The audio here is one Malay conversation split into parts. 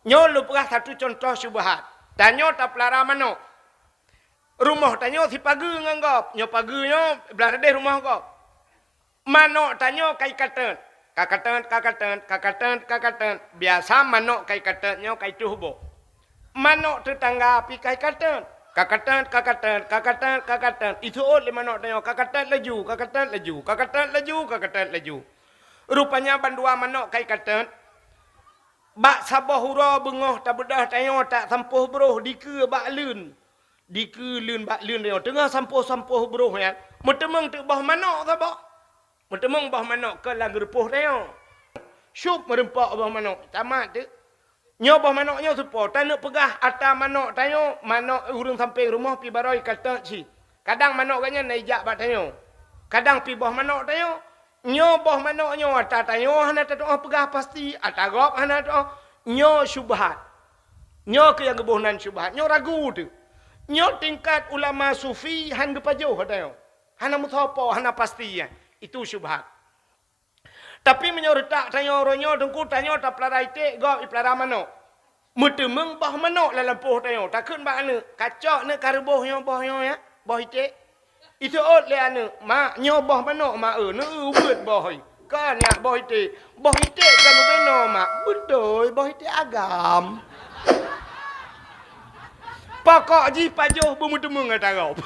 Nyo lu pegah satu contoh syubhat. Tanyo tak pelara mano. Rumah tanyo si pagi nganggap. Nyo pagi nyo belah deh rumah kau. Mano tanyo kai katan. Kakatan. Biasa mano kai katan nyo kai tuhbo. Mano tetangga pi kai katan. Kakatan. Itu oleh mano tanyo. Kakatan laju. Rupanya bandua mano kai katan. Bak sabah hura bengoh tak bedah tayo tak sampuh beruh dike bak lun. Dike lun bak lun tayo. Tengah sampuh beruh ya. Metemeng tu bah manok sabah. Metemeng bah manok ke lagu repuh tayo. Syup merempak bah manok. Tamat tu. Nyo bah manoknya supo. Tak nak pegah atas manok tayo. Manok urung samping rumah pi baroi kata si. Kadang manok kanya naijak bak tayo. Kadang pi bah manok tayo. Nyo boh manok nyo ata tayo hana ta doa pegah pasti ata gop hana doa nyo syubhat. Nyo ke yang gebohnan syubhat. Nyo ragu tu. Nyo tingkat ulama sufi han gepajo tayo. Hana muthopo hana pasti ya. Itu syubhat. Tapi menyortak tayo ronyo dengku tayo ta pelara itik gop pelara manok. Mutemeng boh manok dalam poh tayo. Takun ba ane kacok ne karboh nyo boh nyo ya. Boh itik. Itu oleh ane mak nyoboh manok mak ne ubet boh. Kan ya boh itu. Boh itu kan beno mak. Betul boh itu agam. Pokok ji pajuh bumutemung atarop.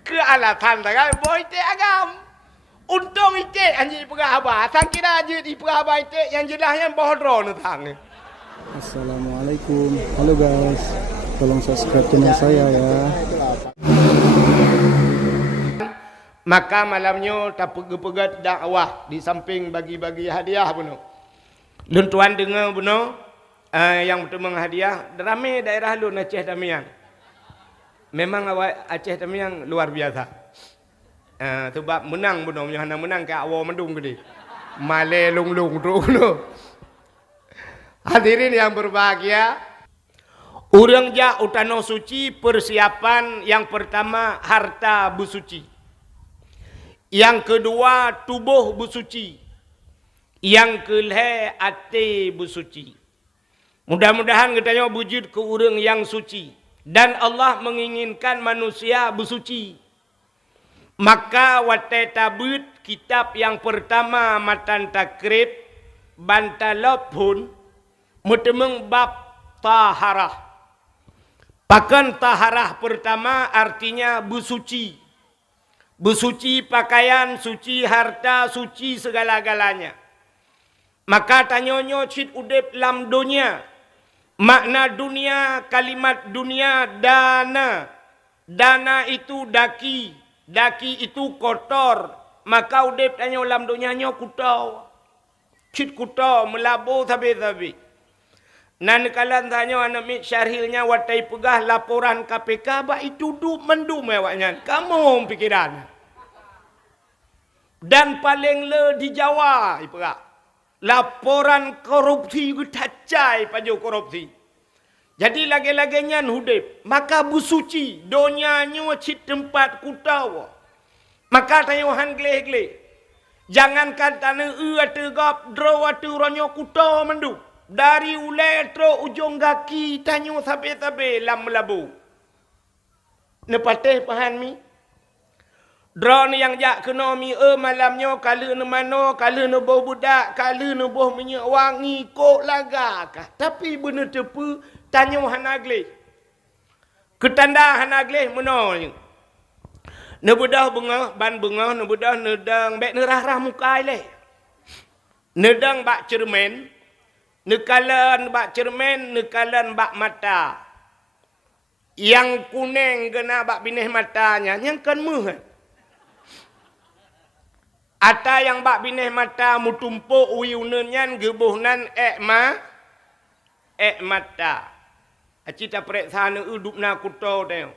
Ke alatan tagai boh itu agam. Untung itu anjir pegah abah. Sangkira anjir di pegah abah itu yang jelas yang boh drone tang. Assalamualaikum. Halo guys. Tolong subscribe channel saya ya. Maka malamnya tak pegat dakwah di samping bagi-bagi hadiah beno. Lun tuan dengar beno yang betul menghadiah ramai daerah lu Aceh Damiang. Memang awak Aceh Damiang luar biasa. Sebab menang beno hana menang ke awak mendung gede. Male lung-lung tu beno. Hadirin yang berbahagia, urang ja utano suci persiapan yang pertama harta bersuci. Yang kedua tubuh bersuci. Yang kelih hati bersuci. Mudah-mudahan katanya wujud ke urang yang suci. Dan Allah menginginkan manusia bersuci. Maka watai tabut kitab yang pertama matan takrib bantalop pun mutemeng bab taharah. Pakan taharah pertama artinya bersuci. Bersuci pakaian, suci harta, suci segala-galanya. Maka tanyonyo cit udep lam dunia. Makna dunia, kalimat dunia dana. Dana itu daki. Daki itu kotor. Maka udep tanyo lam dunia nyo kutau. Cit kutau, melabur sabi-sabi. Nan kalan tanyo anak mit syarhilnya watai pegah laporan KPK ba itu mendum awaknya. Kamu pikiran. Dan paling le di Jawa ipegah. Laporan korupsi ku tacai paju korupsi. Jadi lagi-laginya hudip. Maka busuci donyanya cit tempat kutau. Maka tayo han gleh-gleh. Jangankan tanah atu gap draw atu ronyo kutau mendum. Dari ulai tro ujung kaki tanyo sampai lam melabu. Nepateh pahan mi. Drone yang jak kena mi malamnya kala ne mano, kala ne bau budak, kala ne bau minyak wangi kok lagakah. Tapi benar tepu tanyo hanagle. Ketanda hanagle menolnya. Ne bedah bunga, ban bunga, ne bedah nedang bek nerah-rah muka leh. Nedang bak cermen. Nekalan bak cermen, nekalan bak mata. Yang kuning kena bak binih matanya, yang kan muh. Ata yang bak binih mata mutumpuk uyunenyan gebuhnan mata. Acita prek sana udupna kuto teo.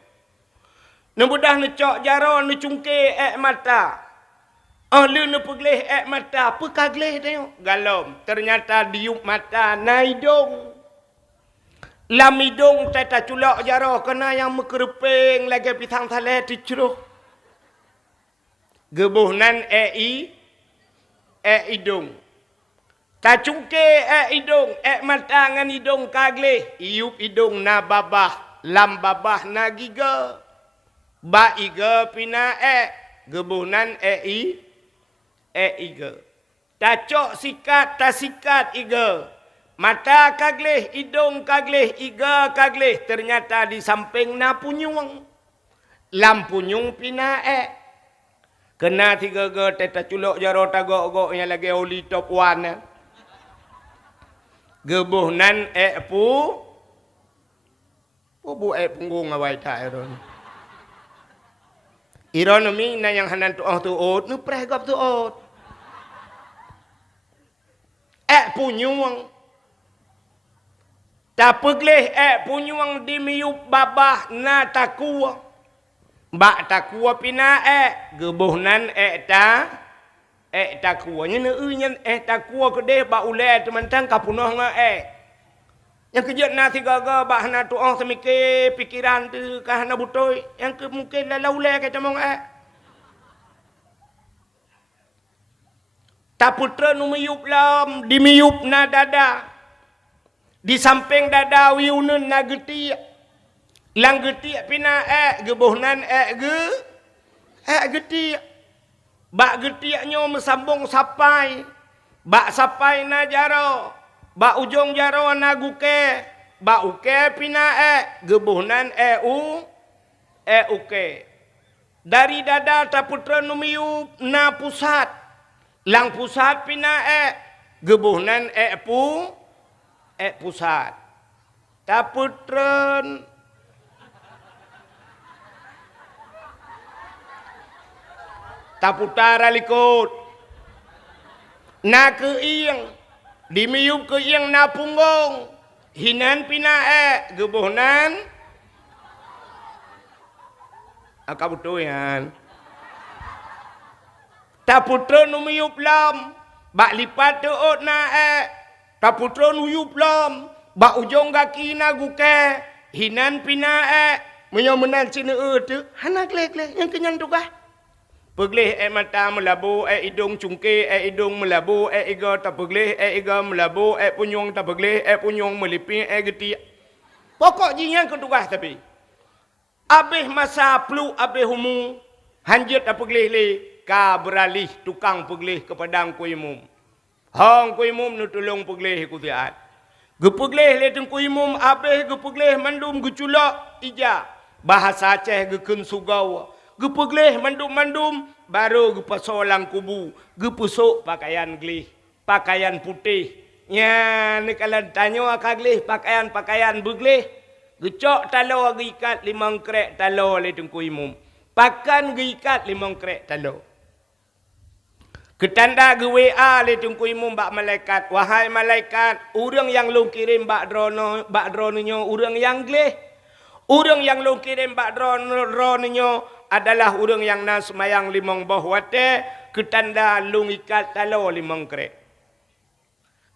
Nebudah necok jaro necungke mata. Lu ne pegleh mata, pekagleh tengok. Galom, ternyata diup mata naidong. Lamidong tata culak jaro kena yang mekerepeng lagi pisang saleh diceruh. Gebuhnan idung. Ta cungke hidung, mata ngan hidung kagleh, iup hidung na babah, lam babah na giga. Ba iga pina gebuhnan iga. Ta cok sikat, ta sikat iga. Mata kagleh, hidung kagleh, iga kagleh, ternyata di samping na punyung. Lam punyung pina kena 3 ge teta culok jaro tagok-gok yang lagi oli top 1. Gebuhnan bu punggung awai tak iron. Iron mi na yang hanan tuot nu preh gop tuot. Punyung. Tapegleh punyung dimiup babah na takua. Bak takua pina gebuhnan takua nya neunyan takua kedeh ba ule teman-teman kapunoh nga yang kejut na 3 ga ba hana tuong semike pikiran tu kahana butoi yang ke mungkin la ule ke temong ta putra nu miyup lam dimiyup na dada di samping dada wiunun na geti lang geti pina gebuhnan geti bak geti nyo mesambung sapai bak sapai na jaro bak ujung jaro na guke bak uke pina gebuhnan uke dari dada ta putra numiup na pusat lang pusat pina gebuhnan pusat ta putra taputara likut na keiang dimiup keiang na punggung hinan pina gebuhnan akabutuyan taputra numiup lam bak lipat tuot na taputra nuyup lam bak ujung kaki na guke hinan pina menyomenan cina tu hanak lek yang kenyan tukah. Pegleh mata melabu hidung cungke hidung melabu iga tak pegleh iga melabu punyung tak pegleh punyung meliping geti. Pokok jingan ketugas tapi. Abih masa pelu abih humu hanjut tak pegleh le ka beralih tukang pegleh ke padang kuimum. Hang kuimum nu tolong pegleh ku tiat. Gepegleh le teng kuimum abih gepegleh mandum geculak ija. Bahasa Aceh geken sugau. Gepegleh mandum-mandum baru gepasolang kubu gepusuk pakaian glih pakaian putih nya ni kalau tanya akaglih pakaian beglih gecok talo gikat 5 krek talo le tengku imum pakan gikat 5 krek talo ketanda ge WA le tengku imum bak malaikat wahai malaikat urang yang lu kirim bak drono urang yang glih urang yang lu kirim bak drono adalah urang yang na semayang 5 bahwate ketanda lung ikat talo 5 krek.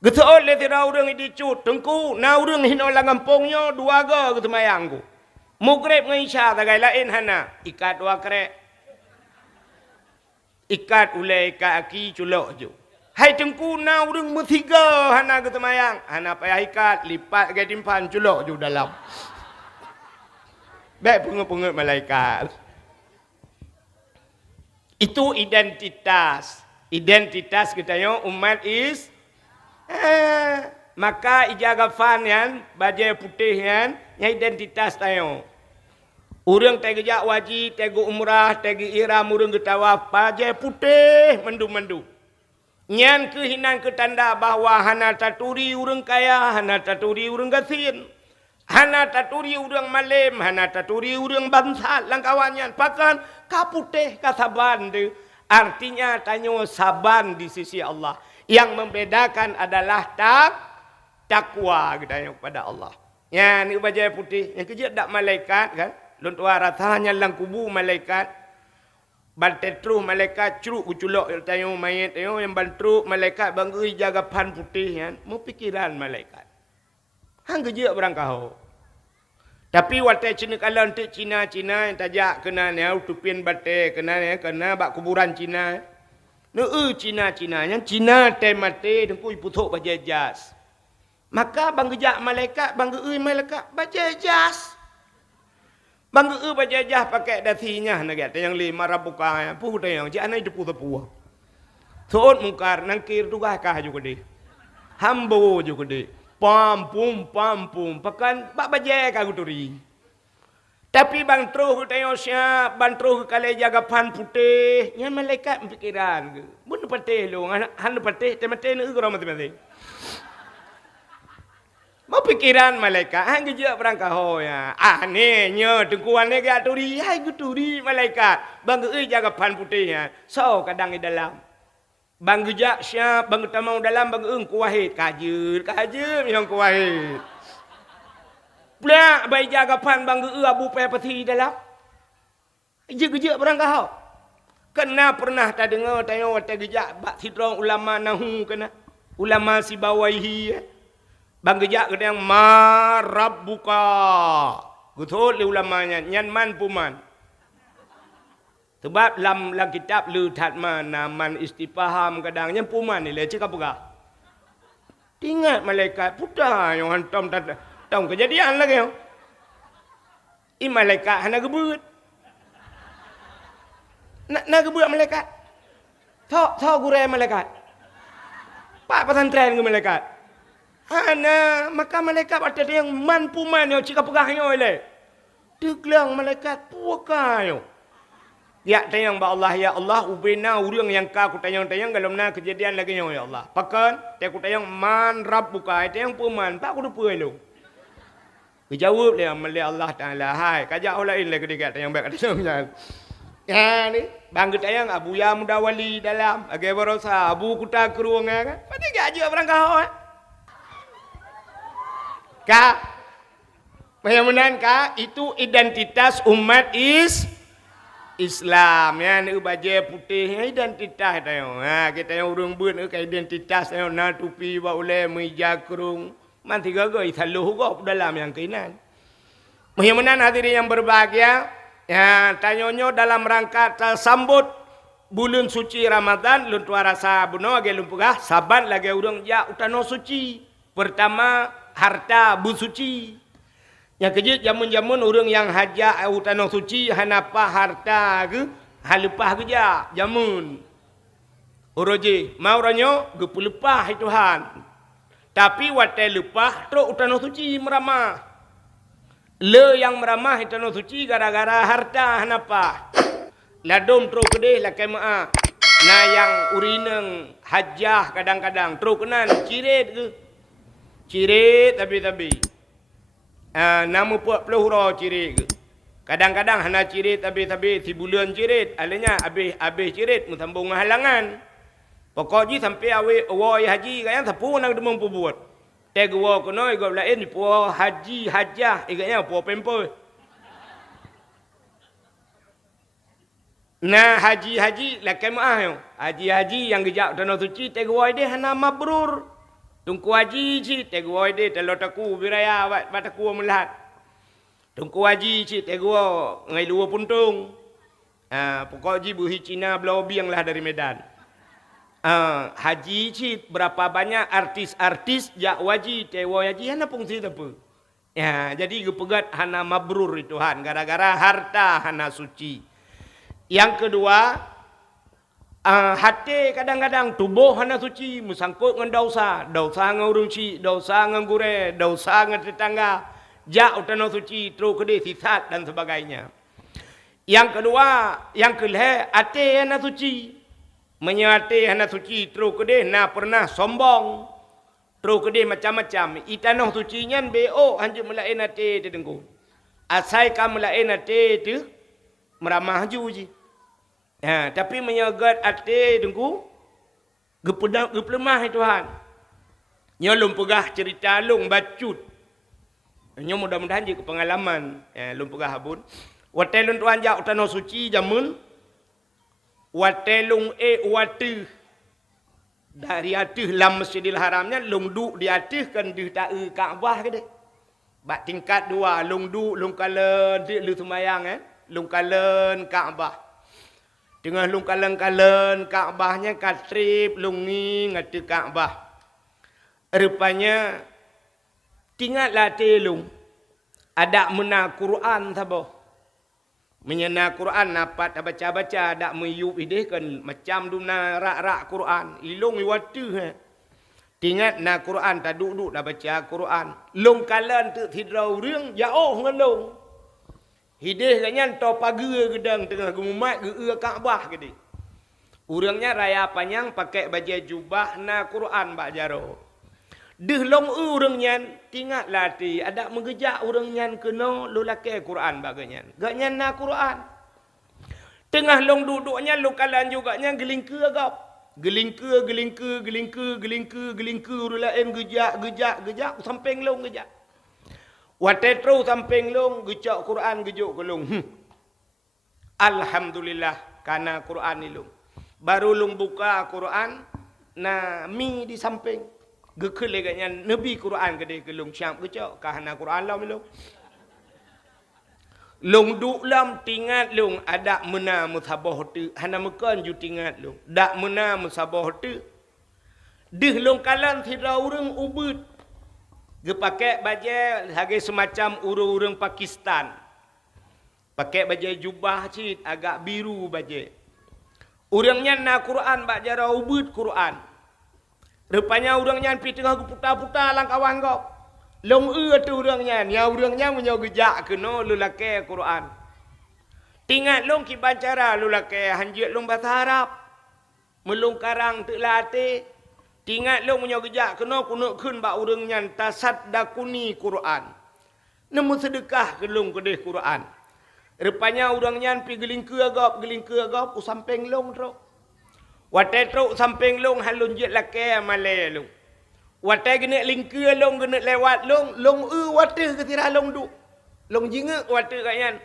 Geteol le tira urang dicut tengku na urang hino langampongnya 2 ga getemayang ku. Mugrib ngai isya tagai lain hana ikat 2 krek. Ikat ulai kaki culok ju. Hai tengku na urang bertiga hana getemayang. Hana payah ikat lipat ke timpan culok ju dalam. Baik pengut-pengut malaikat. Itu identitas. Identitas kita yo umat is maka ijaga fan yan baju putih yan identitas tayo. Urang tege jak wajib, tege umrah, tege ihram urang getawaf baju putih mendu-mendu. Nyan kehinan ketanda bahwa hana taturi urang kaya, hana taturi urang gasin. Hana taturi urang malim, hana taturi urang bansal langkawannya. Pakan kaputih kasaban de. Artinya tanyo saban di sisi Allah. Yang membedakan adalah takwa kita kepada Allah. Ya ni baju putih yang kerja dak malaikat kan. Luntua rasanya lang kubu malaikat. Bantetru malaikat curuk uculok tanyo mayat tanyo yang bantru malaikat bangui jaga pan putih kan. Mau pikiran malaikat. Hang kerja berangkau. Tapi waktu Cina kalau untuk Cina yang tajak kena ni utupin bate kena bak kuburan Cina. Cina yang Cina temate dengku iputok bajajas. Maka bang gejak malaikat bang malaikat bajajas. Bang bajajah pakai dasinya nak yang lima rabuka pu tayang jana itu pu tepu. Soot mungkar nangkir dugah kah juga deh. Hambo juga deh. Pum pakan bak bajai kah guturi. Tapi bang terus tayang siap, bang terus kalau jaga pan putih, yang malaikat pikiran ke. Mun patih lu, han patih temate nu geram mati. Mau pikiran malaikat, hang gejak berangkah hoya. Anehnya tengkuan ni gak turi, hai guturi malaikat. Bang jaga pan putihnya. So kadang di dalam. Bang gejak siap, bang utamau dalam, bang kuahid kajir yang kuahid. Pula bayi jaga pan bang abu peti dalam. Gejak berangkah ho. Kena pernah tak dengar tanya wata gejak bak sidrong ulama nahu kena. Ulama si bawaihi. Bang gejak kena yang marab buka. Gutul li ulamanya nyan man puman. Sebab lam kitab lutat mana man istifham kadangnya puman ni le cakap apa? Ingat malaikat putar yang hantam tahu kejadian lagi yo. I malaikat hana gebut. Nak gebut malaikat. Tho gure malaikat. Pak pesantren ke malaikat. Hana maka malaikat ada yang man puman yo cakap pegahnya le. Deglang malaikat puakayo. Ya tayang ba Allah ya Allah ubena urang yang ka ku tayang galom na kejadian lagi ya Allah. Pakan te ku tayang man rabbuka tayang puman pak ku depe lu. Dijawab dia meli Allah Taala hai kajak lain lagi dekat tayang baik tayang. Ya ni bang tayang Abu Ya Mudawali dalam age barosa Abu Kuta Keruang kan. Pada gaji orang kau. Ka Mayamunan ka itu identitas umat Islam ya ni baju putih identitas tayo. Ha kita yang urang beun ke identitas tayo na tupi ba ule meja kerung. Man tiga go ithaluh go dalam yang keinan. Muhyiddin hadirin yang berbahagia, ya tanyonyo dalam rangka sambut bulan suci Ramadan lun tua rasa buno age lumpugah saban lagi urang ja utano suci. Pertama harta bu suci. Yang kejut jamun-jamun orang yang hajak utano suci hanapa harta ke halepah keja jamun. Oroje mau ranyo ge pelepah Tuhan. Tapi watai lepah teruk utano suci meramah. Le yang meramah utano suci gara-gara harta hanapa. Ladom teruk kedeh lakai maa. Na yang urineng hajah kadang-kadang teruk kenan cirit ke. Cirit tapi. Nama puak peluru cirit. Kadang-kadang hana cirit habis si bulan cirit. Alanya habis cirit sambung halangan. Pokoknya sampai awal haji kaya sapu nak demam buat. Teg wa kono igop lain puak haji hajah iganya puak pempo. Nah haji lakai maah yo. Haji yang gejak tanah suci teg wa dia hana mabrur. Tungku haji ci tegu ide telo taku biraya bat taku melat. Tungku haji ci tegu ngai luar puntung. Pokok ji buhi Cina belau biang lah dari Medan. Haji ci berapa banyak artis jak waji tewo haji hana fungsi apa? Ya, jadi gepegat hana mabrur itu han gara-gara harta hana suci. Yang kedua hati kadang-kadang tubuh hana suci musangkut dengan dosa ngurung ci, dosa ngure, dosa tetangga, jak utano suci, terus kedai sisat dan sebagainya. Yang kedua, yang kelih hati hana suci, menyati hana suci, terus kedai na pernah sombong, terus kedai macam-macam. Itanoh suci nyan bo hanjuk melain hati terengku. Asai kam melain hati tu meramah juji. Ya, tapi menyagat hati dengku gepelemah Tuhan. Nya lum pegah cerita lung bacut. Nya mudah-mudahan je pengalaman lum pegah habun. Watai lun Tuhan jak utano suci jamun. Watai lung watu dari atih lam Masjidil Haramnya lung du di atih kan di ta'i Kaabah ke deh. Bak tingkat dua lung du lung kalen di lu semayang lung kalen Kaabah. Tengah lung kalen-kalen Kaabahnya katrip lungi ngati Kaabah. Rupanya tinggal latih lung. Ada mena Quran tabo. Menyena Quran dapat baca-baca ada meyup ideh kan macam duna rak-rak Quran. Ilung iwatu ha. Tingat na Quran tak duduk dah baca Quran. Lung kalan tu tidrau reung jauh ngan lung. Hidih kanyan to pagar gedang tengah gemumat ge Kaabah gede. Urangnya raya panjang pakai baju jubah na Quran bak jaro. Deh long urangnya tingat lati ada mengejak urangnya kena lu laki Quran baganyan. Ganyan na Quran. Tengah long duduknya lu kalan juganya gelingke agap. Gelingke urulain gejak samping long gejak. Watetro samping long gejak Quran gejuk ke long. Alhamdulillah karena Quran ni long. Baru long buka Quran na mi di samping. Gekul leganya Nabi Quran gede ke long syam gejak karena Quran lah long. Long duk lam tingat long ada mena musabah tu. Hana mekan ju tingat long. Dak mena musabah tu. Deh long kalan tidak urang ubud. Dia pakai baju sebagai semacam urang-urang Pakistan. Pakai baju jubah cit agak biru baju. Urangnya na Quran bak jara ubud Quran. Rupanya urangnya pi tengah putar-putar lang kawan kau. Long tu urangnya, ya urangnya menyo gejak kena lu laki Quran. Tingat long ki bacara lu laki hanjut long bahasa Arab. Melung karang tu latih. Tingat long menyo gejak kena kunuk kun bak urangnya tasaddaquni Quran. Nemu sedekah ke long kedeh Quran. Rupanya urangnya pi gelingke agap samping long tro. Watai tro samping long halun jet laki malai long. Watai gena lingke long gena lewat long watai ketira long duk. Long jinga watai kayan.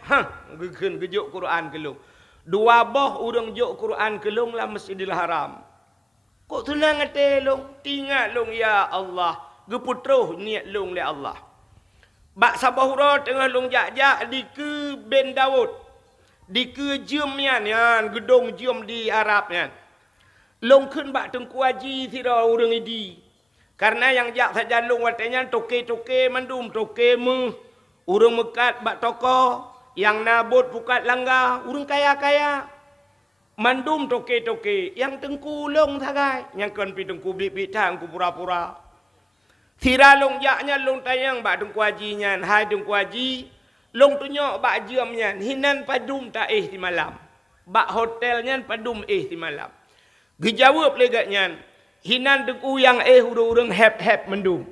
Geun gejuk Quran ke long. Dua boh urang juk Quran ke long lah Masjidil Haram. Kok tenang hati long, tingat long ya Allah. Geputruh niat long le Allah. Bak sabahura tengah long jak-jak di ke Ben Daud. Di ke jam yan, gedung jam di Arab yan. Long kun bak tengku haji sira urang idi. Karena yang jak saja long watanya toke-toke mandum toke mu. Urang mekat bak toko, yang nabut pukat langgar, urang kaya-kaya. Mandum toke-toke yang tengku long sagai yang kan pi tengku bibit tang ku pura-pura. Sira long jaknya long tayang bak tengku hajinya, hai tengku haji, long tunyok bak jamnya, hinan padum ta di malam. Bak hotelnya padum di malam. Gejawab legatnya, hinan tengku yang urang hep mendum.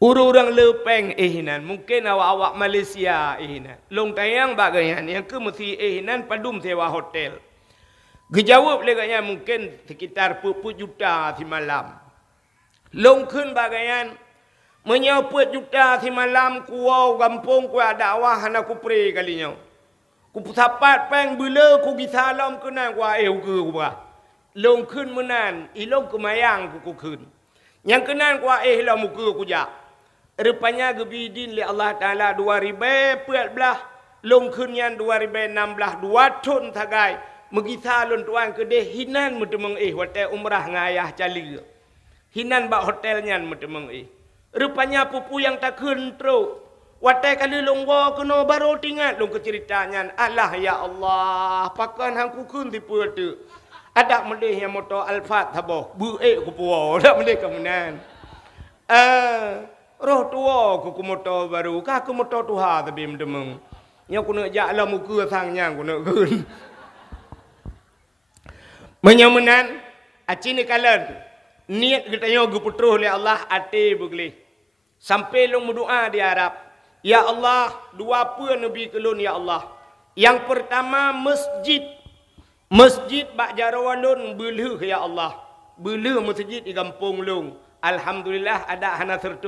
Urang lepeng hinan, mungkin awak-awak Malaysia hinan. Long tayang baganyan yang ke mesti hinan padum sewa hotel. Gejawab leganya mungkin sekitar 40 juta si malam. Long kun bagayan menyaput juta si malam kuau kampung ku dakwah hana ku pre kalinya. Ku sapat peng bela ku gisalam kenan ku ke ku ba. Long kun menan ilong kemayang ku kun. Yang kenan ku lah muka ku jak. Rupanya gebidin li Allah Taala 2014 long kun yan 2016 2 ton tagai. Megisa lon tuan ke deh hinan mutemeng hotel umrah ngayah cali. Hinan bak hotelnya mutemeng Rupanya pupu yang tak kontro. Watai kali longgo kena baru tingat long ceritanya. Allah ya Allah, pakan hangku kun tipu tu. Ada melih yang motor Alphard tabo. Bu ku puo, ada melih kemenan. Roh tua ku motor baru, ka ku motor tuha tapi mutemeng. Yang ku nak jak lah muka sangnya ku nak kun. Menyamanan acini kalan niat katanya geputruh oleh Allah ate begli sampai long berdoa di Arab ya Allah dua apa nabi kelun ya Allah yang pertama masjid bak jarawalun belu ya Allah belu masjid di kampung long alhamdulillah ada hana 100%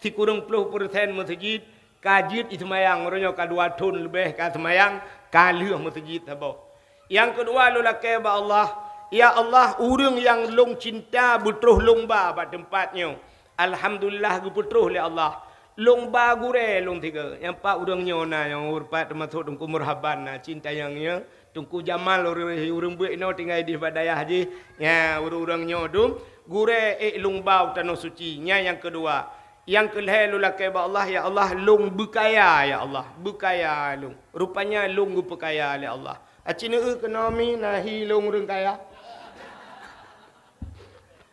si kurang 10% masjid kajit ismayang orangnya ka 2 ton lebih ka semayang kaluh masjid tabo. Yang kedua lulaki ba Allah, ya Allah urang yang long cinta butruh lomba ba tempatnya. Alhamdulillah geputruh oleh Allah. Lomba gure long 3. Yang 4 urangnya na yang urpat termasuk dengku murhaban na cinta yangnya Tungku Jamal urang buik no tinggal di badayah haji. Ya urang-urangnya tu gure lung bau tanah suci. Nya yang kedua. Yang kelih lu lakai ba Allah ya Allah lung berkaya ya Allah. Berkaya lung. Rupanya lung berkaya ya Allah. Acina ekonomi nahi lung urang kaya.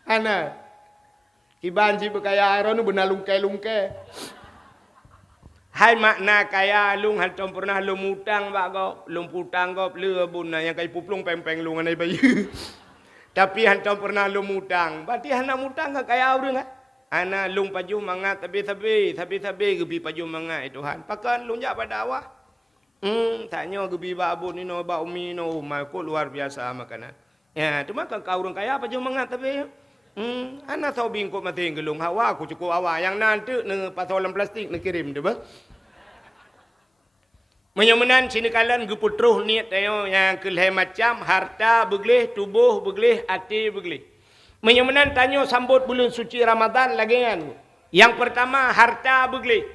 Ana. Kiban si berkaya aron benar lungkai-lungkai. Hai makna kaya lung hantam pernah lung utang bak go, lung putang go le bun yang kai puplung peng-peng lung anai bayi. Tapi hantam pernah lung utang. Berarti hana utang ka kaya urang ah. Ana lung paju mangat tapi gebi paju mangat Tuhan. Pakan lung jak pada awak. Tanya gebi ba abun ni no ba umi no ko luar biasa makanan. Ya, tu makan kau urang kaya paju mangat tapi anak tahu bingkuk mati gelung hawa aku cukup awak yang nanti ne pasolan plastik ne kirim tu bah. Menyemenan sini kalian geputruh niat tayo yang kelih macam harta beglih, tubuh beglih, hati beglih. Menyemenan tanya sambut bulan suci Ramadan lagi kan. Yang pertama harta beglih.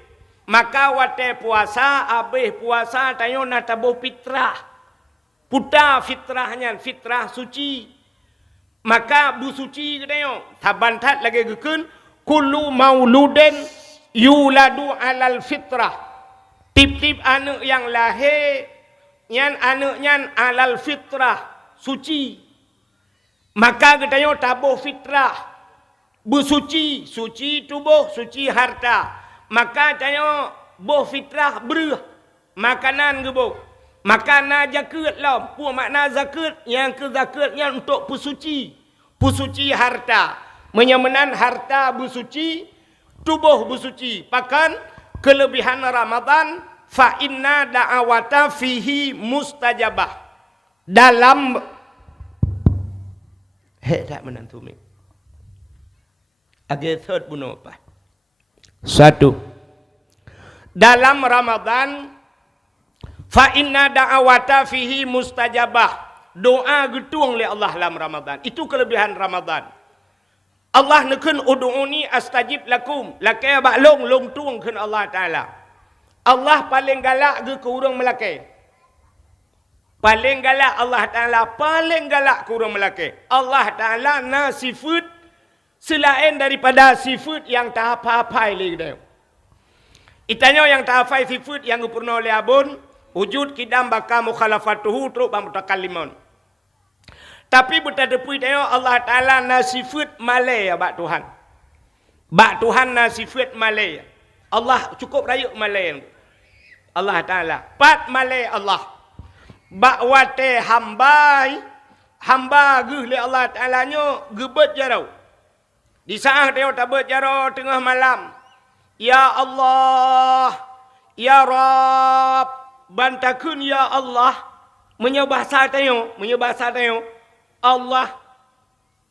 Maka wate puasa abih puasa tayo na tabuh fitrah. Puta fitrahnya fitrah suci. Maka bu suci katanya tabantat lagi gekun kullu mauludin yuladu alal fitrah. Tip-tip anak yang lahir nyan anaknya alal fitrah suci. Maka katanya tabuh fitrah bu suci, suci tubuh, suci harta. Maka katanya bu fitrah beruh makanan gebuk. Makanan zakat lah. Puak makna zakat. Yang ke zakatnya untuk pesuci. Pesuci harta. Menyemenan harta bersuci. Tubuh bersuci. Pakan kelebihan Ramadan. Fa inna da'awata fihi mustajabah. Dalam. Tak menantu mi. Agak third bunuh apa? Satu. Dalam Ramadan. Fa inna da'awata fihi mustajabah. Doa getuang oleh Allah dalam Ramadan. Itu kelebihan Ramadan. Allah nekun ud'uni astajib lakum. Lakai baklong long tuang kun Allah Taala. Allah paling galak ke urang melakai. Paling galak Allah Taala, paling galak ke urang melakai. Allah Taala na sifat selain daripada sifat yang tak apa-apa lagi dah. Itanya yang tak apa sifat yang pernah oleh abun wujud kidam baka mukhalafatuhu truk bamutakallimun. Tapi betadepui tengok Allah Taala na sifat malai bak Tuhan. Bak Tuhan na sifat malai. Allah cukup rayuk malai. Allah Taala pat malai Allah. Bak wate hamba geh le Allah Taala nyo gebet jarau. Di saat dia tabet jarau tengah malam. Ya Allah, ya Rabb, bantakun ya Allah, menyebahasa tayo Allah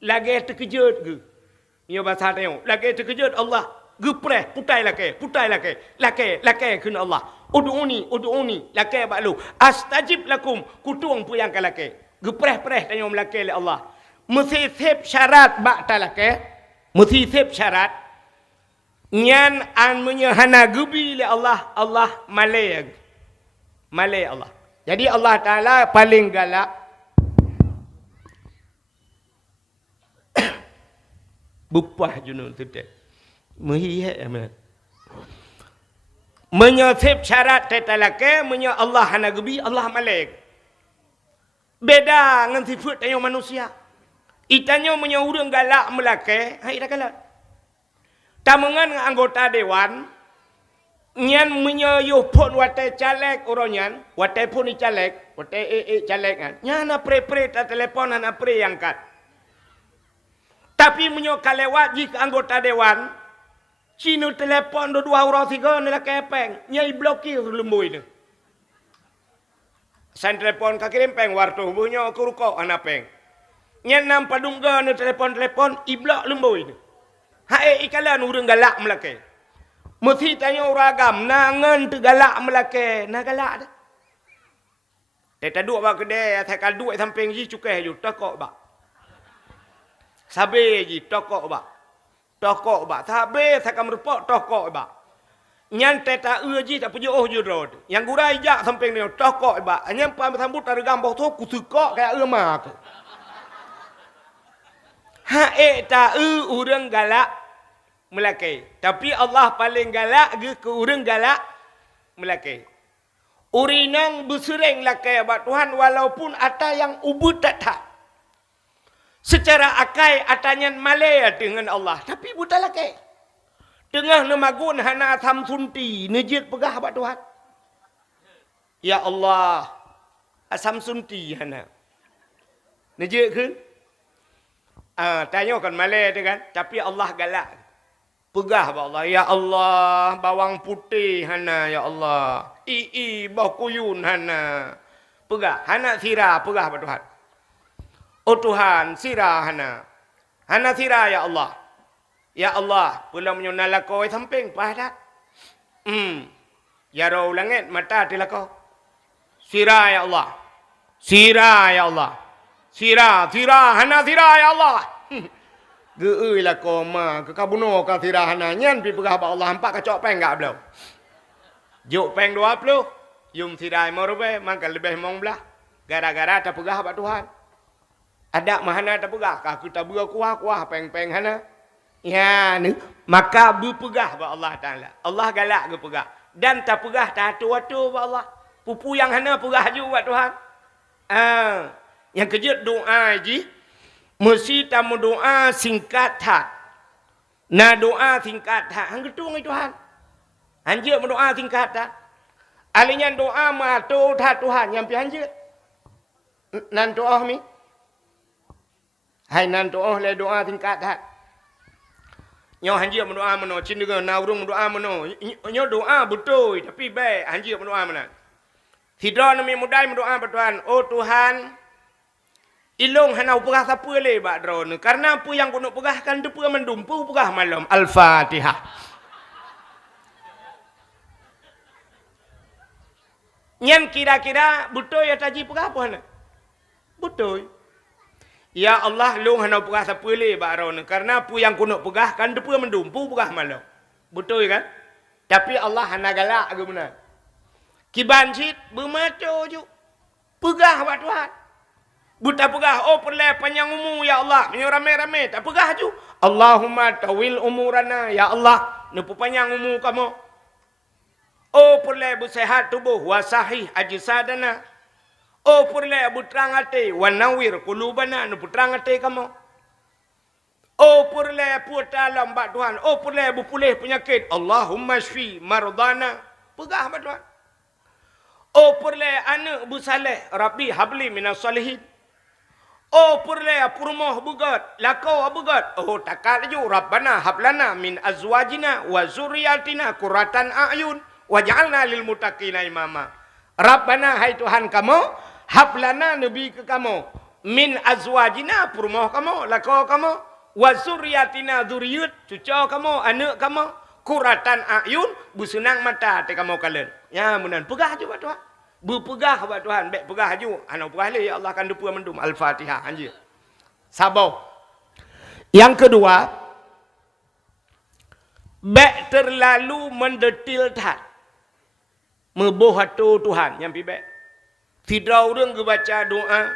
lagi terkejut ke? Menyebahasa tayo lagi terkejut Allah gepreh putai laki kun Allah. Ud'uni laki baklu astajib lakum kutung puyang ka laki. Gepreh tayo melaki le Allah. Mesti sip syarat bak ta laki. Mesti sip syarat. Nyan an menyahana gebi le Allah malai Allah. Jadi Allah Ta'ala paling galak. Bupah junun tutek. Mehiyat amat. Menyesip syarat tetalake, Allah hana gebi, Allah malik. Beda dengan sifat tanya manusia. Itanya urang galak melake, hai dah galak. Tamangan anggota dewan, nyan menyayuh pun watai caleg oronyan, watai pun ni caleg, watai caleg kan. Nyan na pre-pre ta telefon na pre angkat. Tapi menyo kalewat jika anggota dewan, cino telepon do 2 orang 3 ni lah kepeng, nyai blokir lembui ni. San telepon ka kirim peng wartu bunyo ku ruko anapeng. Nyan nam padungga ni telepon iblok lembui ni. Hae ikalan urang galak melake. Mesti tanya uragam, nangan tu galak melake, na galak dah. Teta duk ba kedai, atakal duit samping ji cukai ju tokok ba. Sabe ji tokok ba. Sabe sakam repok tokok ba. Nyan teta ji tak punya je rod. Yang gurai jak samping ni tokok ba. Nyan pa sambut ada gambar tu ku sukok kayak mak. Ha ta urang galak melakai. Tapi Allah paling galak ke urang galak melakai. Urinang bersering lakai abad Tuhan walaupun ada yang ubud tak. Secara akai atanya malaya dengan Allah. Tapi buta lakai. Tengah nemagun hana asam sunti. Nejit pegah abad Tuhan. Ya Allah. Asam sunti hana. Nejit ke? Tanya kan malaya tu kan. Tapi Allah galak. Pegah abad Allah. Ya Allah. Bawang putih hana. Ya Allah. Bawang kuyun hana. Pegah. Hana sirah. Pegah abad Tuhan. Oh Tuhan. Sirah hana. Hana sirah ya Allah. Ya Allah, pulang menyunal lakoi samping padat. Ya rau langit mata di lakau. Sirah ya Allah. Sirah ya Allah. Sirah, hana sirah ya Allah. Geui lakau ma ke kabuno ka sirah hana nyan pi pegah ba Allah hampak kacok peng gak belau. Juk peng 20. Yum sirah mau rube maka lebih mong belah. Gara-gara tak pegah ba Tuhan. Ada mahana tak pegah, ka aku tak kuah peng-peng hana. Ya, ni maka berpegah ba Allah Taala. Allah galak ke pegah. Dan tak pegah tak atu-atu ba Allah. Pupu yang hana pegah juga Tuhan. Yang kejut doa ji mesti tamu doa singkat tak. Na doa singkat tak. Hang ketung ai Tuhan. Anjir berdoa singkat tak. Alinya doa ma tu tak Tuhan yang pi anjir. Nan doa mi. Hai nan doa le doa singkat tak. Nyo hanjir berdoa mano, cin dengan naurung berdoa mano. Nyo doa betul, tapi baik hanjir berdoa mana. Tidak nami mudai berdoa Tuhan. Oh Tuhan, ilung hanau pegah siapa le bak drone. Karena apa yang kuno pegahkan tu pegah mendumpu pegah malam. Al-Fatihah. Nyan kira-kira betul ya taji pegah apa hana? Betul. Ya Allah, lu hendak pegah siapa le barang. Karena apa yang kuno pegah kan depa mendumpu pegah malam. Betul kan? Tapi Allah hana galak ke mana? Kiban sit bermaco ju. Pegah buat Tuhan. Buta pegah oh perle panjang umur ya Allah. Menyo rame-rame tak pegah ju. Allahumma tawil umurana ya Allah. Nu panjang umur kamu. Oh perle bersehat tubuh wa sahih ajsadana. Oh purle putrang ate wanawir kulubana nu putrang ate kamu. Oh purle putra lambat Tuhan. Oh purle bupulih penyakit. Allahumma shfi mardana. Pegah ba Tuhan. Oh purle anak busaleh Rabbi habli minas salihin. Oh purle purmoh bugat lakau bugat. Oh takal ju Rabbana hablana min azwajina wa zurriyatina qurratan a'yun waj'alna lil muttaqina imama. Rabbana hai Tuhan kamu hablana nabi ke kamu min azwajina purmoh kamu lakau kamu wa zurriyatina zuriyat cucu kamu anak kamu qurratan a'yun busenang mata te kamu kalen ya munan pegah ju Tuhan berpegah buat Tuhan baik pegah ju ana pegah le ya Allah kan depa mendum al-Fatihah anjir sabar yang kedua baik terlalu mendetil tak meboh hatu Tuhan yang pi baik tidak orang ke baca doa.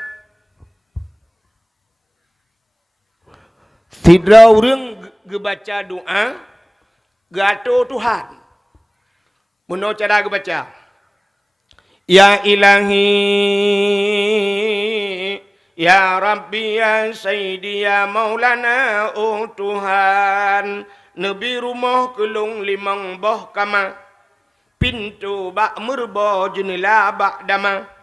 Tidak orang ke baca doa. Gato Tuhan. Menurut cara ke baca. Ya ilahi. Ya Rabbi ya Sayyidi ya Maulana. Oh Tuhan. Nabi rumah kelung limang boh kama. Pintu bak merboh jendela bak dama.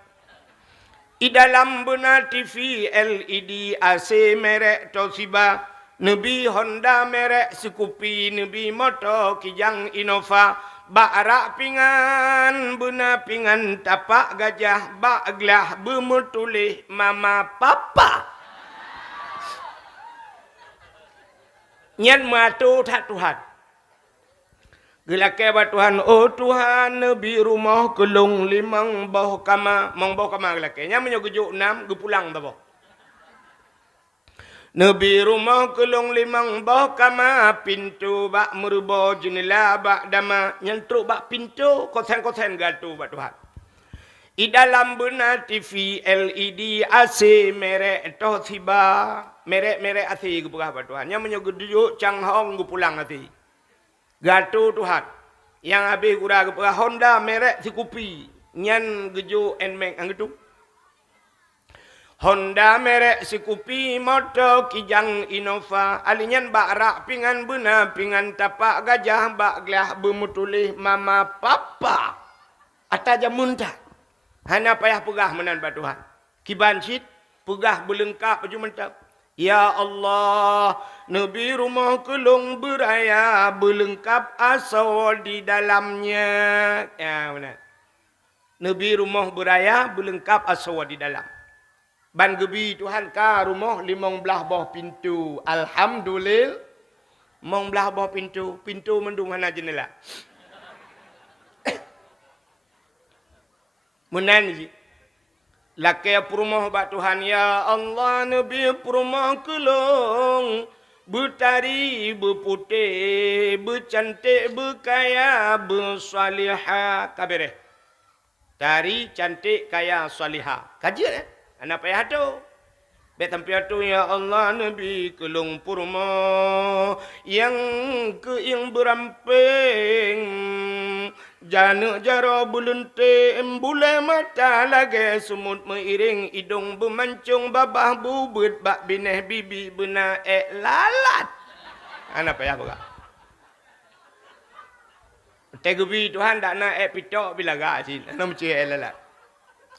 I dalam benar TV LED AC merek Toshiba, Nabi Honda merek Scoopy, Nabi motor Kijang Innova, bak arak pingan, benar pingan tapak gajah, bak gelah bermutulih mama papa. Nyan matu tak Tuhan. Gelakai ba Tuhan, oh Tuhan Nabi rumah kelung limang bau kama, mang bau kama gelakai. Nya menyo gejuk 6 ge pulang ta boh. Nabi rumah kelong limang bah kama pintu bak merubah jendela bak dama nyentruk bak pintu kosen-kosen gatu bak Tuhan. I dalam benar TV LED AC merek Toshiba merek AC ke berah bak Tuhan. Yang menyegeduk Changhong ke pulang AC. Gatu Tuhan. Yang habis kurang ke berah Honda merek Sikopi. Nyan gejuk NMAX ang gitu. Honda merek Sikopi motor Kijang Innova alinyan bak rak pingan benar pingan tapak gajah bak gelah bermutulih mama papa atas jamun tak hana payah pegah menan bak Tuhan kiban sit pegah berlengkap baju mentap ya Allah Nabi rumah kelong beraya berlengkap asal di dalamnya ya benar Nabi rumah beraya berlengkap asal di dalam ban gebi Tuhan ka rumah 15 bah pintu. Alhamdulillah. 15 bah pintu. Pintu mendung hana jendela. Menan ji. Laki perumah bak Tuhan ya Allah Nabi perumah kelong. Bertari, berputih, bercantik, berkaya, bersalihah. Kabireh. Tari, cantik, kaya, salihah. Kajian anak payah tu. Betampiah tu ya Allah Nabi kelung purma yang keing beramping jana jara buluntim bule mata lagi semut meiring hidung bermancung babah bubut bak bineh bibi bena lalat. Anak payah buka. Tegubi Tuhan tak nak pitok bila gak sini. Anak mesti lalat.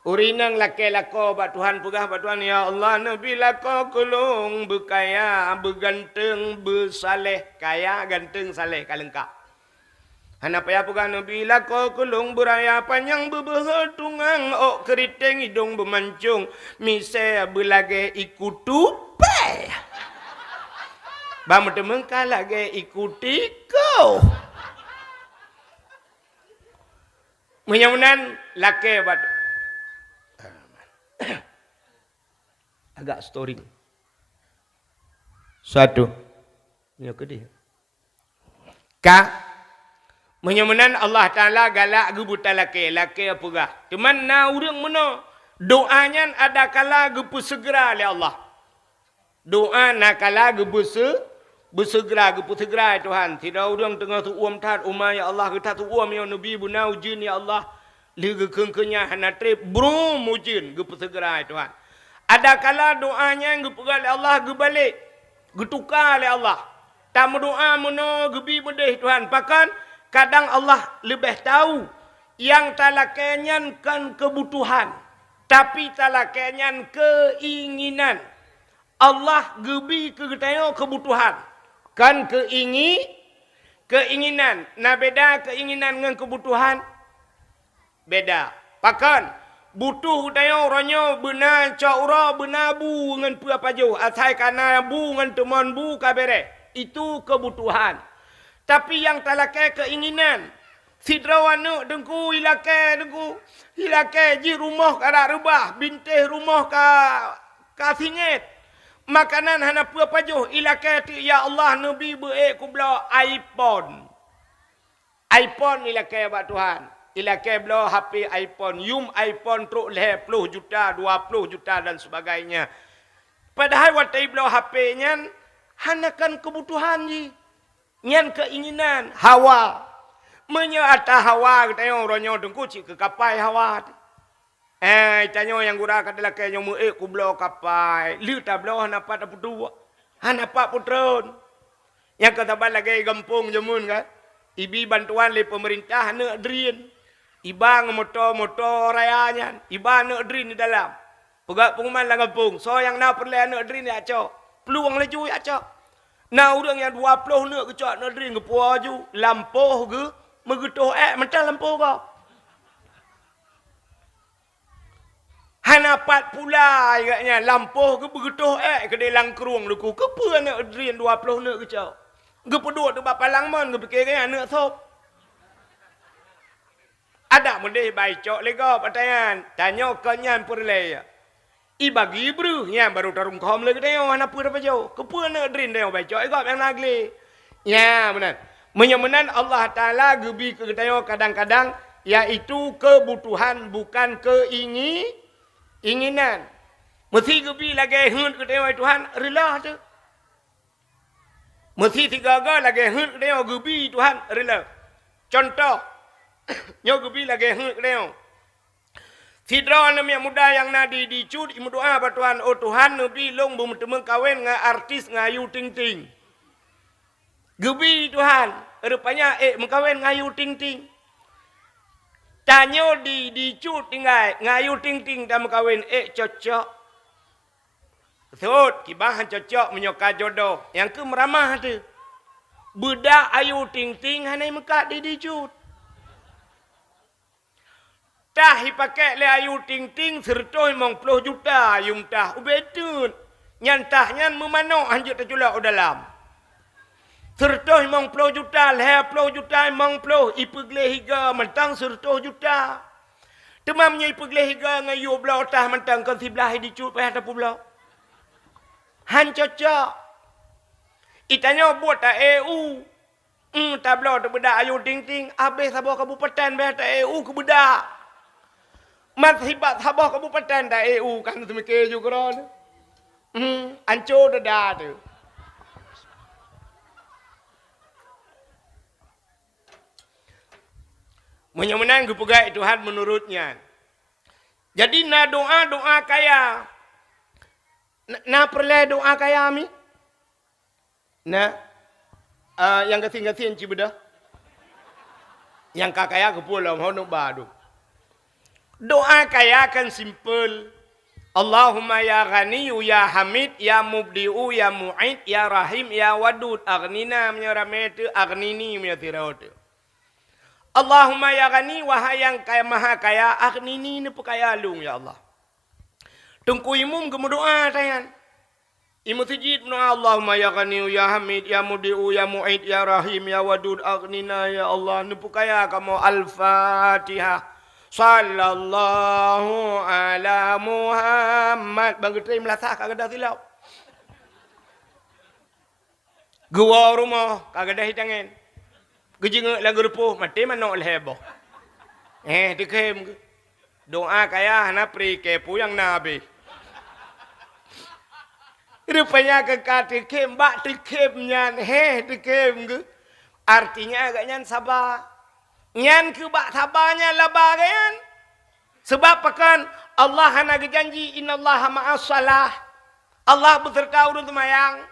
Urinang laki-laki bak Tuhan pegah bak Tuhan ya Allah Nabi lako kelong berkaya berganteng bersaleh kaya ganteng saleh kalengkap. Hana payah pegah Nabi lako kelong beraya panjang bebehe tungang ok keriting hidung bermancung mise belage ikut tupai. Bang temengka lagi ikuti kau. Menyamunan laki bak agak story. Satu. Ya ke dia. Ka menyemenan Allah Taala galak gebuta laki apa gah. Teman na urang meno doanya ada kala gepu segera oleh Allah. Doa na kala gepu bersegera gepu segera Tuhan. Tidak urang tengah tu tat umma ya Allah kita tu ya nabi buna ujin ya Allah. Liga kengkenya hana trip bro mujin gepu segera Tuhan. Ada kala doanya yang gepegal Allah gebalik. Getukar oleh Allah. Tak berdoa meno gebi bedih Tuhan. Bahkan kadang Allah lebih tahu yang talakenyan kan kebutuhan. Tapi talakenyan keinginan. Allah gebi kegetayo kebutuhan. Kan keinginan. Nah beda keinginan dengan kebutuhan. Beda. Bahkan butuh tayo orangnya benar caura benar bu dengan apa jauh asai kana bu dengan teman bu kabere itu kebutuhan tapi yang talakai keinginan sidrawana dengku hilake ji rumah kada rebah bintih rumah ka singit makanan hana apa jauh ilake ya Allah nabi beek kubla iPhone ilake bak Tuhan ilakai belah HP iPhone, iPhone truk leh 10 juta, 20 juta dan sebagainya. Padahal waktu belah HP-nya, hanakan kebutuhan je. Nyan keinginan, hawa. Menyata hawa, kita yang orangnya dengku cik ke kapai hawa. Tanya yang gura kata lah kaya yang ku belah kapai. Liu tak belah hanapat apa dua. Hanapat putron. Yang kata lagi gampung jemun kan. Ibi bantuan le pemerintah nak drin. Iba motor rayanya. Iba nak drin di dalam. Pegak pengumuman lah kampung. So yang nak perlu nak drin ya cok. Peluang laju ya cok. Nah orang yang 20 nak ke cok nak drin ke puas ju. Lampuh ke. Megetuh mentah lampuh kau. Hanapat pula agaknya. Lampuh ke begetuh ke dalam kerung luku. Kepa nak drin 20 nak ke cok. Gepeduk tu bapa langmon gepikir kan nak sop. Ada mendeh baik cok lego patayan. Tanya kenyan purle. bagi bru nya baru tarung khom le kedeo hana pu apa jauh kepu na drin deo baca ikut yang nagli ya benar menyamanan Allah taala gebi ke kedeo kadang-kadang yaitu kebutuhan bukan keinginan mesti gebi lagi hun kedeo Tuhan rela tu mesti tiga lagi hun kedeo gebi Tuhan rela contoh nyo gebi lagi hun kedeo Sidra nama muda yang nadi dicut imu doa ba Tuhan oh Tuhan nabi long bum temeng kawin nga artis ngayu ting ting. Gebi Tuhan rupanya mengkawin ngayu ting ting. Tanyo dicut tinggal ngayu ting ting dan mengkawin cocok. Sud kibahan cocok menyoka jodoh yang ke meramah tu. Budak ayu ting ting hanai meka dicut. Tah pakai le ayu ting ting sertoi mong 10 juta yung tah ubetun nyantah nyan memano anjut terjula dalam sertoi mong 10 juta le 10 juta mong 10 ipegle higa mentang 10 juta temamnya ipegle higa ngayu blau tah mentang kon sebelah dicut payah tapu blau han cocok itanya buat ta EU ta blau tu bedak ayu ting ting habis sabah kabupaten be ta EU ke bedak mat hibat habah kabupaten da EU kan semike juga ron. Anco dah tu. Menyemenang kepegai Tuhan menurutnya. Jadi na doa kaya. Na perle doa kaya mi. Na yang kasing-kasing cibedah. Yang kakaya kepulau mau nak badu. Doa kaya kan simple. Allahumma ya ghaniyu ya hamid ya mubdi'u ya mu'id ya rahim ya wadud aghnina menyeramete aghnini menyatiraute. Allahumma ya ghani wahai yang kaya maha kaya aghnini ni pekaya lung ya Allah. Tungku imum gemudoa tayan. Imu sujud mendoa Allahumma ya ghaniyu ya hamid ya mubdi'u ya mu'id ya rahim ya wadud aghnina ya Allah ni pekaya kamu Al-Fatihah. Sallallahu ala Muhammad. Bagi terima melasak kagak dah silap. Gua rumah kagak dah hitangin. Gejengak lagu repuh mati mana leheboh. Dikem doa kaya hana pri kepu yang nabi. Rupanya kekat dikem bak dikemnya dikem ke. Artinya agaknya sabar. Nyan ke bak sabarnya labah kan? Sebab pekan Allah hana janji innallaha ma'as salah. Allah beserta urang semayang.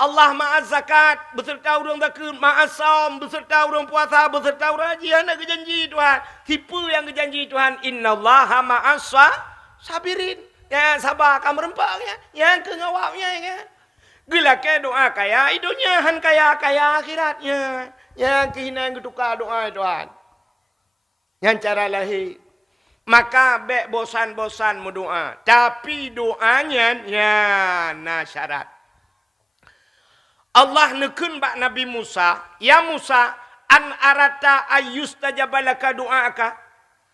Allah ma'as zakat, beserta urang zakat, ma'as saum, beserta urang puasa, beserta urang haji hana janji Tuhan. Tipu yang janji Tuhan innallaha ma'as sabirin. Ya sabar kamu rempaknya, yang ke ngawaknya ya. Gila ke doa kaya idonya han kaya akhiratnya. Yang kehinaan ketukar doa Tuhan. Yang cara lahir. Maka bek bosan-bosan berdoa. Tapi doanya ya syarat. Allah nekun bak Nabi Musa. Ya Musa an arata ayustajabalaka doaka.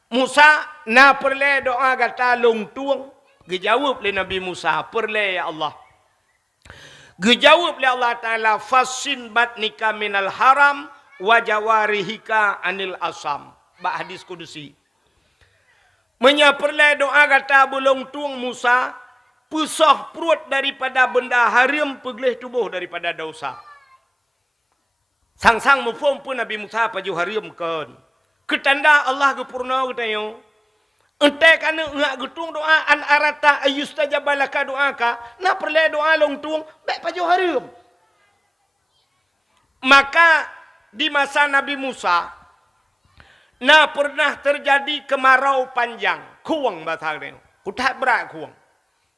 Musa na perle doa kata long tuang. Gejawab le Nabi Musa. Perle ya Allah. Gejawab le Allah Ta'ala fasin batnika minal haram wajawarihika anil asam. Bak hadis kudusi. Menyaperle doa kata belum tuang Musa. Pusah perut daripada benda haram pegelih tubuh daripada dosa. Sang-sang mufum pun Nabi Musa paju haram kan. Ketanda Allah kepurna katayo. Entai kana ngak getung doa an arata ayustajabalaka doaka na perle doa long tuang baik paju harum. Maka di masa Nabi Musa na pernah terjadi kemarau panjang, kuang bahasa dia. Kutat berat kuang.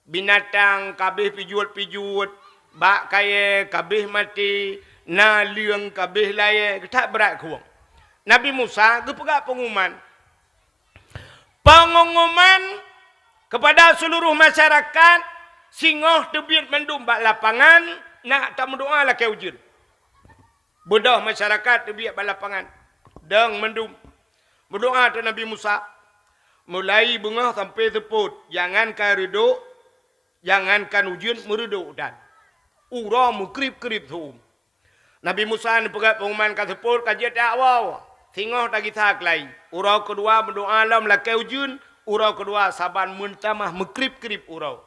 Binatang kabeh pijut-pijut, bak kaya kabeh mati, na liang kabeh laye, kutat berat kuang. Nabi Musa gepegak pengumuman kepada seluruh masyarakat singoh tebit mendum bak lapangan nak tak mendoa lah ke ujur. Bodoh masyarakat tebit bak lapangan dang mendum berdoa tu Nabi Musa mulai bengah sampai seput jangan kau duduk Jangankan ujian mereduk dan. Ura mukrip-krip tu. Nabi Musa ni pegat pengumuman kasepul kajian dakwah. Tengok tak kita kelai. Urau kedua berdoa alam lakai ujian. Urau kedua saban mentamah mekrip-krip urau.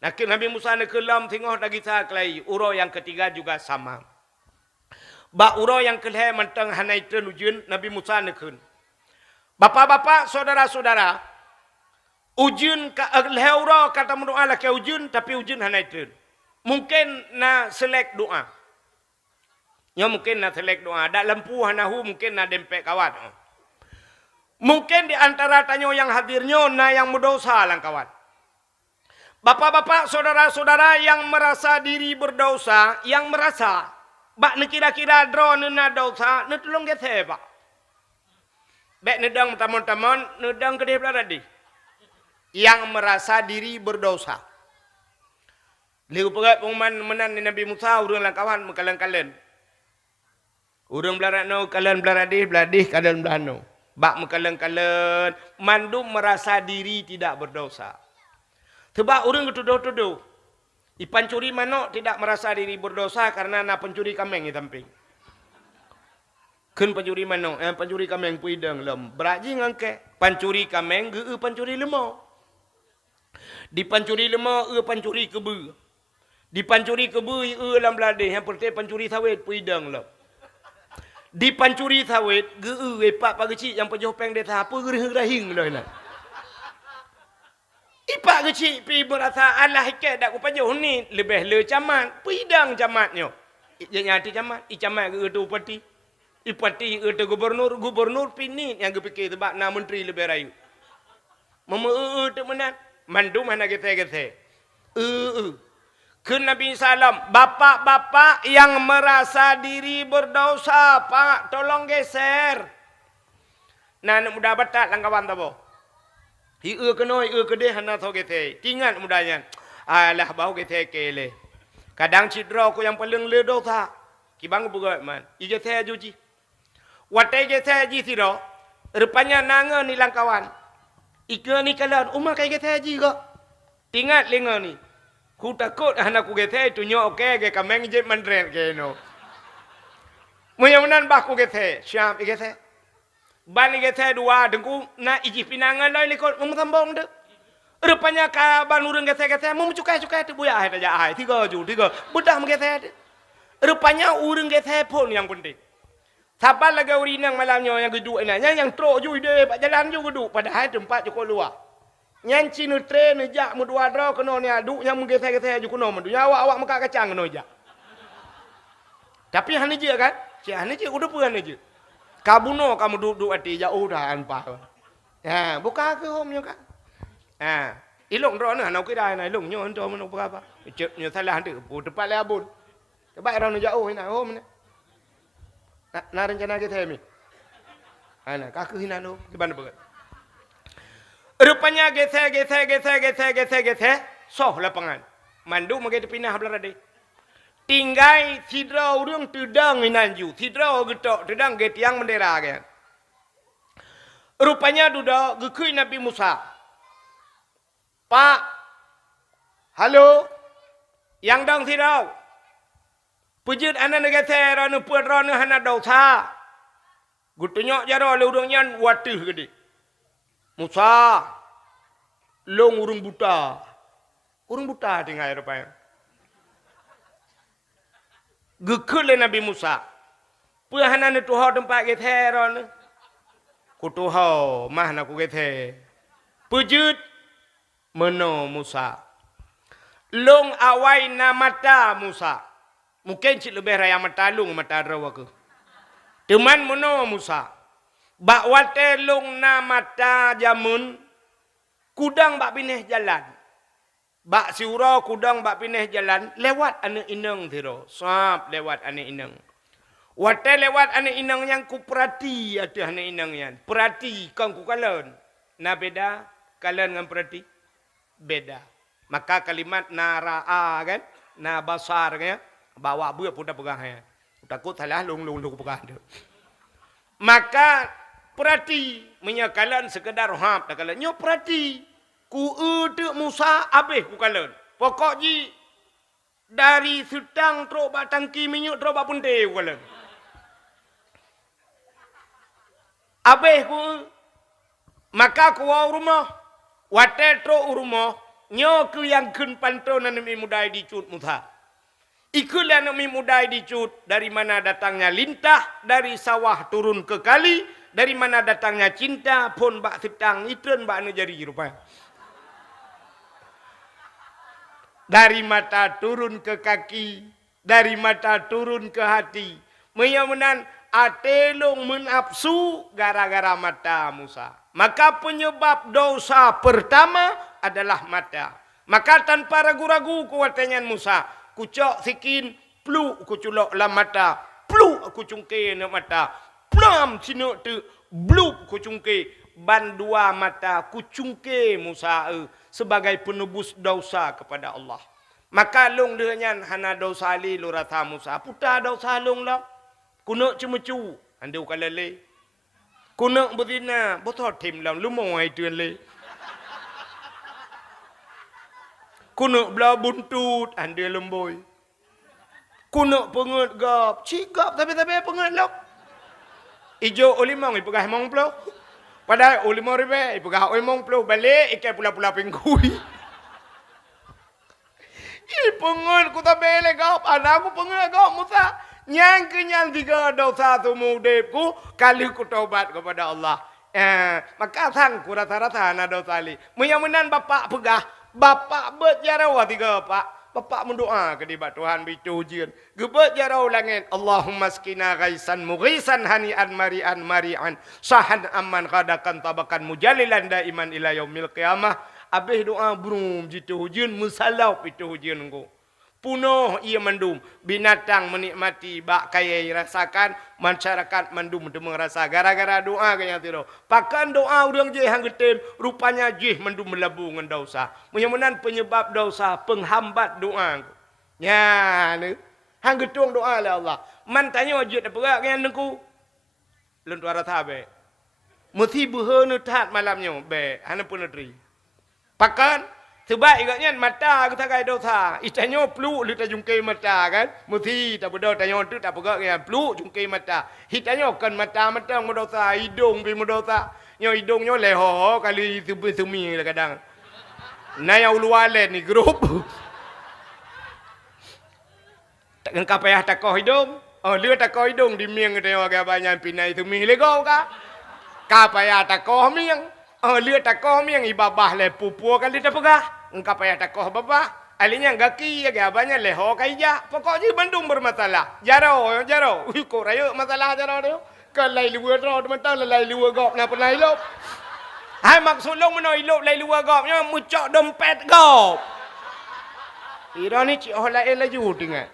Nabi Musa ni kelam tengok tak kita kelai. Urau yang ketiga juga sama. Ba urau yang kelai mentang hanai tren ujian Nabi Musa ni kun. Bapak-bapak, saudara-saudara. Ujian urau kata mendoa lakai ujian tapi ujian hanai tren. Mungkin na select doa. Ya mungkin na select doa. Dak lempu hanahu mungkin na dempek kawan. Mungkin di antara tanyo yang hadirnya na yang berdosa lang kawan. Bapak-bapak, saudara-saudara yang merasa diri berdosa, yang merasa bak ne kira-kira draw na dosa, ne tolong gethe pak. Bek nedang teman-teman, nedang kedeh beladi. Yang merasa diri berdosa. Liu pegat pengumuman menan ni Nabi Musa urang lang kawan mekalan-kalan. Urang belarano kalan beladih kalan belano. Bak mekalan-kalan mandum merasa diri tidak berdosa. Sebab urang ketuduh-tuduh. Pancuri manok tidak merasa diri berdosa karena na pencuri kameng di samping. Kun pencuri manok, pencuri kameng puidang lem. Beraji ngangke pancuri kameng ge pancuri lemau. Di pancuri lemau pancuri kebu. Di pancuri kebu lam beladih yang pertama pancuri sawit puidang lem. Di pancuri sawit epak pagecik yang pejoh peng desa apa gerah-gerahing lah nak. Ipak kecik pi berasa alah ikat dak ku pejoh ni lebih le camat puidang camatnya. Nyati camat, camat ke tu parti. Parti ke gubernur pini yang gepikir sebab na menteri lebih rayu. Mama tu menan mandu mana gete-gete. Ke Nabi Salam, bapak-bapak yang merasa diri berdosa, pak, tolong geser. Nah, nak muda batat langkawan tabo. Hiu kenoi, kedeh hana tau gete. Tingat mudanya. Alah bau gete kele. Kadang cidra aku yang paling le dosa. Kibang buat man. Ije saya juji. Watai je saya ji siro. Rupanya nanga ni langkawan. Ika ni kalan umah kai gete ji kok. Tingat lenga ni. Ku takut anak ku gethe tunyo oke ke kameng je mandren ke no. Muyamunan bah ku gethe, syam gethe. Ban gethe dua dengku na iji pinangan loy likot sambong de. Rupanya ka ban urang gethe mum cukai tu buya ai aja ai tiga. Budak gethe. Rupanya urang gethe pun yang penting. Sabar lagi urinang malamnya yang geduk ina, yang trok ju de pak jalan ju geduk padahal tempat cukup luar. Nyanci nu tren nu jak mu dua draw kena ni aduk yang menggeteh-geteh ju kuno mendu. Awak muka kacang kena jak. Tapi hanya je kan? Cik hanya je udah puan je. Kabuno kamu duduk ati jauh dah anpah. Ha, buka ke home kan? Ha, ilong draw ni anak kira na ilong nyo ento mana apa? Cek nyo salah tu, pu tepat le abun. Sebab orang nu jauh ina home ni. Na rencana geteh mi. Ana kaku hina lu, gimana begitu? Rupanya gethe, soh lapangan. Mandu mage pinah belar ade. Tinggai sidra urang tedang inanju. Sidra getok tedang get yang bendera ke. Rupanya duda gekui Nabi Musa. Pak. Halo. Yang dang sidra. Pujud anak gethe ranu puat ranu hana dosa. Gutunyok jaro le urang nyan watih gede. Musa, long urung buta tinggal rupanya. Gekul Nabi Musa. Puhanan itu hau tempat getheron. Kutuhau mah nak gethe. Pujud meno Musa. Long awai na mata Musa. Mungkin cik lebih raya mata long mata rawa ke. Teman meno Musa. Bak wate long na mata jamun kudang bak pineh jalan. Bak siura kudang bak pineh jalan lewat ane inang thiro. Sap lewat ane inang. Wate lewat ane inang yang ku perhati ada ane inang yan. Perhati kang ku kalan. Na beda kalan dengan perhati beda. Maka kalimat na ra'a kan, na basar kan, bawa buat pun dah pegang ya. Takut salah long pegang tu. Maka perhati menyakalan sekedar hap tak kalan nyo perhati ku tu Musa abeh ku kalan Pokok ji dari sutang teruk bak tangki minyak teruk bak punte kala. Habis ku maka ku rumah wate teruk rumah nyo ku yang kun pantau nanami mudai dicut mutha. Ikulah nanami mudai dicut dari mana datangnya lintah dari sawah turun ke kali dari mana datangnya cinta pun bak sutang itren bak anu jari rupanya. Dari mata turun ke kaki, dari mata turun ke hati. Menyamanan atelong menafsu gara-gara mata Musa. Maka penyebab dosa pertama adalah mata. Maka tanpa ragu-ragu kuatnya Musa, kucok sikin, pluk kuculok lah mata, pluk aku cungke nak mata, plam sinuk tu, bluk kucungke, ban dua mata kucungke Musa sebagai penebus dosa kepada Allah. Maka long dengan hana dosa li lu rata Musa. Puta dosa long lah. Kuno cemucu. Anda ukalale. Kuno betina. Botol tim lah. Lu mau itu le. Kuno belah buntut. Anda lemboy. Kuno pengut gap. Cik gap tapi pengut lok. Ijo olimong ipegah mong plo. Padahal olimong ribe ipegah olimong plo. Balik ikai pula-pula penggui. Pengen ku tak boleh gap. Anak aku pengen gap Musa. Yang kenyang tiga dosa semudipku. Kali ku taubat kepada Allah. Maka sang ku rata-rata anak dosa li. Menyamanan bapak pegah. Bapak berjarau tiga pak. Bapak mendoa ke dibat Tuhan bicu ujian. Gebet jarau langit. Allahumma skina ghaisan mughisan hani'an mari'an mari'an. Sahan aman qadakan tabakan mujalilan daiman ila yaumil qiyamah. Habis doa burung jitu hujan musalau pitu hujan engkau. Punuh ia mendum binatang menikmati bak kaya rasakan masyarakat mendum demeng rasa gara-gara doa kaya tiro. Pakan doa urang je hang getem rupanya je mendum melabu ngan dosa. Menyamanan penyebab dosa penghambat doa engkau. Ya ne hang getung doa lah Allah. Man tanya je apa gak kaya engkau. Lun tuara tabe. Mesti beheun tat malamnya be hana pun negeri. Pakan sebab igaknya mata kita kaya dosa. Istanyo peluk lu tak jungkai mata kan. Mesti tak bodoh tanya tu tak pegak kan. Peluk jungkai mata. Hitanyo kan mata-mata mendosa. Hidung pi mendosa. Nyo hidungnya leho kali sumi lah kadang. Nah yang ulualet ni grup. Tak engkau payah takoh hidung. Oh lu takoh hidung di miang tanya agak banyak pinai sumi lego ka. Ka payah takoh miang. Oh, lihat takoh yang ibabah le pupu kali tak pegah. Engkau payah takoh babah. Alinya gaki ya gabanya leho kaija. Pokoknya Bandung bermasalah. Jaro. Kok raya masalah jaro dia. Kalai luar ro mentang lai luar gop na penai lop. Hai maksud long menoi lop lai luar gopnya mucok dompet gop. Ira ni cik holai laju dengar.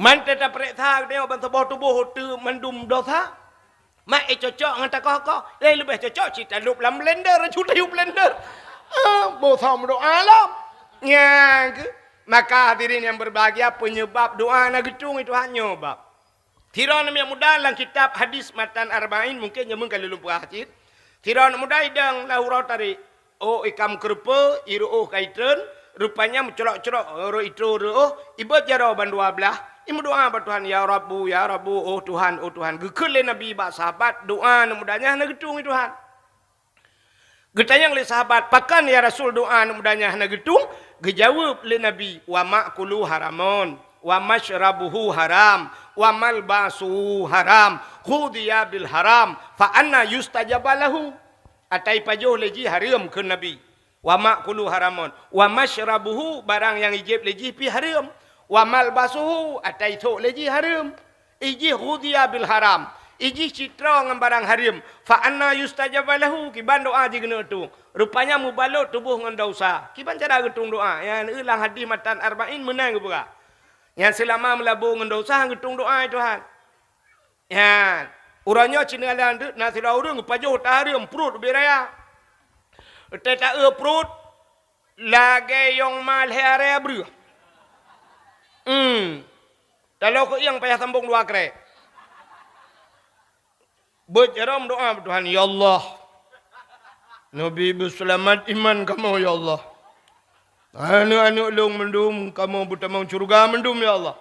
Man tetap periksa dia ban sebuah tubuh tu mendum dosa. Mak cocok ngan takoh-takoh. Lebih cocok cita lup dalam blender, cuta yu blender. Bosa doa lah. Yang maka hadirin yang berbahagia penyebab doa nak getung itu hanya bab. Tiran yang mudah dalam kitab hadis matan arba'in mungkin nyemung kali lupa hajit. Tiran mudah idang lahurau tarik. Oh ikam kerpa, iru kaitren. Rupanya mencolok-colok ro itu ro. Ibat jarau bandua belah. Imu doa pada Tuhan, ya Rabbu, oh Tuhan, Gekul le Nabi bak sahabat, doa mudahnya hana getung Tuhan. Getanya oleh sahabat, pakan ya Rasul doa mudahnya hana getung, gejawab le Nabi, wa ma'kulu haramun, wa mashrabuhu haram, wa malbasuhu haram, khudiya bil haram, fa anna yustajabalahu. Atai pajoh leji haram ke Nabi. Wa ma'kulu haramun, wa mashrabuhu barang yang ijib leji pi haram. Wa malbasuhu atai tok leji haram. Iji khudiya bil haram. Iji citra dengan barang haram. Fa anna yustajabalahu kiban doa ji kena tu. Rupanya mubalut tubuh dengan dosa. Kiban cara getung doa. Yang ulang hadis matan arba'in menang ke buka. Yang selama melabur dengan dosa getung doa Tuhan. Ya, urangnya cina lan tu nasi urang pajuh haram perut beraya. Tak perut lagi yang mal hari abru. Kalau kau yang payah sambung dua kere. Berjeram doa Tuhan, ya Allah, Nabi berselamat iman kamu ya Allah. Anak-anak long mendum kamu butamang curga mendum ya Allah.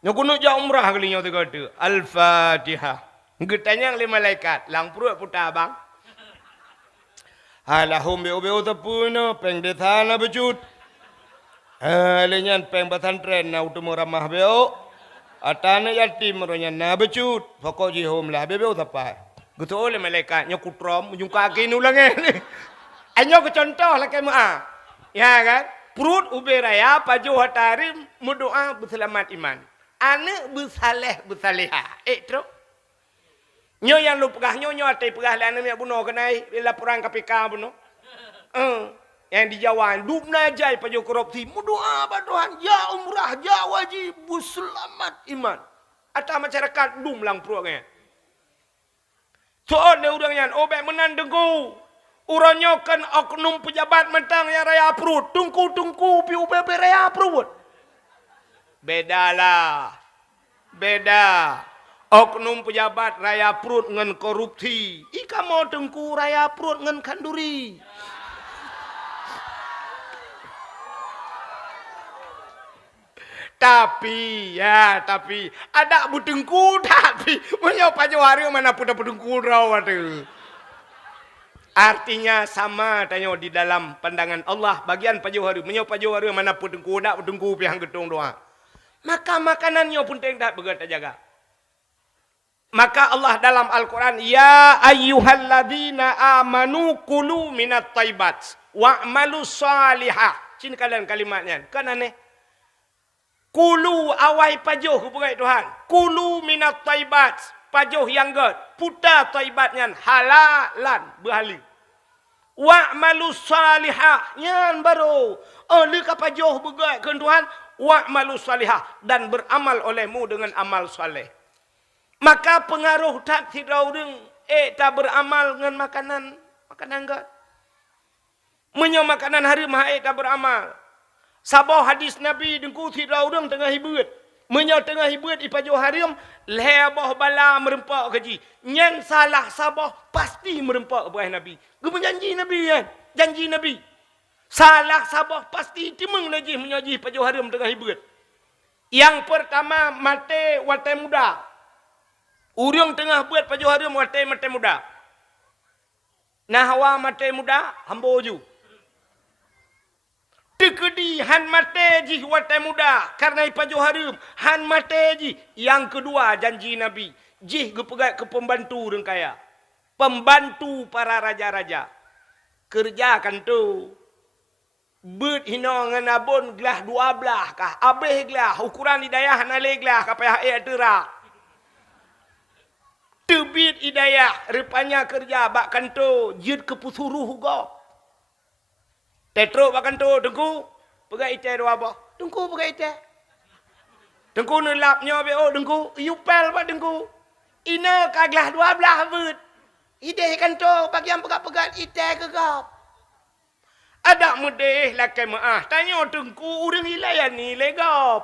Nyo kuno ja umrah kalinya tu kata. Al-Fatihah. Getanya oleh malaikat, lang perut putar bang. Alahum beo-beo tapuna peng dethana becut. Alenyan peng pesantren na utama ramah beo. Atana yatim ronya na becut. Pokok jihom lah beo tapai. Gitu oleh malaikat nya kutrom ujung kaki ni ulang ni. Anyo ke contoh lah kema. Ya kan? Perut ube raya paju hatari berdoa berselamat iman. Anak bersaleh bersalihah. Terus. Nyo yang lu pegah nyo atai pegah lah anak bunuh kenai laporan KPK bunuh. Yang di Jawa duk najai paju korupsi berdoa Tuhan ya umrah ya wajib berselamat iman. Atau masyarakat dum lang perutnya. Soal ni orangnya, obek menan dengku. Urangnya kan oknum pejabat mentang yang raya perut. Tungku pi ubek raya perut. Beda lah. Beda. Oknum pejabat raya perut ngan korupsi. Ika mau tengku raya perut ngan kanduri. Tapi ada budengku tapi punya paju hari mana pun budengku raw ada. Artinya sama tanya di dalam pandangan Allah bagian paju hari punya paju hari mana pun budengku piang gedung doa. Maka makanannya pun tidak begitu jaga. Maka Allah dalam Al-Quran ya ayyuhalladzina amanu kulu minat taibat wa'malu salihah. Cina kalian kalimatnya kan aneh. Kulu awai pajuh kepada Tuhan. Kulu minat taibat. Pajuh yang ged. Puta taibatnya halalan berhali. Wa'malu salihah. Yang baru. Lika pajuh begai ke Tuhan. Wa'malu salihah. Dan beramal olehmu dengan amal salih. Maka pengaruh tak tidak orang. Tak beramal dengan makanan. Makanan ged. Menyo makanan hari maha tak beramal. Sabah hadis Nabi dengku tidak orang tengah hibut. Menyo tengah hibut ipaju harium lebah bala merempak gaji. Nyan salah sabah pasti merempak berah Nabi. Gua janji Nabi kan? Janji Nabi. Salah sabah pasti timeng lagi menyaji ipaju harium tengah hibut. Yang pertama mate watai muda. Urang tengah buat paju harium watai mate muda. Nahwa mate muda hamboju. Tekedi han mate ji watai muda karena ipaju harum han mate ji. Yang kedua janji Nabi ji gepegat ke pembantu rengkaya, pembantu para raja-raja. Kerjakan tu bet hino ngan abon gelah 12 kah abeh gelah ukuran hidayah nale gelah kapaya terak. Tebit hidayah rupanya kerja bak kanto jid kepusuruh go. Tetro bakan tu tengku pegai ite dua bah. Tengku pegai ite. Tengku nelapnya be oh tengku yupel ba tengku. Ina kaglah 12 bet. Ide kan tu bagian pegat-pegat ite kegap. Ada mudeh lakai maah. Tanya tengku urang ilayan ni legap.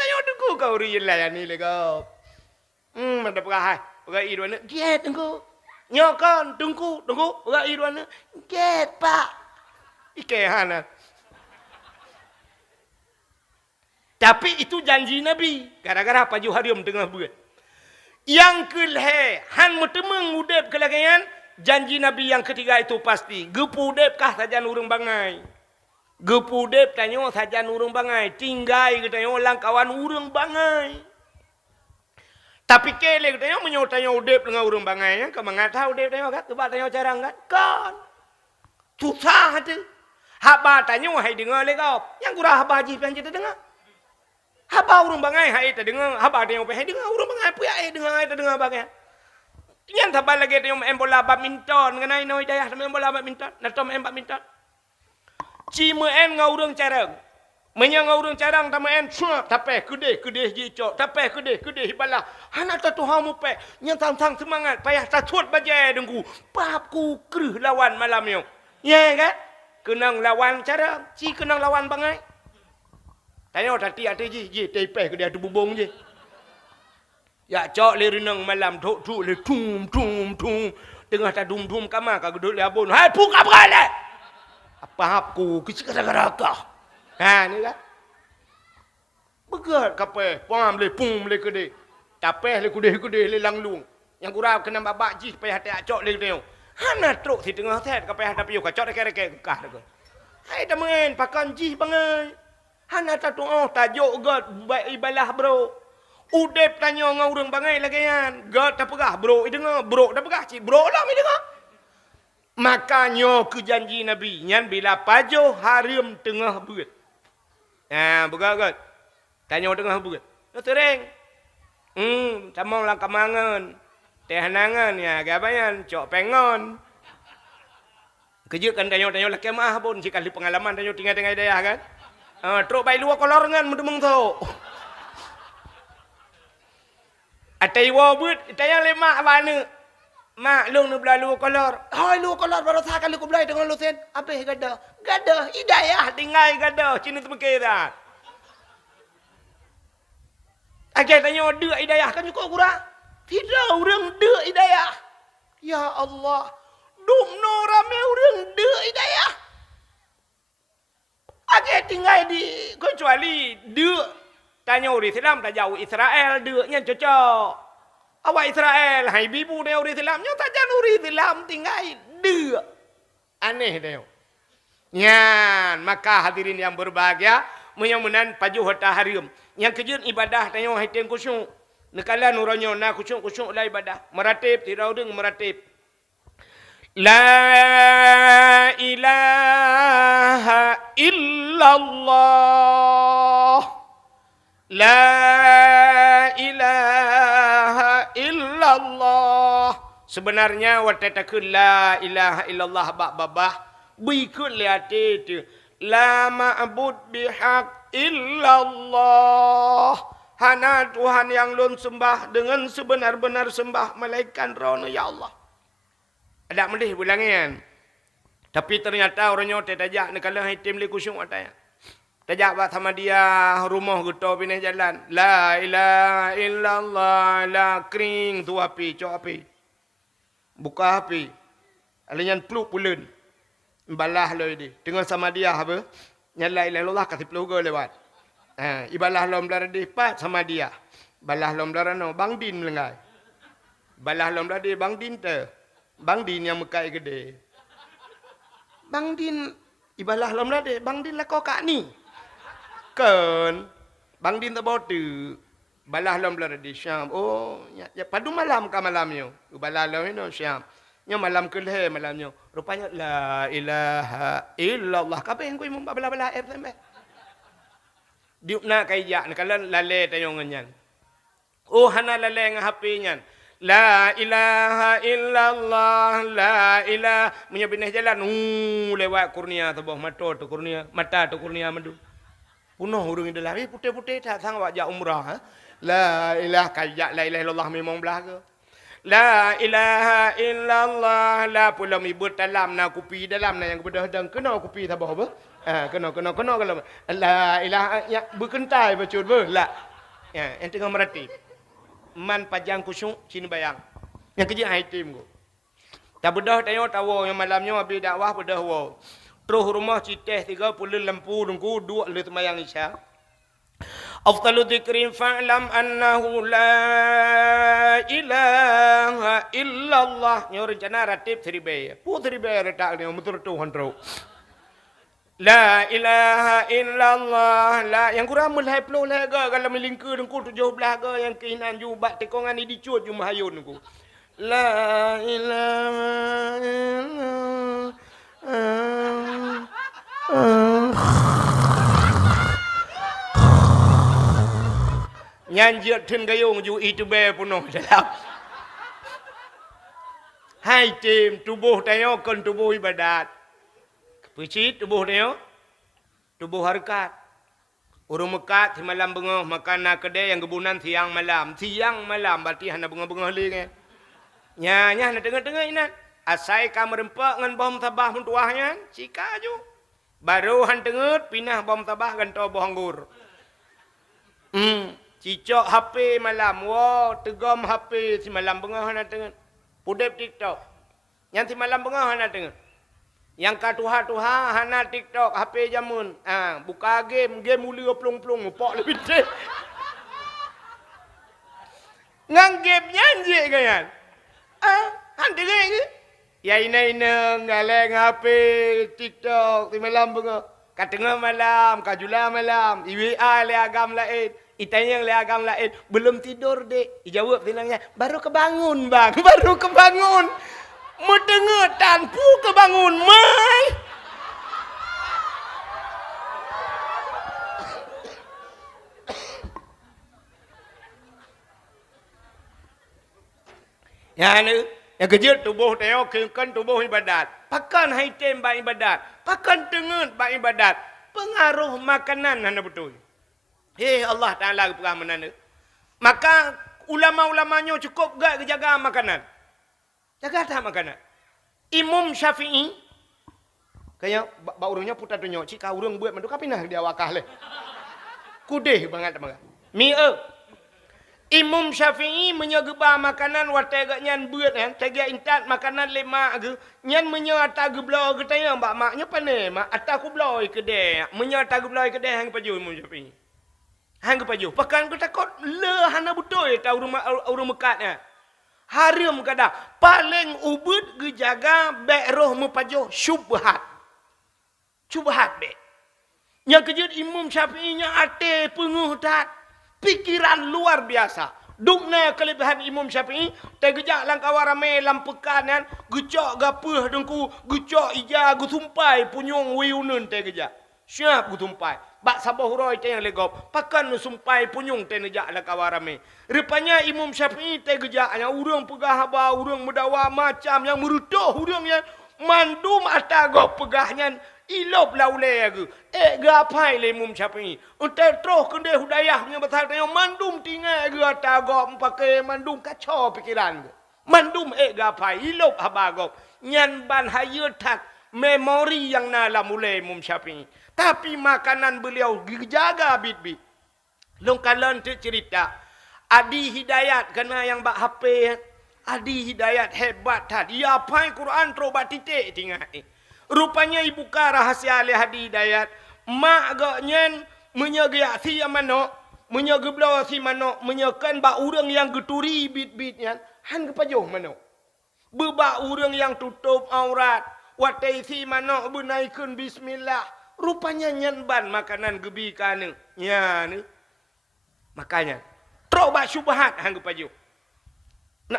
Tanya tengku kau urang ilayan ni legap. Ada pegai. Pegai idwana. Get tengku. Nyokan tengku pegai idwana. Get pak. Ikehana. Tapi itu janji Nabi. Gara-gara paju harium tengah buat. Yang kelhe. Han mutemeng udep kelagayan. Janji Nabi yang ketiga itu pasti. Gepu udep kah saja nurung bangai. Gepu udep tanya saja nurung bangai. Tinggai katanya orang kawan urung bangai. Tapi kele katanya menyotanya udep dengan urung bangai. Kau mengata udep tanya kan. Coba tanya carang kan. Kan. Susah tu. Haba tanya hai dengar legap. Yang kurang haba haji pian kita dengar. Haba urung bangai hai ta dengar. Haba tanya hai dengar urung bangai pu ai dengar hai ta dengar bagai. Yang tabal lagi tanya main bola badminton nganai noi dayah main bola badminton. Nato main badminton. Ci main ngau urung carang. Menyang ngau urung carang ta main tapeh kedeh ji cok. Tapeh kedeh hibala. Hana ta tu hamu pe. Yang tang semangat payah ta tuat bajai dengku. Papku kreuh lawan malam yo. Ya kan? Kenang lawan cara, ci kenang lawan bangai. Tanya tadi ada ji tepeh ke dia tu bubung je. Ya cok le renang malam tok le tum. Tengah tak dum-dum kamar kau duduk di abun. Hai buka berale. Apa aku kecil gara-gara kau. Ha ni kan. Begat kape, pam le pum le kede. Tapeh le kude-kude le langlung. Yang kurang kena babak jih payah tak acok le teu. Hana truk si tengah set kape hada piu kacok dek-dek kah dak. Hai temen pakan jih bangai. Hana tak tu tajuk god ibalah bro. Udep tanya ngau urang bangai lagi kan. God tak pegah bro, i dengar bro tak pegah cik bro lah mi dengar. Makanya ke janji Nabi nyan bila pajo harim tengah berat. Ha begat god. Tanya tengah berat. No tereng. Tamang lang kamangan. Teh hanangan ya, gabayan cok pengon. Kerja kan tanya laki mah pun sekali pengalaman tanya tinggal-tinggal daya kan. Truk baik luar kolor ngan mendemung tu. Atai wabut, tanya lemak mana? Mak long nu belah luar kolor. Hai luar kolor baru sah kali ku belai dengan lu sen. Apa gada? Gada hidayah tinggal gada. Cina tu dah. Agai tanya dek hidayah kan cukup kurang. Tidak orang dek hidayah. Ya Allah. Dumno ramai orang dek hidayah. Agai tinggal di kecuali dek. Tanya orang Islam tak jauh Israel deknya cocok. Awak Israel hai bibu dia orang Islamnya tak jauh orang Islam tinggal dek. Aneh dia. Nyan maka hadirin yang berbahagia. Mudah-mudahan pajuh harta harim. Yang kejut ibadah tanya haitin kusyuk. Nekala nuranyo na kusyuk lah ibadah. Meratib tidak udeng meratib. La ilaha illallah. La ilaha illallah. Sebenarnya watatakeun la ilaha illallah babah bikut liati tu. La ma'bud bihaq illallah. Hana Tuhan yang lun sembah dengan sebenar-benar sembah malaikat rono ya Allah. Ada mendih bulangan. Tapi ternyata orangnya tajak nekala hitim li kusyuk ataya. Tajak ba sama dia rumah geto pindah jalan. La ilaha illallah la kring tu api, cok api. Buka api. Alinyan peluk pulen. Balah lo ini. Tengok sama dia apa? Nyala ilah Allah kasih peluga lewat. Ibalah lom belara depat sama dia. Balah lom belara no Bang Din melenggai. Balah lom belara Bang Din te. Bang Din yang mekai gede. Bang Din ibalah lom belara Bang Din lah kau kak ni. Kan Bang Din tak bawa tu. Balah lom belara di Syam. Oh, ya padu malam ka malamnya. Balah lom ini Syam. Nya malam kelih malamnya. Rupanya la ilaha illallah. Kape yang kau imam bala-bala air sampai. Diuk nak kaya nak kalau lale tayong ngan. Oh hana lale ngah HP nyan. La ilaha illallah la ilaha punya binah jalan lewat kurnia tu bawah mata tu kurnia madu. Punuh urang ida lari putih-putih tak sang awak jak umrah ha. La ilaha kaya la ilaha illallah memang belah ke. La ilaha illallah la pula mibut dalam na kupi dalam na yang bedah dang kena kupi tabah apa? Kena kalau la ilaha ya berkentai bacun ber la. Ya yang tengah meratib. Man pajang kusyuk sini bayang. Yang kerja item ko. Tak bedah tayo tawo yang malamnya habis dakwah bedah wo. Terus rumah citeh 30 lampu nunggu dua le semayang isya. Afdalu dzikrin fa'lam annahu la ilaha illallah. Nyo rencana ratib seribe. Pu seribe retak ni mutur tu handro. La ilaha illallah la yang kurang mulai puluh lah ke kalau melingkar dengku 17 ke yang keinan jubat tekongan ni dicut ju mahayun dengku. La ilaha illallah. Nyanjir ten gayung ju itu be punuh dalam. Hai tim tubuh tayo kon tubuh ibadat. Pecit tubuh tayo. Tubuh harkat. Urung mekat si malam bengah makan nak kedai yang kebunan siang malam. Siang malam berarti hana bengah-bengah li kan. Nya nak tengah-tengah inat. Asai kam rempak ngan bom tabah mentuahnya cika ju. Baru han tengut pinah bom tabah ganto boh anggur. Cicok HP malam. Wow, tegam HP si malam bengah nak tengah. Pudep TikTok. Yang ti malam bengah hana tengah. Yang katuha-tuha hana TikTok, HP jamun. Buka game mula plung-plung, pok lebih deh. Ngang game nyanyi kan? Hande ke? Ya ina ngaleng HP TikTok ti malam bengah. Kat tengah malam, kat jula malam, IWA le agam lain. Itanya le agam lain, belum tidur dek. Dijawab tinangnya, baru kebangun bang, baru kebangun. Mendengar tanpu kebangun mai. Ya ni, yang kejut tubuh teo kan tubuh ibadat. Pakan haitem ba ibadat, pakan tengen ba ibadat. Pengaruh makanan hana betul. Allah Ta'ala perah menanda. Maka ulama-ulamanya cukup gak jaga makanan. Jaga tak makanan. Imam Syafi'i. Kaya baurungnya putar tunjuk. Cik urung buat mandu kapinah dia wakah leh. Kudeh banget. Mi'e. Imam Syafi'i menyegeba makanan wategak nyan buat kan. Tegak intat makanan lemak ke. Nyan menyata geblau ke tayang. Mbak maknya pane. Mak ataku blau ke deh. Menyata geblau ke deh. Hang paju Imam Syafi'i. Hang paju. Pakan ku takut. Hana betul. Tahu urung mekatnya. Haram kada paling ubud gejaga baik roh mepajo syubhat. Syubhat be. Yang kejut Imam Syafi'inya ate penguh tat. Pikiran luar biasa. Dukna kelebihan Imam Syafi'i, tegejak langkawa ramai lampekanan, gecok gapuh dengku, gecok ija gutumpai punyung wiunun tegejak. Siap gutumpai. Bak sabah huroi te yang legop. Pakan sumpai punyung te nejak langkawa ramai. Rupanya Imam Syafi'i tegejak yang urang pegah haba, urang medawa macam yang merutuh urang yang mandum atagop pegahnya. Ilop laulai aku. Gapai le Imam Syafi'i. Untuk terus kende hudayahnya betul tanya mandum tinggal ke atagop pakai mandum kacau pikiran. Mandum gapai ilop habagop. Nyan ban hayutak memori yang nala mulai Imam Syafi'i. Tapi makanan beliau dijaga bit-bit. Longkalan tu cerita. Adi Hidayat kena yang bak HP. Adi Hidayat hebat tadi. Dia apai Quran terobat titik tinggal. Rupanya ibu ka rahasia oleh Adi Hidayat. Mak agaknya menyegak si manok. Menyegeblau si manok. Menyekan bak orang yang geturi bit-bitnya. Han kepajuh manok. Bebak orang yang tutup aurat. Watai si manok benaikun bismillah. Rupanya nyanban makanan gebi kana. Ya ni. Makanya. Terobak syubhat hang kepajuh.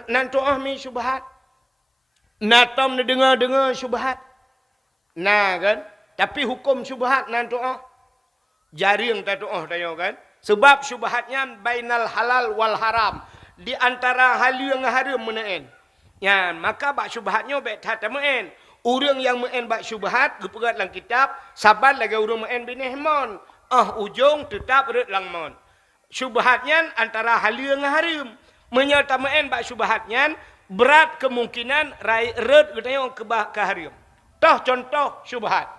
Nanto ahmi syubhat. Natam ni dengar syubhat. Nah kan. Tapi hukum syubhat nanto jaring tak doa tayo kan. Sebab syubhatnya bainal halal wal haram. Di antara hal yang haram menaen. Ya, maka bak syubhatnya baik tak menaen. Orang yang menaen bak syubhat gepegat dalam kitab, sabar lagi orang menaen binehmon. Ujung tetap red langmon. Syubhatnya antara hal yang haram. Menyata menaen bak syubhatnya berat kemungkinan red katanya ke haram. Toh contoh syubhat.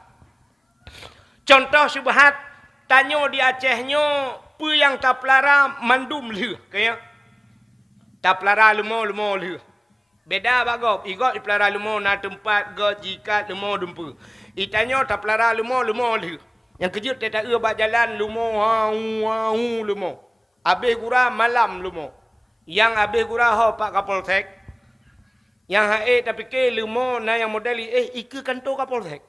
Contoh syubhat tanya di Acehnya apa yang tak pelara mandum leh kaya. Tak pelara lumo leh. Beda bagop. Igot di pelara lumo na tempat got jikat lumo dempu. Itanya tak pelara lumo leh. Yang kejut tak bak jalan lumo lumo. Habis gura malam lumo. Yang habis gura ho Pak Kapolsek. Yang tapi ke lumo na yang modali ika kantor Kapolsek.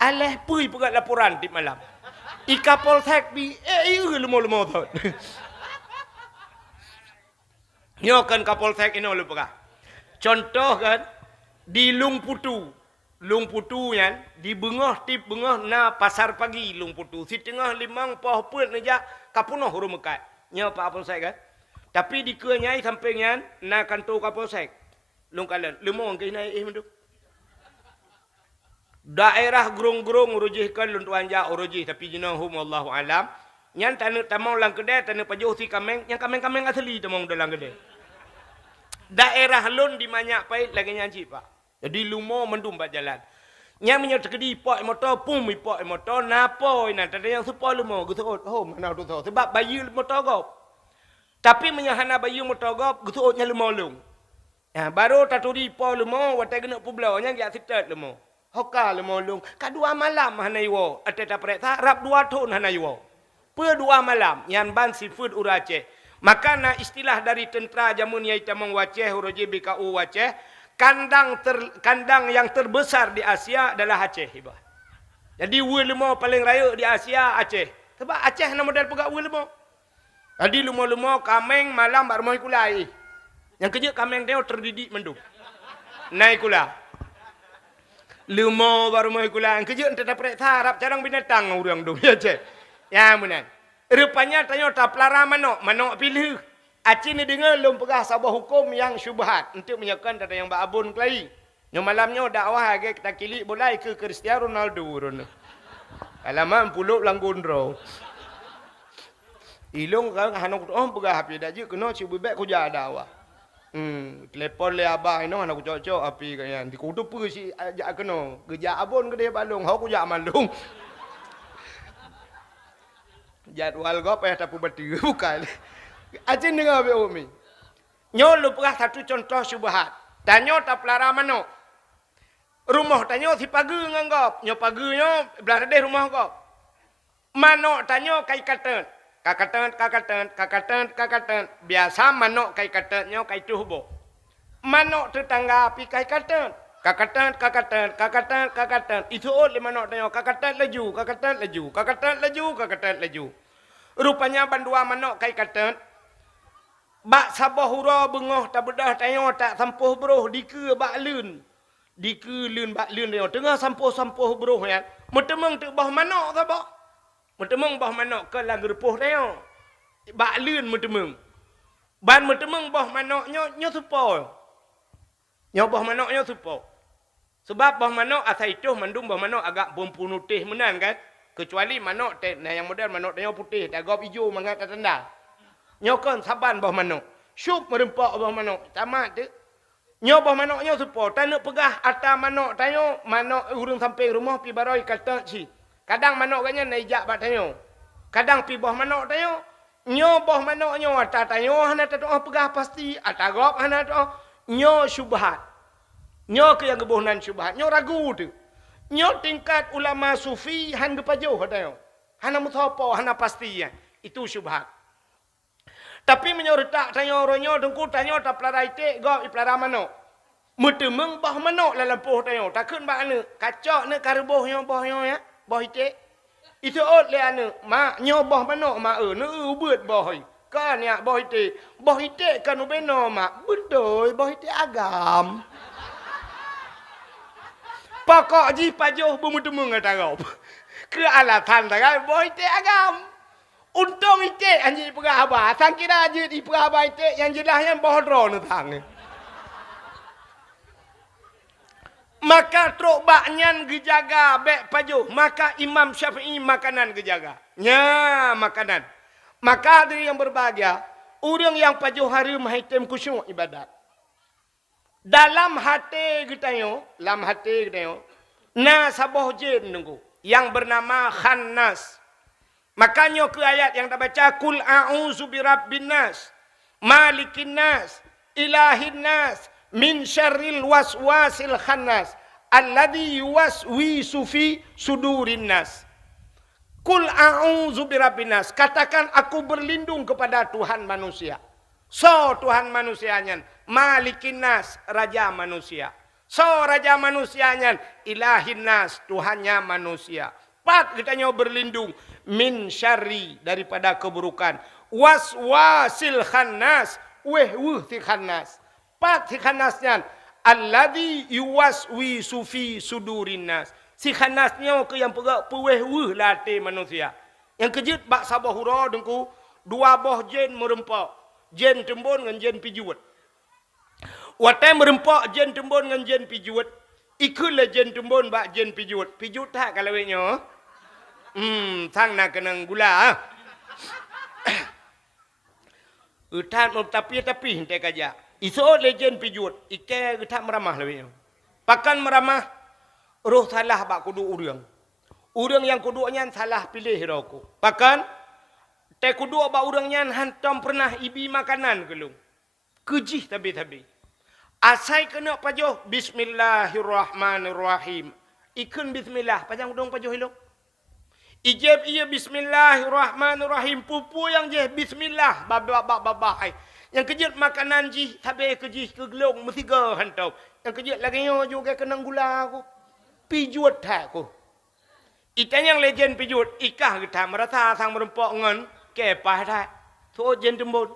Alah pui pegat laporan di malam. Ika Polsek bi lumo tu. Nyo kan Kapolsek ino lu pegat. Contoh kan di Lung Putu yan di bengah tip bengah na pasar pagi Lung Putu. Si tengah limang poh put neja kapunoh huru mekat. Nyo Pak Kapolsek kan. Tapi di kenyai sampingnya na kantor Kapolsek. Lung kalan lumo ke nai mendu. Daerah gerung-gerung urujihkan luntuan ja urujih tapi jinahum wallahu alam. Nyan tanah tamau lang kedai tanah pajuh si kameng yang kameng-kameng asli tamau dalam kedai. Daerah lun di manyak pai lagi nyanci pak. Jadi lumo mendum bat jalan. Nyan menyat kedi pok motor pum pok motor napo ina tadi yang supo lumo gusut mana tu sebab bayi motor gop. Tapi menyahana bayi motor gop gusut nya lumo lung. Ya, baru taturi po lumo, watai kena publau, nya giat sitat lumo. Hoka lumo lung, kadua malam hanaiwo, ate tapret harap 2 tahun hanaiwo. Per 2 malam, yan ban seafood urace. Maka na istilah dari tentera jamun yai tamang waceh, uroji BKU waceh, kandang yang terbesar di Asia adalah Aceh. Iba. Jadi wulmo paling raya di Asia Aceh. Sebab Aceh nama model pegak wulmo. Jadi lumo-lumo kameng malam baru mau kulai. Yang kerja kameng dia terdidik mendung. Naik kula. Lumo baru mau kula. Yang kerja entah dapat harap jarang binatang orang dong ya cek. Ya munan. Rupanya tanya tak pelara manok pilih. Aceh ni dengar lum pegah sabah hukum yang syubhat untuk menyakan tanda yang babun kelai. Yang malamnya dakwah agak kita kilik boleh ke Cristiano Ronaldo rono. Alamak puluk langgundro. Ilung kan hanok pegah api dah je kena cuba bek ku jah dakwah. Telepon le abah ino anak cocok api kan. Di kudu pu si ajak kena. Gejak abon ke dia balung, hau ku jak malung. Jadwal go payah tapu beti bukan. Acin dengar be umi. Nyo lu pegah satu contoh syubhat. Tanyo tak pelara mano. Rumah tanyo si pagi nganggap. Nyo pagi nyo belah deh rumah kau. Mano tanyo kai katan. Kakatan. Biasa manok kai katannya kai tuhbo. Manok tetangga api kai katan. Kakatan. Itu oleh manok tanya kakatan laju. Rupanya bandua manok kai katan. Bak sabah hura bengoh tak bedah tanya tak sampuh beruh dike bak lun. Dike lun bak lun tanya tengah sampuh beruh ya. Metemeng tu bah manok sabah. Metemeng bah manok ke lagu repuh tanya. Bak lun metemeng. Ban metemeng bah manoknya nyo supo. Nyo bah manoknya supo. Sebab bah manok asal itu mandung bah manok agak putih menan kan. Kecuali manok yang model manok tanya putih, dagop hijau mangat tanda. Nyo kan saban bah manok. Syup merempak bah manok. Tamat tu. Nyo bah manoknya supo. Tanuk pegah atas manok tanya manok urung samping rumah pi baroi kata si. Kadang manok kanya naijak bat tanya. Kadang pi bah manok tanya. Nyo bah manok nyo atas tanya hana doa pegah pasti atas gop hana doa. Nyo syubhat. Nyo ke yang kebohnan syubhat. Nyo ragu tu. Nyo tingkat ulama sufi han gepajo tanya. Hana muthapo hana pasti ya. Itu syubhat. Tapi menurut tak tanya orangnya dengku tanya tak pelara itik gop pelara manok. Metemeng bah manok dalam poh tanya. Takkan bah ane kacak ne karbohnya bohnya ya. Boh itik. Itu oleh ane mak nyobah manok mak ne ubet boh. Kan ya boh itik. Boh itik kan ubeno mak. Betul boh itik agam. Pokok ji pajuh bermutemeng kata gop. Ke alatan tak kan boh itik agam. Untung itik anjir pegah abah. Sang kira anjir di pegah abah itik yang jelasnya bohdro nu tang. Maka truk baknyan gejaga bek pajuh. Maka Imam Syafi'i makanan gejaga. Nya makanan. Maka dari yang berbahagia. Orang yang pajuh hari mahitim kusyuk ibadat. Dalam hati kita na sabah jin nunggu. Yang bernama Khannas. Makanya ke ayat yang kita baca. Kul a'udzu birabbin nas. Malikin nas. Ilahin nas. Min syarril waswasil khannas. Alladhi yuwaswisu fi sudurin nas. Kul a'udzu birabbin nas. Katakan aku berlindung kepada Tuhan manusia. So Tuhan manusianya. Malikin nas. Raja manusia. So raja manusianya. Ilahin nas. Tuhannya manusia. Pat kitanya berlindung. Min syarri. Daripada keburukan. Waswasil khannas. Weh si khannas. Pat si khannasnya. Alladhi yuwaswisu fi sudurin nas. Si khanasnya ke yang pegak peweh latih manusia. Yang kejut bak sabah hura dengku. 2 boh jen merempak. Jen tembon dengan jen pijuat. Watai merempak jen tembon dengan jen pijuat. Ikulah jen tembon bak jen pijuat. Pijuat tak kalau wehnya. Sang nak kenang gula. Utan tapi hentai kaja. Iso legend pijuat. Ike utan meramah lebihnya. Pakan meramah. Roh salah bak kudu urang. Urang yang kudunya salah pilih roko. Pakan. Te kudu bak urangnya hantam pernah ibi makanan kelung. Kejih tabi-tabi. Asai kena pajoh bismillahirrahmanirrahim. Ikun bismillah, panjang udung pajoh hilok. Ijab iya bismillahirrahmanirrahim. Pupu yang je bismillah babak. Yang kejut makanan ji sampai kejih ke gelong mesti ke hantau. Yang kejut lagi yo juga kena gula aku. Pijut tak aku. Ikan yang legend pijut ikah kita merasa sang merempok ngan ke pah tak. So jen tembun.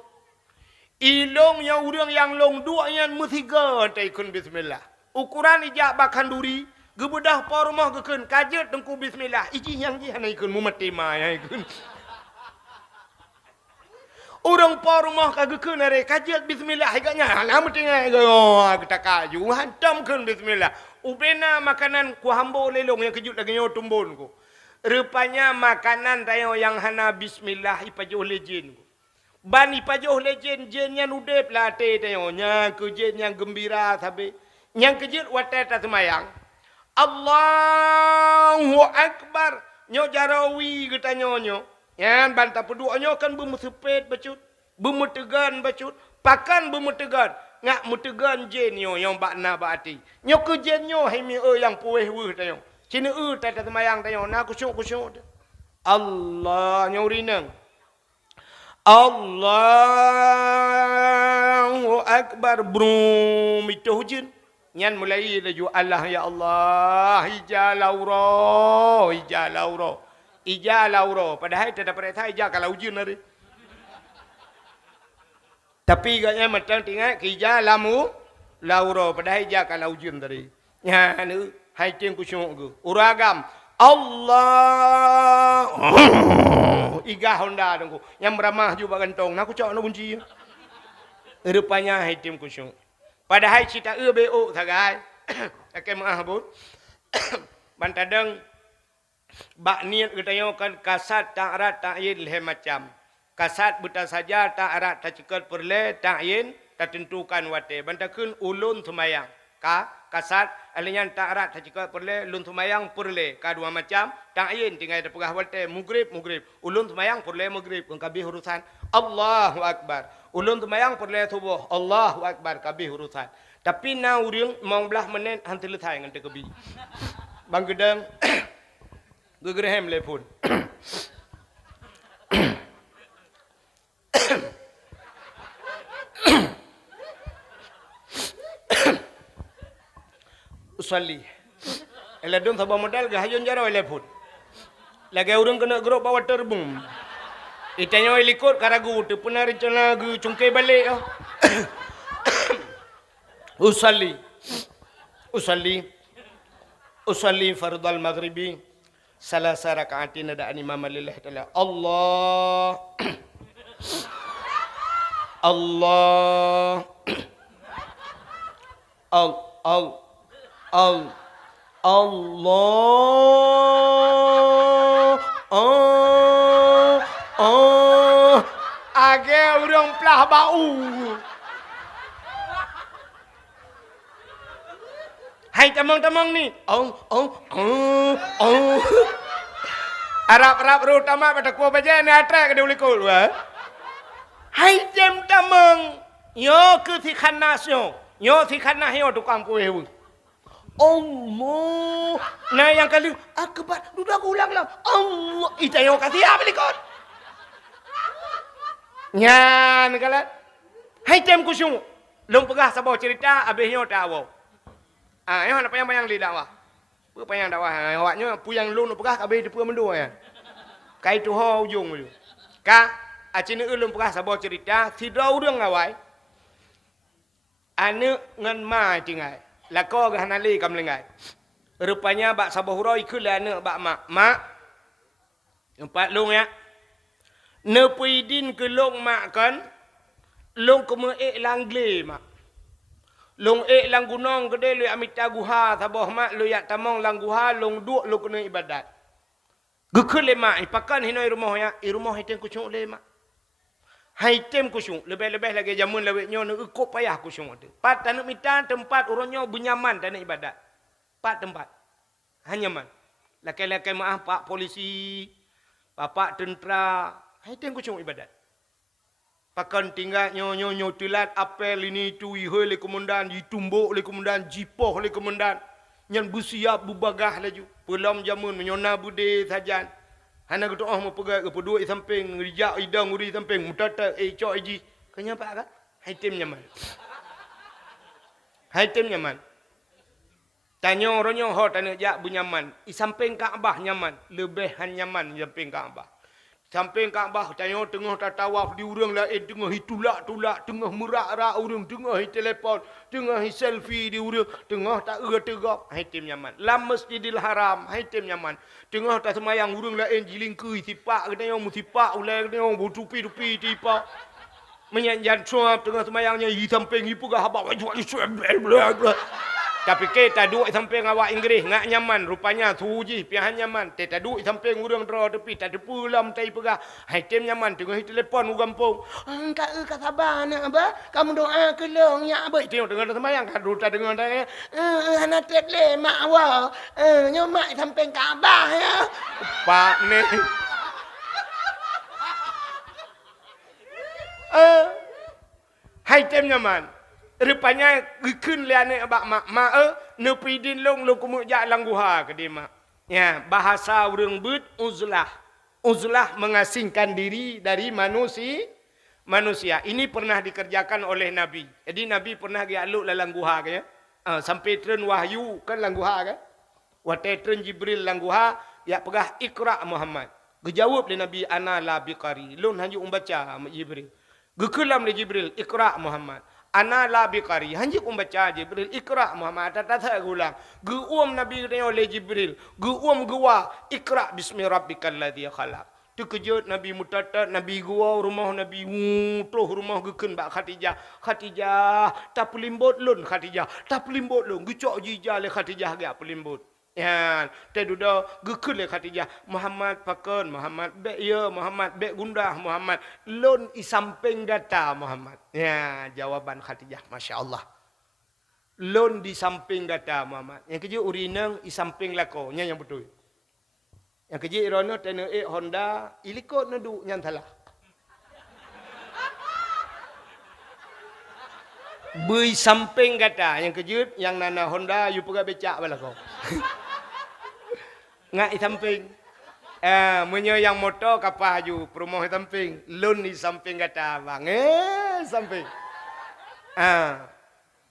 Ilong yang urang yang long dua yang mesti ke tak ikun bismillah. Ukuran ijak bakan duri. Gebedah pa rumah gekun kajet tengku bismillah. Iji yang ji hana ikun mumati ma ya ikun. Orang pa rumah kagekun are kajet bismillah agaknya hana mesti ngai go kita kaju hantam kun bismillah. Ubena makanan ku hambo lelong yang kejut lagi nyo tumbun ku. Rupanya makanan tayo yang hana bismillah ipajoh legend ku. Ban ipajoh legend jennya nudep late tayo nya ke jen yang gembira sabe. Yang kejut watet semayang. Allahu Akbar. Nyo jarawi kita nyonyo. Yan bantah pedua nyo kan bermusepet bacut. Bermutegan bacut. Pakan bermutegan. Ngak mutegan jen nyo yang bakna bakati. Nyo ke jen nyo hemi yang pueh weh tayo. Cina tata semayang tayo. Na kusyuk. Allah nyo rinang. Allahu Akbar. Brum itu hujan. Nyan mulai laju Allah ya Allah ijalauro. Padahal tidak perintah ijal kalau ujian hari. Tapi gaknya macam tinggal ijalamu lauro. Padahal ijal kalau ujian tadi. Ya nu hai tiang kusyuk ku. Uragam Allah. Iga Honda dongku. Yang beramah juga gantong. Nak cak nak kunci. Rupanya hai tiang kusyuk. Padahal cita BO sagai. Akan mahabut. Bantadeng bak niat kita kan kasat tak erat tak yin leh macam. Kasat buta saja tak erat tak cekat perle tak yin tak tentukan wate. Bantakun ulun tumayang. Kasat alinyan tak erat tak cekat perle ulun tumayang perle. Dua macam tak yin tinggal ada pegah wate mugrib. Ulun tumayang perle mugrib. Kabih urusan Allahu Akbar. Ulun tumayang perle tubuh Allahu Akbar kabih urusan. Tapi na urang mong belah menit hantu letai ngan kabih. Bang gedang gegerhem lepun. Usalli. Eladun sabah modal gahayun jaro lepun. Lagi urang kena gerok bawa terbung. Itanya likut karagu tu pernah rencana gu cungkai balik. Usalli fardal maghribi salasa rakaatin ada imam lillahi taala. Allah age urang pelah bau. Hai tamang-tamang ni. Arab terutama pada kuah baca ni atrak ada ulikul. Hai jam tamang. Yo ke si khanas yo. Yo si khanas yo tukang kuih. Allah. Nah yang kali akbar. Dudah aku ulang. Allah. Ita yo kasih apa likut. Nyan kalat. Hai jam kusyuk. Long pegah sabar cerita habisnya tak awak. Yang nak payang lidah wah. Apa payang dakwah? Awaknya puyang lu nak pegah habis depa mendua ya. Kai tu ho ujung tu. Ka acina ulun pegah sabar cerita tidak urang awai. Ane ngan ma tinggal. Lako gah nali kam lengai. Rupanya bak sabar hurau ikut lah ane bak mak. Mak. Empat long ya. Ne puidin ke long mak kan. Long kemu langle mak. Long lang gunong gede lu amita guha sabah mak lu yak tamong lang guha long duk lu kena ibadat. Gekul le mak ipakan hinoi rumah ya. I rumah hitem kusyuk le mak. Hitem kusyuk lebih-lebih lagi jamun lewetnya nak ikut payah kusyuk tu. Pat tanuk mita tempat orangnya bunyaman tanuk ibadat. Pat tempat. Hanya man. Laki-laki maaf pak polisi, bapak tentera, hitem kusyuk ibadat. Pakan tinggal nyo telat apel ini tu ihoi le komandan, ditumbuk le komandan, jipoh le komandan. Nyan bersiap berbagah laju. Pelam jamun menyona bude sajan. Hana kata mau pegang ke dua di samping, rijak idang uri samping, mutata cok iji. Kenapa kan? Haitem nyaman. Haitem nyaman. Tanya orangnya ho tanya jak bu nyaman. I samping Kaabah nyaman, lebihan nyaman di samping Kaabah. Samping Kaabah tanya tengah tatawaf di urang lain, tengah hitulak-tulak, tengah merak-rak urang, tengah telefon, tengah selfie di urang, tengah tak tegak, haitem nyaman. Lam Masjidil Haram, haitem nyaman. Tengah tak semayang urang lain jilingkui sipak kena yang musipak ulai kena yang butupi-tupi tipak. Menyanjan suap tengah semayangnya di samping ipu ke habak baju tapi ke tak duduk samping awak Inggeris ngak nyaman rupanya suji piahan nyaman tak duduk samping urang draw tepi tak ada pulam tai pegah haitem nyaman tengah telefon gampung engkak sabar nak apa kamu doa ke long ya apa tengok tengah semayang kan ruta dengar dah ana tek le mak awak nyomak samping Kaabah ya pak ni haitem nyaman rupanya gekun liane abak mak nepidin long kumuk jak langguha ke dia mak ya bahasa urang but uzlah mengasingkan diri dari manusia ini pernah dikerjakan oleh nabi jadi nabi pernah gialuk langguha ke ya sampai tren wahyu kan langguha kan wate tren jibril langguha ya pegah ikra Muhammad gejawab le nabi ana la biqari lun hanju umbaca jibril gekulam le jibril ikra Muhammad ana la biqari hanji baca Jibril ikra Muhammad tata gulang guum nabi oleh Jibril guum gua ikra bismi rabbikal ladzi khalaq terkejut nabi mutata nabi gua rumah nabi mutuh rumah gekeun bak Khadijah tak pelimbut lun Khadijah tak pelimbut lun gucok jija le Khadijah gak pelimbut ya teduda gekeun le Khadijah Muhammad pakon Muhammad be ya Muhammad be gundah Muhammad lun i samping data Muhammad ya jawaban Khadijah masya-Allah lun di samping data Muhammad yang keje urinang i samping lako nya yang betul yang keje irono tene Honda ilikot nedu nyan salah bui samping kata yang kejut yang nana Honda you pegak becak bala kau ngak di samping menyo yang motor kapah ju promo di samping lun di samping kata bang samping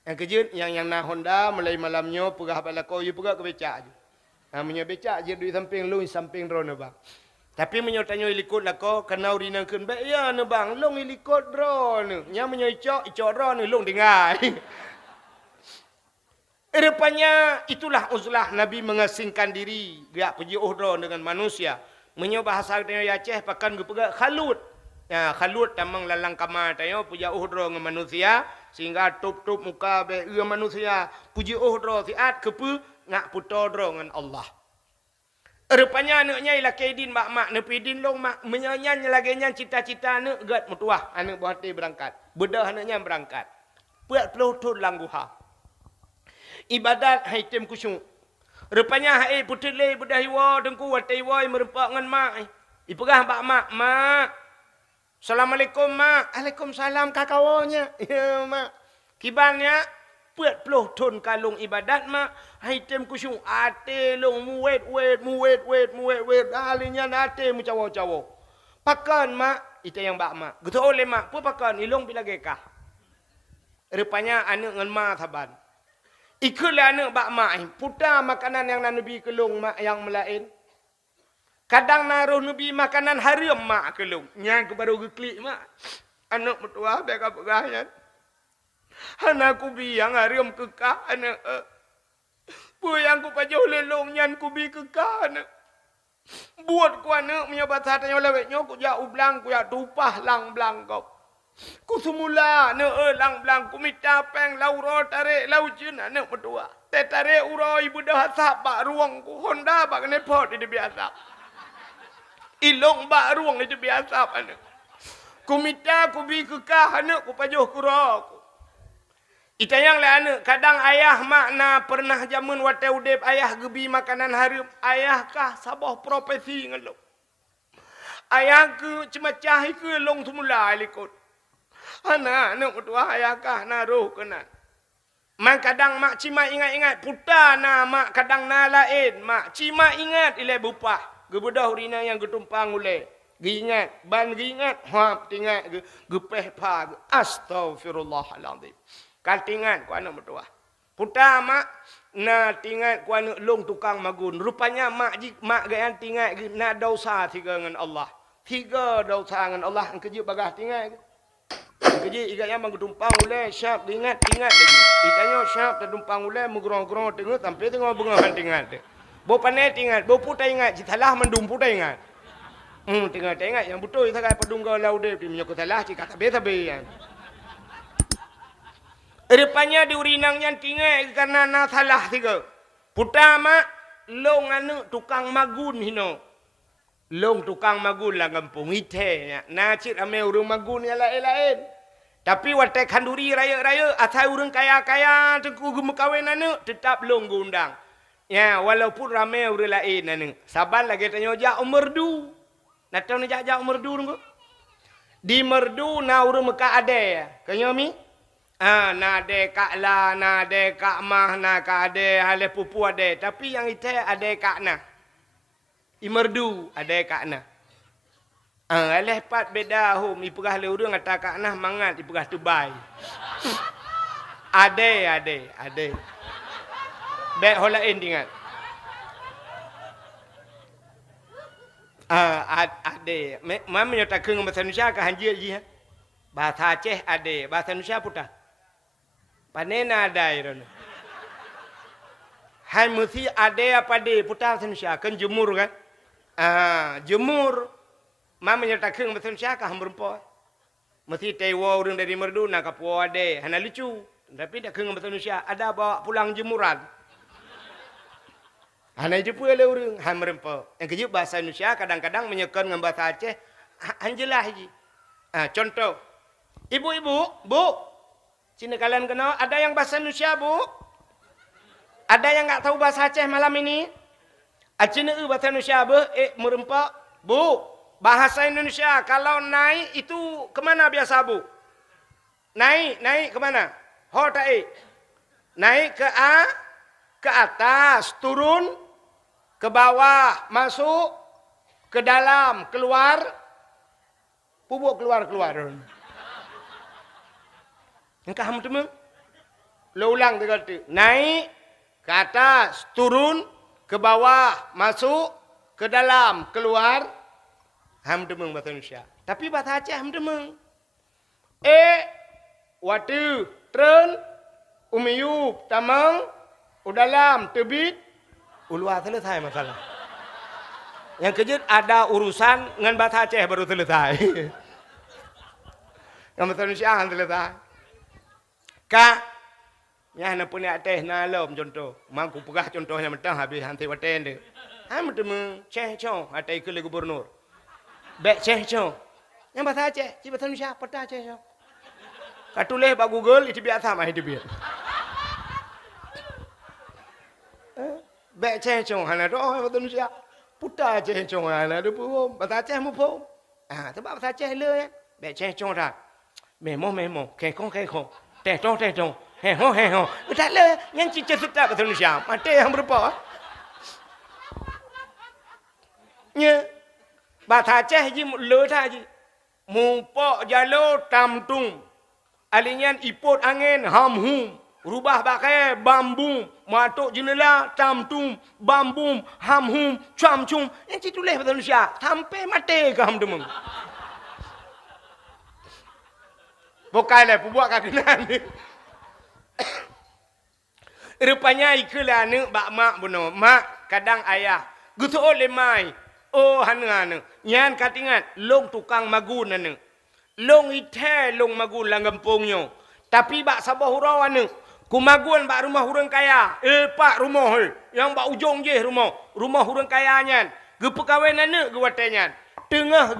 yang kejut yang na Honda mulai malamnya pegah bala kau you pegak ke becak ju menyo becak je di samping lun di samping drone bang tapi menyo tanyo ilikut lako kena urina keun be ya ne bang long ilikut drone nya menyo icok drone long dengar rupanya itulah uzlah nabi mengasingkan diri gak pergi uhdra dengan manusia menyo bahasa tanyo Aceh pakan gepega khalut ya khalut tamang lalang kamar tanyo puja uhdra dengan manusia sehingga tup muka be manusia puji uhdra siat kepu ngak putodra dengan Allah. Rupanya anaknya ialah Kaidin mak nepidin long mak menyanyi lagi nyan cita-cita anak gat mutuah anak buah hati berangkat bedah anaknya berangkat buat pelutut langguha ibadat haitem kusyuk rupanya hai putile bedah iwa dengku watai wa merempak ngan mak ipegah mak assalamualaikum mak waalaikumsalam kakawanya ya mak kibannya buat puluh ton kalung ibadat mak haitem kusyuk ate long muwet alinya ate mu cawo pakan mak itu yang bak mak gitu oleh mak pu pakan ilong bila gekah rupanya anak ngan mak saban ikulah anak bak mak putar makanan yang nabi kelung mak yang melain kadang naruh nabi makanan haram mak kelung nyang ke baru geklik mak anak mertua beka pegahnya anak ku biang haram kekah anak yang ku pajuh lelong nyan ku bi kekah anak buat ku anak punya bahasa tanya lewetnya ku jak ublang ku jak tupah lang blang kau ku semula anak lang blang ku minta peng lauro tarik laujun anak mertua tarik uro ibu dah asap bak ruang ku Honda bak nepot itu biasa ilong bak ruang itu biasa anak ku minta ku bi kekah anak ku pajuh ku rok itayang le anak kadang ayah makna pernah jamun wate udep ayah gebi makanan harum ayah kah sabah profesi ngelok ayah ke cemacah ke long semula likut Hana nak tua ayakah naruh kena. Mak kadang mak cima ingat-ingat puta na mak kadang na lain mak cima ingat ile bupah gebudah urina yang getumpang ule gingat ban gingat hap tingat gepeh pa astagfirullahalazim katingat ku anak mertua puta mak na tingat ku anak long tukang magun rupanya mak gayan tingat na dosa tiga dengan Allah tiga dosa dengan Allah keje bagah tingat kerja ikat yang menggetumpang oleh syab ingat lagi. Itanya syab terdumpang oleh menggerong-gerong tengok sampai tengok bunga ingat. Bo panai ingat, bo putai ingat, salah mendum putai ingat. Tengok ingat yang betul itu kan padungga laude di menyok salah cik kata tabe yang. Rupanya di urinang yang tinggal karena na salah tiga. Putama long anu tukang magun hino. Long tukang magun lah kampung ite na cik ame urung magun yang lain-lain. Tapi watak kanduri raya-raya asal urang kaya-kaya tengku gemekawin anu tetap long gundang. Ya walaupun ramai urang lain anu. Saban lagi tanya jak merdu. Nak tahu nak jak merdu nunggu. Di merdu na urang meka ade. Kanyo mi? Na ade kak la, na ade kak mah, na kak ade hale pupu ade. Tapi yang ite ade kak na. I merdu ade kak na. Aleh pat beda hum ipegah le urang kata kak nah mangat ipegah tubai. Ade. Bek holain ingat. Ade. Mam nyata keung bahasa Indonesia ka hanjil ji ha. Bahasa Aceh ade, bahasa Indonesia puta. Panena ada iron. Hai mesti ade apa de puta bahasa Indonesia kan jemur kan? Jemur. Mama nyata keung bahasa Indonesia ka hamberpo. Mesti tewo urang dari merdu nak kapo ade. Hana lucu. Tapi dak keung bahasa Indonesia ada bawa pulang jemuran. Hana jepu le urang hamberpo. Yang keju bahasa Indonesia kadang-kadang menyekan dengan bahasa Aceh anjelah ji. Contoh. Ibu-ibu, Bu. Sini kalian kenal ada yang bahasa Indonesia, Bu? Ada yang enggak tahu bahasa Aceh malam ini? Acina bahasa Indonesia, Bu? Merempak. Bu. Bahasa Indonesia, kalau naik itu kemana biasa Bu? Naik kemana? Ho ta'i. Naik ke atas, turun, ke bawah, masuk, ke dalam, keluar, pubuk keluar. Engkau ham temu? Lo ulang tiga kali. Naik, ke atas, turun, ke bawah, masuk, ke dalam, keluar, ham demeng bahasa Indonesia. Tapi bahasa Aceh ham demeng. Watu, tren, umiyub, tamang, udalam, tebit, ulua selesai masalah. Yang kejut ada urusan dengan bahasa Aceh baru selesai. Yang bahasa Indonesia ham selesai. Kak, yang nak punya Aceh nalom contoh. Mangku pegah contohnya mentah habis hantai waten dia. Ham demeng, ceh cong, atai ke gubernur. Bek ceh cong. Yang bahasa Aceh, si bahasa Indonesia peta ceh cong. Katulis bak Google itu biasa mah itu biar. Bek ceh cong hana doh bahasa Indonesia. Puta ceh cong hana do pun bahasa Aceh mu pun. Sebab bahasa Aceh le ya. Bek ceh cong dah. Memo, kekong. Teh tong. Heho. Tak le yang cicit sudah bahasa Indonesia. Mate yang berapa? Nya bahasa Aceh je le tha je. Mupok jalo tamtung. Alinyan ipot angin hamhum. Rubah pakai bambu. Matuk jenela tamtung. Bambum hamhum. Camcum. Yang tulis bahasa Indonesia. Sampai mati ke ham demeng. Bukanlah buat kagenan ni. Rupanya ikulah ni bak mak buno. Mak kadang ayah. Gutu oleh mai. Oh hana. Nyan katingat. Long tukang magun anu. Long ite long magun lang kampungnya. Tapi bak sabah hurau anu. Ku magun bak rumah orang kaya. Pak rumah. Yang bak ujung je rumah. Rumah orang kaya nyan. Gepekawin anu gewatenyan. Tengah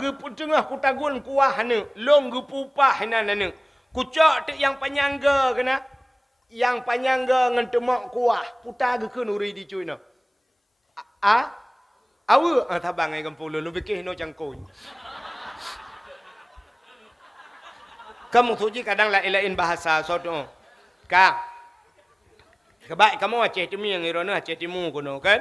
ku tagun kuah anu. Long gepupah anu. Kucak tu yang panyangga kena. Yang panyangga ngan temak kuah. Putar ke nuri di cuy no. Awu tabang ai kampung lu fikir no cangkoi. Kamu suji kadang lain-lain bahasa soto. Ka. Kebaik kamu Aceh Timur yang irona Aceh Timur kuno kan?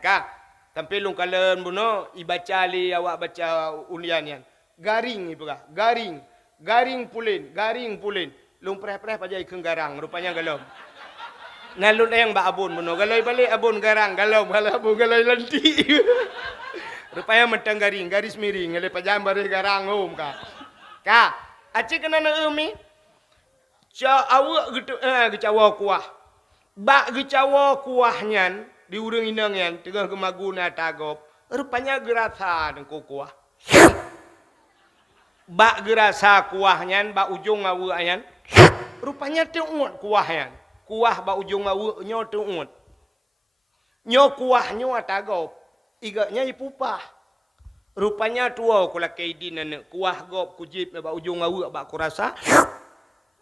Ka. Tampilung kalen buno ibaca li awak baca ulian yan. Garing ibu kah? Garing. Garing pulin. Lung preh-preh pajai ke garang rupanya galom. Nalun yang ba abun buno. Galoi balik abun garang galom. Kalau abun galoi lenti. Rupanya mentang garing, garis miring. Ngalai pajam baris garang om kah? Ka. Aceh kena na umi. Awak gitu gecawa kuah. Bak gecawa kuahnya di urang inang yan tengah kemaguna tagop. Rupanya gerasa dengku kuah. Bak gerasa kuahnya bak ujung awu ayan. Rupanya teungut kuahnya. Kuah bak ujung awu nyo teungut. Nyo kuah nyo tagop. Igaknya ipupah. Rupanya tua kula kaidi nana kuah gop kujip bak ujung awu bak kurasa.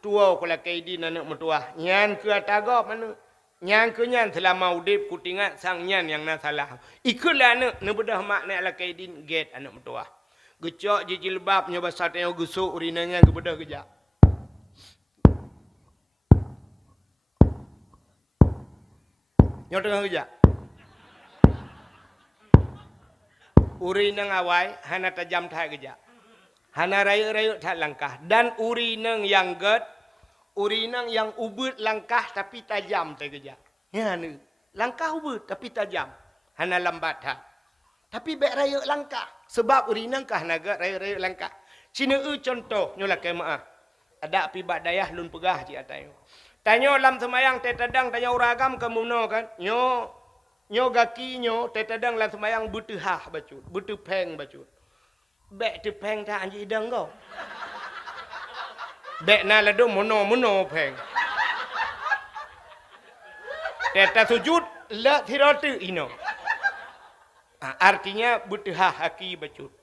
Tua kula kaidi nana metuah. Nyan ke atagop mana? Nyan ke nyan selama udip kutingat sang nyan yang na salah. Ikulah anak nebedah makna ala kaidin get anak metuah. Gecok jilbab nyoba satenya gusuk urinanya kebedah gejak. Nyo tengah gejak. Urinang awai hana tajam tak gejak. Hana raya-raya tak langkah. Dan urinang yang get, urinang yang ubud langkah tapi tajam tak gejak. Ya ni, langkah ubud tapi tajam. Hana lambat tak. Tapi baik raya langkah. Sebab urinang kah naga raya-raya langkah. Cina contoh nyolah kemaah. Ada api bak dayah lun pegah cik atai. Tanya lam semayang tetadang tanya uragam kamu no kan. Nyo gaki nyo tetadang lam semayang betehah bacut. Betepeng bacut. Bek tepeng tak anji idang kau. Bek na lado mono peng. Teta sujud la thiratu ino. Artinya betehah haki bacut.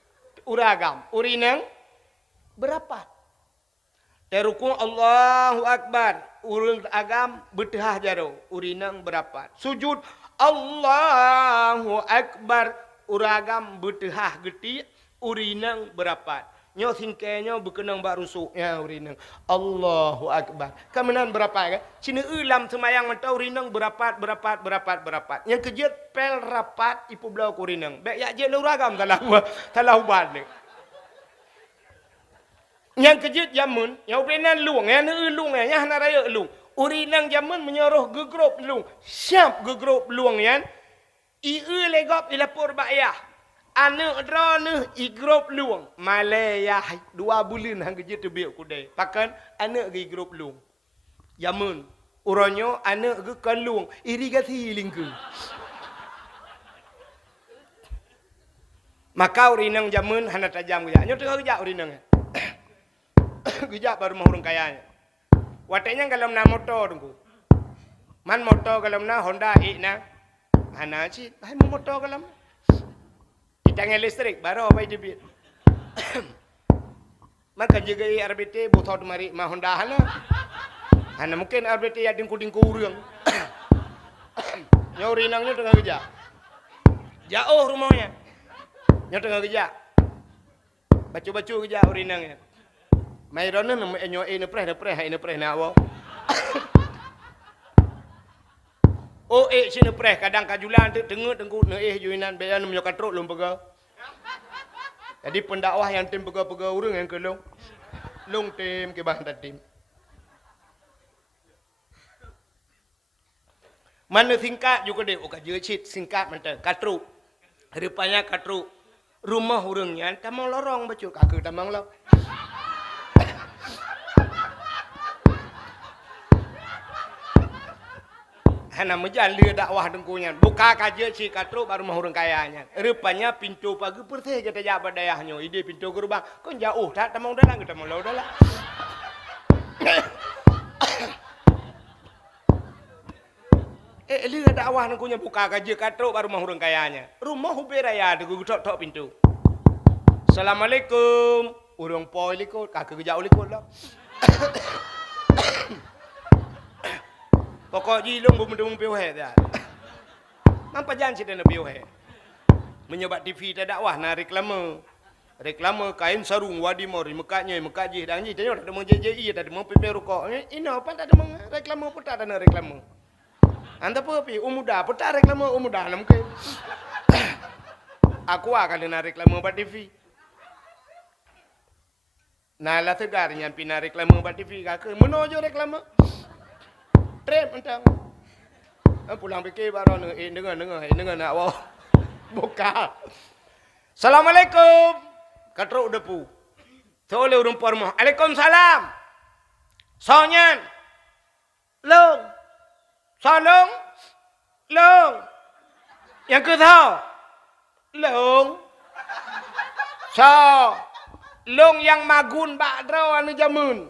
Uragam, urinang berapa? Terukung Allahu Akbar. Urang agam betehah jaro. Urinang berapa? Sujud Allahu Akbar. Uragam betehah geti. Urinang berapa? Nyo singkainya berkenang bak rusuk. Ya urinang. Allahu Akbar. Kemenan berapa kan? Cina ulam semayang mentau urinang berapat. Yang kejut pel rapat ipu belau ku urinang. Bek yak je uragam talah ubat ni. Yang kejut jamun. Yang urinang luang. Yang luang. Yang hana raya luang. Urinang jamun menyuruh gegrup luang. Siap gegrup luang yan. Iu legop dilapor bakayah. Anak drone igrop luang. Malaya 2 bulan hang kerja terbiak kudai. Pakan anak ke igrop luang. Yamun. Uronyo anak ke kan luang. Irigasi lingku. Maka urinang jamun hana tajam kejak. Nyo tengah kejak urinang. Kejak baru mahurung kayanya. Watanya kalau na motor tunggu. Man motor kalau na Honda E na. Hana cik. Hai motor kalau tangan listrik baru apa itu biar. Maka juga RBT botol mari mah Honda hana mungkin RBT ya dingku urang. Nyo rinangnya tengah kerja. Jauh rumahnya. Nyo tengah kerja. Bacu kerja urinangnya. Mai rona nyo nepreh na awak. Oh sini preh kadang kajulan tu tengok tengku juinan bayan menyokat truk lum pega. Jadi pendakwah yang tim pega urang yang ke long tim ke bahan tim. Mana singkat juga deh uka jecit singkat mentah katruk. Rupanya katruk rumah urangnya tamang lorong bacuk kakek tamang lo. Hana menjalin dakwah dengkunya. Buka kaje si katru baru mahurung kayanya. Rupanya pintu pagi perteh kita jabat dayahnya. Ide pintu gerbang. Kau jauh tak tamang dalam kita mau dalam. Lihat dakwah dengkunya buka kaje katru baru mahurung kayanya. Rumah huberaya degu tok pintu. Assalamualaikum. Urang poi likut kakek jauh likut lah. Pokok jilung bumdung piuhe dah. Mampa janji dan piuhe. Menyebat TV tak dakwah na reklame. reklama kain sarung wadi mori mekanya mekaji dan ni tanya ada meng JJI ada meng PP rokok. Ini apa tak ada meng reklama pun tak ada reklama. Anda apa pi umuda peta reklama umuda nam ke. Aku akan dengar reklama buat TV. Nah lah tegar yang pina reklama buat TV kakak. Menojo reklama. Trip entang. Pulang fikir baru dengar nak wow. Buka. Assalamualaikum. Katruk depu. Tole urung pormo. Waalaikumsalam. Sonyan. Long. Solong. Long. Yang ke tau? Long. So. Long yang magun bak draw anu jamun.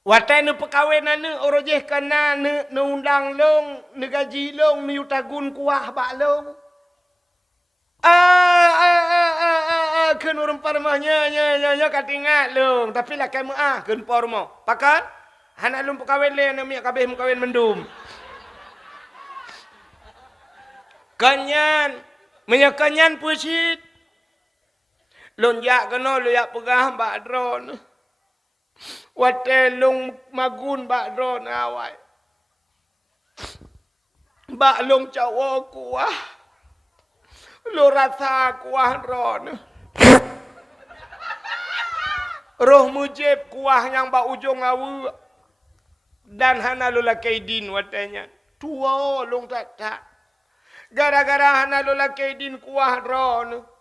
Watai nu perkahwinan nu orojeh kana nu undang long, nu gaji long, nu yutagun kuah bak long. Keun urang parmahnya nya katingat long, tapi lah kai meah keun pormo. Pakat anak long perkahwin le na mi kabeh mengkawin mendum. Kanyan, menyakanyan pusit. Lonjak kena lo yak pegah bak drone. Wate long magun bak drone awai. Bak long cawa kuah. Lo rasa kuah drone. Roh mujib kuah yang bak ujung awu. Dan hana lo lakai din watenya. Tua long tak. Gara-gara hana lo lakai din kuah drone.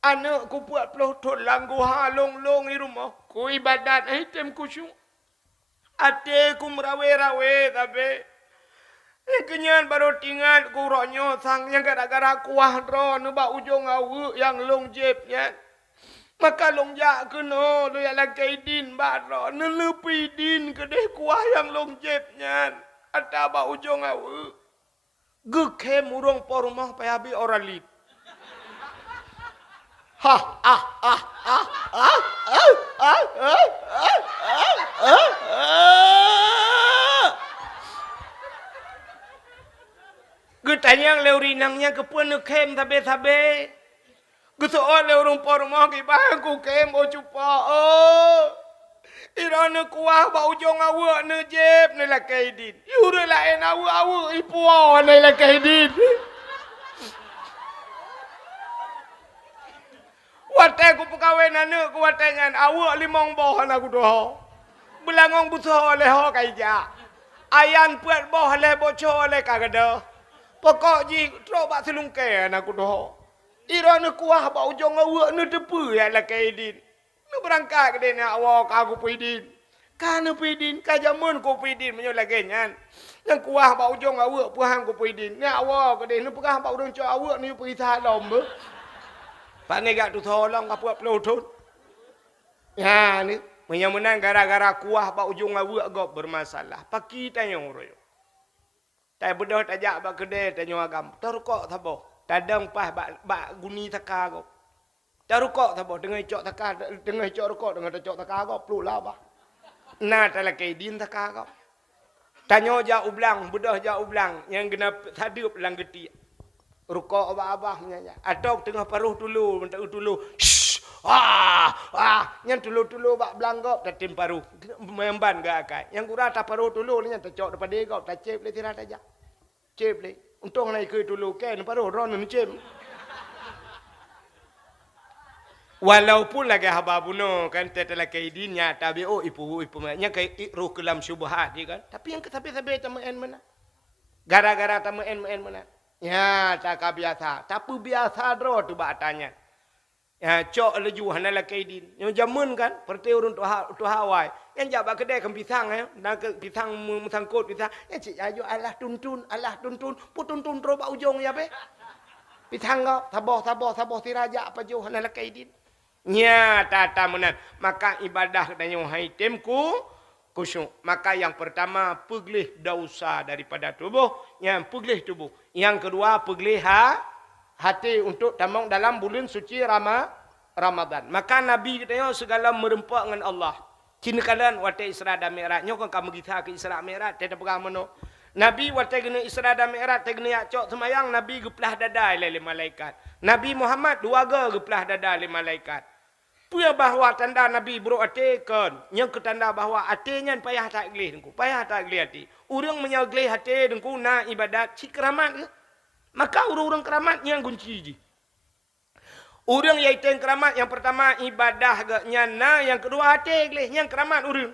Anak ku buat pelotot langgu halong long di rumah. Ku ibadat item kusyuk. Ate ku merawe-rawe tapi. Kenyan baru tinggal ku ronyo sang yang gara-gara kuah dron ba ujung awu yang long jebnya. Maka long jak kena lo yang lakai din ba dron nelepi din kedeh kuah yang long jebnya. Ada ba ujung awu. Gekem urung pormah payah bi orang lip. Getanyang leurinangnya kepun kem tabe-tabe. Gesoon leurung pormah ki bangku kem o cupa. Irana kuah ba ujung awu ne jeb ne lakai din. Yure lain awu ipuan ne lakai din. Watai ku perkahwinan ni ku watai ngan awak limong boh anak ku doh. Belangong butuh oleh ho kaija. Ayan puat boh oleh bocor oleh kagada. Pokok ji tro bak selungke anak ku doh. Ira ni kuah bak ujung awak ni depu ya lah kaidin. Ni berangkat ke dia nak awak aku pidin. Kana pidin kajamun ku pidin menyo lagi nyan. Yang kuah bak ujung awak puhang ku pidin. Ni awak ke dia ni pegah bak ujung cok awak ni pergi salom be. Pak ni gak tu tolong apa pelutut. Ya ni menyamunan gara-gara kuah pak ujung awak gop bermasalah. Paki tanya orang. Tai bedah tajak bak kedai tanya agam. Tarukok thabo. Tadang pas bak guni taka gop. Tarukok thabo dengan cok taka dengan cok rukok dengan cok taka gop plu lah bah. Nah tala kaidin taka gop. Tanya ja ublang, bedah ja ublang yang kena hadup lang geti. Rukuk abah-abah menyanyi. Atau tengah paruh dulu, minta dulu. Yang dulu bak belanggop tak tim paruh. Memban gak akai. Yang kurang tak paruh dulu ni yang tercok depan dia kau tak cep le tirat aja. Cep le. Untung naik ke dulu kan paruh ron ni cep. Walaupun lagi hababuno kan tetelah kaidinya tapi ipu nya kai ruh kelam syubhat dia kan. Tapi yang tapi tamen mana? Gara-gara tamen mana? Ya, tak biasa. Tapi biasa draw tu batanya. Ya, cok leju hanala kaidin. Yang jamun kan, perti urun tu hawai. Yang jabat kedai kan pisang ya. Dan pisang sangkut pisang. Yang cik ayo Allah tuntun, putuntun terus bak ujung ya be. Pisang kau, saboh tiraja apa jauh hanala kaidin. Ya, tata menan. Maka ibadah dan yang haitemku khusyuk. Maka yang pertama peglih dosa daripada tubuh, yang peglih tubuh. Yang kedua peglih hati untuk tamang dalam bulan suci Ramadan. Maka Nabi katanya segala merempak dengan Allah. Cina kalian waktu Isra dan Mi'raj. Nyok kamu kita ke Isra Mi'raj tidak pegang mano. Nabi waktu kena Isra dan Mi'raj kena cok semayang Nabi geplah dada oleh malaikat. Nabi Muhammad dua geplah dada oleh malaikat. Pua bahawa tanda Nabi bro ate kan. Yang ketanda bahawa atenya payah tak gelih dengku. Payah tak gelih hati. Orang menyagelih hati dengku na ibadat si keramat ke. Maka orang-orang keramat yang kunci je. Orang iaitu keramat yang pertama ibadah ke nyana, yang kedua hati gelih yang keramat orang.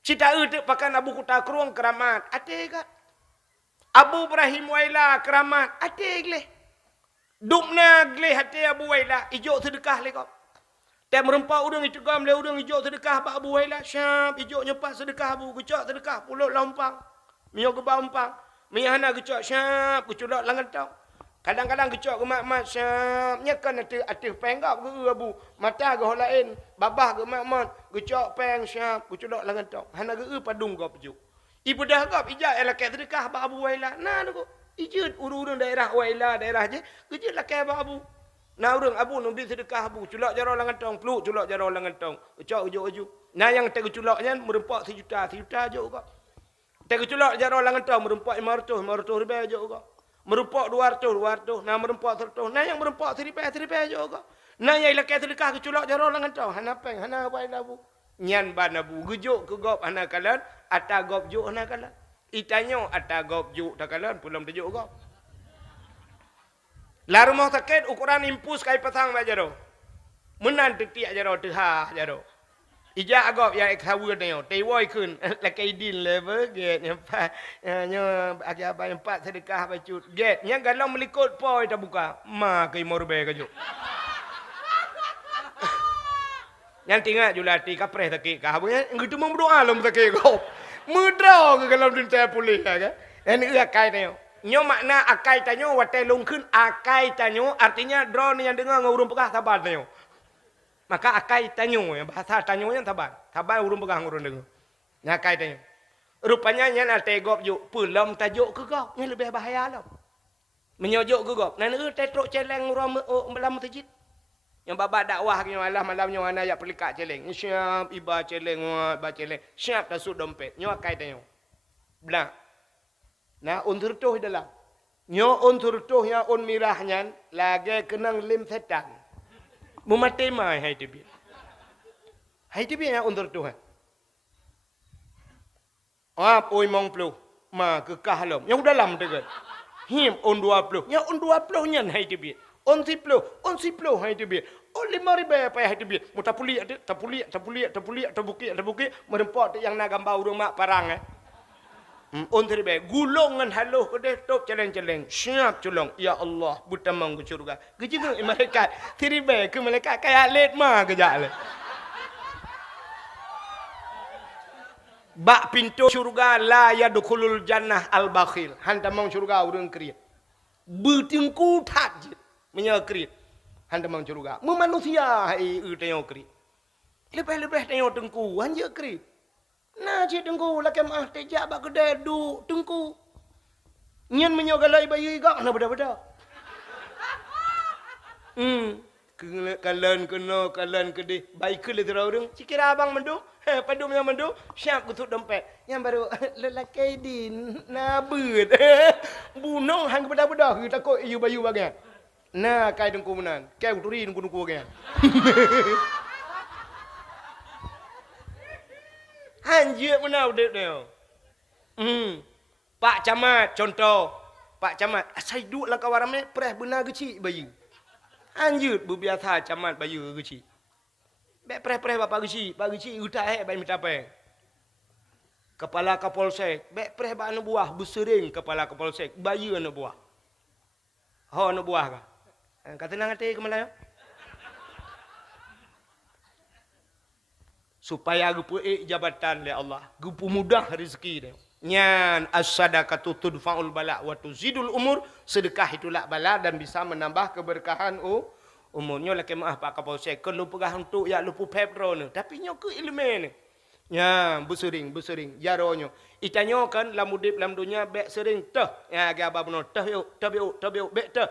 Cita itu pakai Abu Kuta Keruang keramat. Hati ke. Abu Ibrahim Waila keramat. Hati gelih. Dukna gelih hati Abu Waila. Ijuk sedekah lekop. Dan merempak udang itu gam le udang hijau sedekah Pak Abu Wailah syam hijau nyepak sedekah Abu gecak sedekah pulut lampang mio ke bampang mio hana gecak syam kuculak langan tau kadang-kadang gecak ke mak-mak syam nyakan ati penggap ke Abu mata ke hol lain babah ke mak-mak gecak peng syam kuculak langan tau hana ke padung gap juk ibu dah gap ijak elak sedekah Pak Abu Wailah nah tu ijut urang daerah Wailah daerah je gejut lakai Pak Abu. Nah orang Abu nabi sedekah Abu culak jaro langan tong peluk culak jaro langan tong ucak ujuk. Nah yang tegu culaknya merempak sejuta je kok. Tegu culak jaro langan tong merempak 500 ribu je kok. Merempak 200. Nah merempak 100. Nah yang merempak 1000 je kok. Nah yang lakai sedekah ke culak jaro langan tong hana peng hana bae Abu. Nyan ban Abu gejuk ke gop hana kalan ata gop juk hana kalan. Itanyo ata gop juk tak kalan pulam tejuk gop. La rumah sakit ukuran impus kai pasang ba jaro. Menan tiak jaro tehah jaro. Ija agop ya ekhawu ne yo. Tei woi kun la kai din level get nyapa nyo aja ba empat sedekah ba cut. Get nya galau melikut poi ta buka. Ma kai morbe kajo. Yang tinggal julati kapres sakit ka habunya ngitu mong berdoa lom sakit ko. Mudra ke galau din saya pulih ka. Ini kai ne yo. Nyo makna akai tanyo watai long kun akai tanyo artinya drone yang dengar ngurung pegah sabar tanyo. Maka akai tanyo yang bahasa tanyo yang sabar. Sabar urung pegah ngurung dengar. Nya akai tanyo. Rupanya nya na tegop juk pelom tajuk ke gop. Nya lebih bahaya lah. Menyojuk ke gop. Nan tetrok celeng ngurung melam masjid. Yang babak dakwah ke Allah malamnya ana ayat pelikat celeng. Siap iba celeng ba celeng. Siap tasuk dompet. Nyo akai tanyo. Belah. Nah, untur tuh dalam. Nyo untur tuh yang un mirahnya lagi kenang lim setan. Mumati mai hai tibi. Hai tibi yang untur tuh. Oi mong plu. Ma ke kahlom. Yang dalam tegat. Him on 20. Yang on 20 nyan hai tibi. On 10 hai tibi. On 5,000 apa hai tibi. Mu tapuli tabuki merempot yang na gambau rumah parang On terbaik gulungan haluh ke deh top celeng-celeng siap culong ya Allah butamang ke surga kejiga malaikat terbaik ke malaikat kayak let mah kejak le bak pintu surga la yadkhulul jannah al bakhil hantamang surga urang kriya betingku tat menyakrit hantamang surga manusia hai tayo kri lebih tayo tengku hanja kri. Nah, cik tengku laki mah tejak bak kedai duk tengku. Nyan menyogalai bayi gak mana beda-beda. Kalan kedai baik ke le orang. Cikira abang mendu, padu yang mendu, siap kutuk dompet. Yang baru lelaki din nabut. Bunong hang beda-beda kita takut iu bayu bagian. Nah, kai tengku menan. Kai uturi tengku bagian. Anjir mana udah dia. Pak Camat contoh. Pak Camat, saya duduk lang kawan ramai preh benar kecil bayu. Anjir berbiasa Camat bayu kecil. Bek preh bapak kecil utak bayi minta apa? Kepala Kapolsek, bek preh ba anu buah bersering kepala Kapolsek, bayu anu buah. Ho anu buah ka? Kata nang ate ke Melayu. Supaya gupu jabatan le Allah, gupu mudah rezeki dia. Nyan as-sadaqatu tudfa'ul bala wa tuzidul umur, sedekah itulah bala dan bisa menambah keberkahan umurnya laki maaf Pak Kapolsek kalau pegah untuk ya lupu pepro ni tapi nyo ke ilmu ni. Ya bersering jaronyo. Itanyo kan lamudip lam dunia bek sering teh ya ga ba beno teh yo bek teh.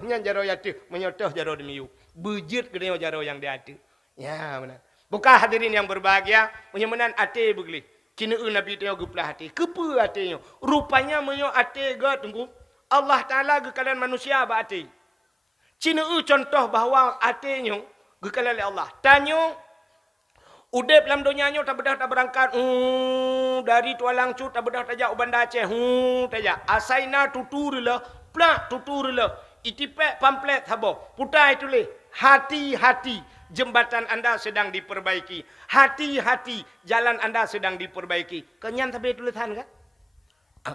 Nyan jaro ya teh menyoteh jaro demiu. Bujit kedai jaro yang dia ada. Ya benar. Bukan hadirin yang berbahagia, menyamanan ate begli. Kini Nabi tengok guplah hati. Kepa hatinya. Rupanya menyo ate ga tunggu. Allah Taala ke kalian manusia ba ate. Cina contoh bahawa artinya gekalale Allah. Tanyo udep dalam dunianya tak bedah tak berangkat. Dari tualang cu tak bedah tajak ubanda Aceh. Tajak. Asaina tuturlah, plak tuturlah. Itipek pamflet habo. Putai tulis. Hati-hati jembatan anda sedang diperbaiki. Hati-hati jalan anda sedang diperbaiki. Kenyan tapi tulisan kan?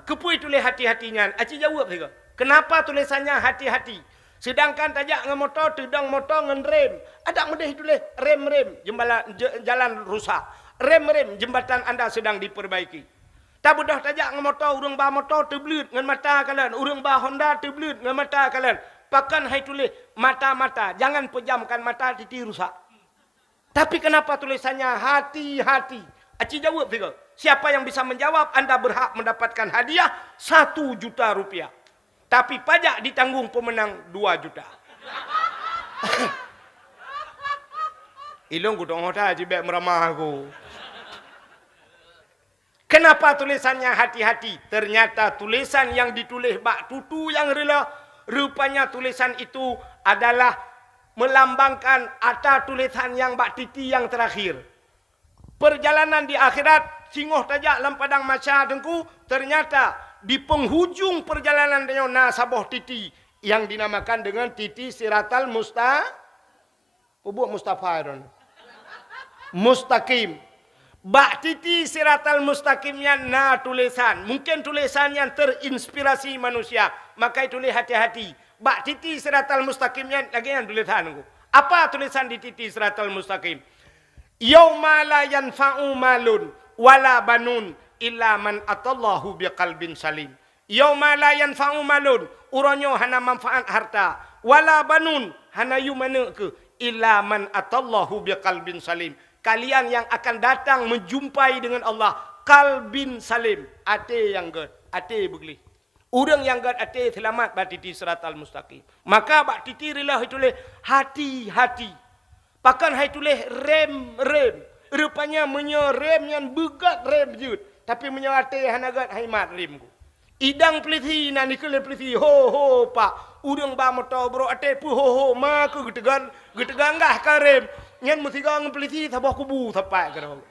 Kepui tulis hati-hatinya. Aci jawab juga. Kenapa tulisannya hati-hati? Sedangkan tajak dengan motor, tedang motor dengan rem. Ada medih tulis rem-rem jalan rusak. Rem-rem jembatan anda sedang diperbaiki. Tak mudah tajak dengan motor, urang bah motor terbelut dengan mata kalian. Urang bah Honda terbelut dengan mata kalian. Pakan hai tulis mata-mata. Jangan pejamkan mata, titi rusak. Tapi kenapa tulisannya hati-hati? Aci jawab juga. Siapa yang bisa menjawab, anda berhak mendapatkan hadiah 1 juta rupiah. Tapi pajak ditanggung pemenang 2 juta. Ilong ku dong hoda jibek meramah aku. Kenapa tulisannya hati-hati? Ternyata tulisan yang ditulis bak tutu yang rela, rupanya tulisan itu adalah melambangkan ada tulisan yang bak titi yang terakhir. Perjalanan di akhirat, singoh tajak dalam padang masyar dengku, ternyata di penghujung perjalanan dia nasaboh titi yang dinamakan dengan titi siratal mustaqim. Bak titi siratal mustaqimnya na tulisan. Mungkin tulisan yang terinspirasi manusia. Maka tulis hati-hati. Bak titi siratal mustaqimnya lagi yang tulisan. Apa tulisan di titi siratal mustaqim? Yauma la yanfa'u malun wala banun illa man atallahu biqalbin salim. Yauma la yanfa'u malun, uronyo hana manfaat harta, wala banun hana yu mana ke illa man atallahu biqalbin salim. Kalian yang akan datang menjumpai dengan Allah kalbin salim, ate yang gad, ate begli. Urang yang gad ate selamat batiti siratal mustaqim. Maka bak titi rilah tulis hati-hati. Pakan hai tulis rem-rem. Rupanya menyerem yang begat rem jut. Tapi menyawate hanagat haimat rimku. Idang peliti na nikele peliti ho pak. Udang ba motor bro ate pu ho ma ke getegan gah karem. Nyen musigang peliti sabah kubu sapai karo.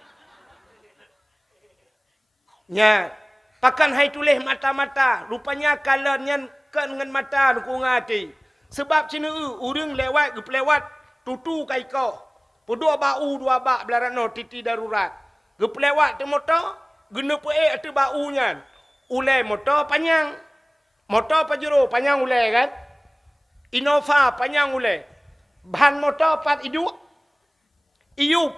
Nya pakan hai tulis mata-mata. Rupanya kalian nyen kan dengan mata ku ngati. Sebab cina urang lewat gelewat tutu kai kau. Dua bau dua bak belarano titi darurat. Gelewat te motor guna pe ate baunya. Ulai motor panjang. Motor Pajero panjang ulai kan? Innova panjang ulai. Bahan motor pat iduk. Iup.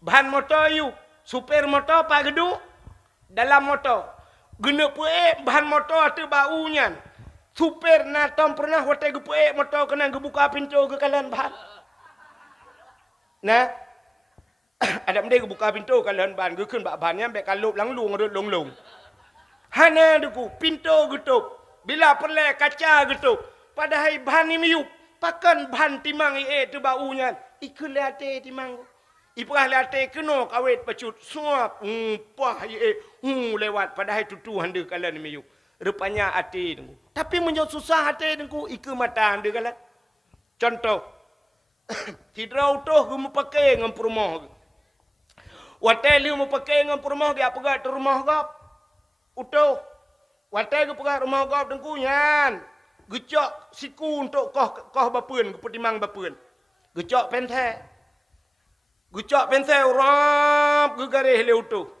Bahan motor iup. Super motor pat geduk. Dalam motor. Guna pe bahan motor ate baunya. Super natom pernah wate gepe motor kena gebuka pintu ke kalan bahan. Nah, ada mendek buka pintu kalian ban gue kun bak bannya bek kalup langlung long. Hana deku pintu getup. Bila perle kaca getup. Padahal bahan ni miup. Pakan bahan timang tu baunya. Ikut late timang. Ipah late kena kawet pacut suap. Pah lewat padahal tutu hande kalian miup. Rupanya hati deku. Tapi menjauh susah hati deku ikut mata hande kalian. Contoh. Tidak utuh gue mau pakai dengan rumah. Watai liu mau pakai dengan rumah dia pegat rumah gap. Utuh. Watai gue pegat rumah gap dengku nyan. Gecok siku untuk koh bapun, gue petimang bapun. Gecok penthe. Gecok penthe urap gue garih le utuh.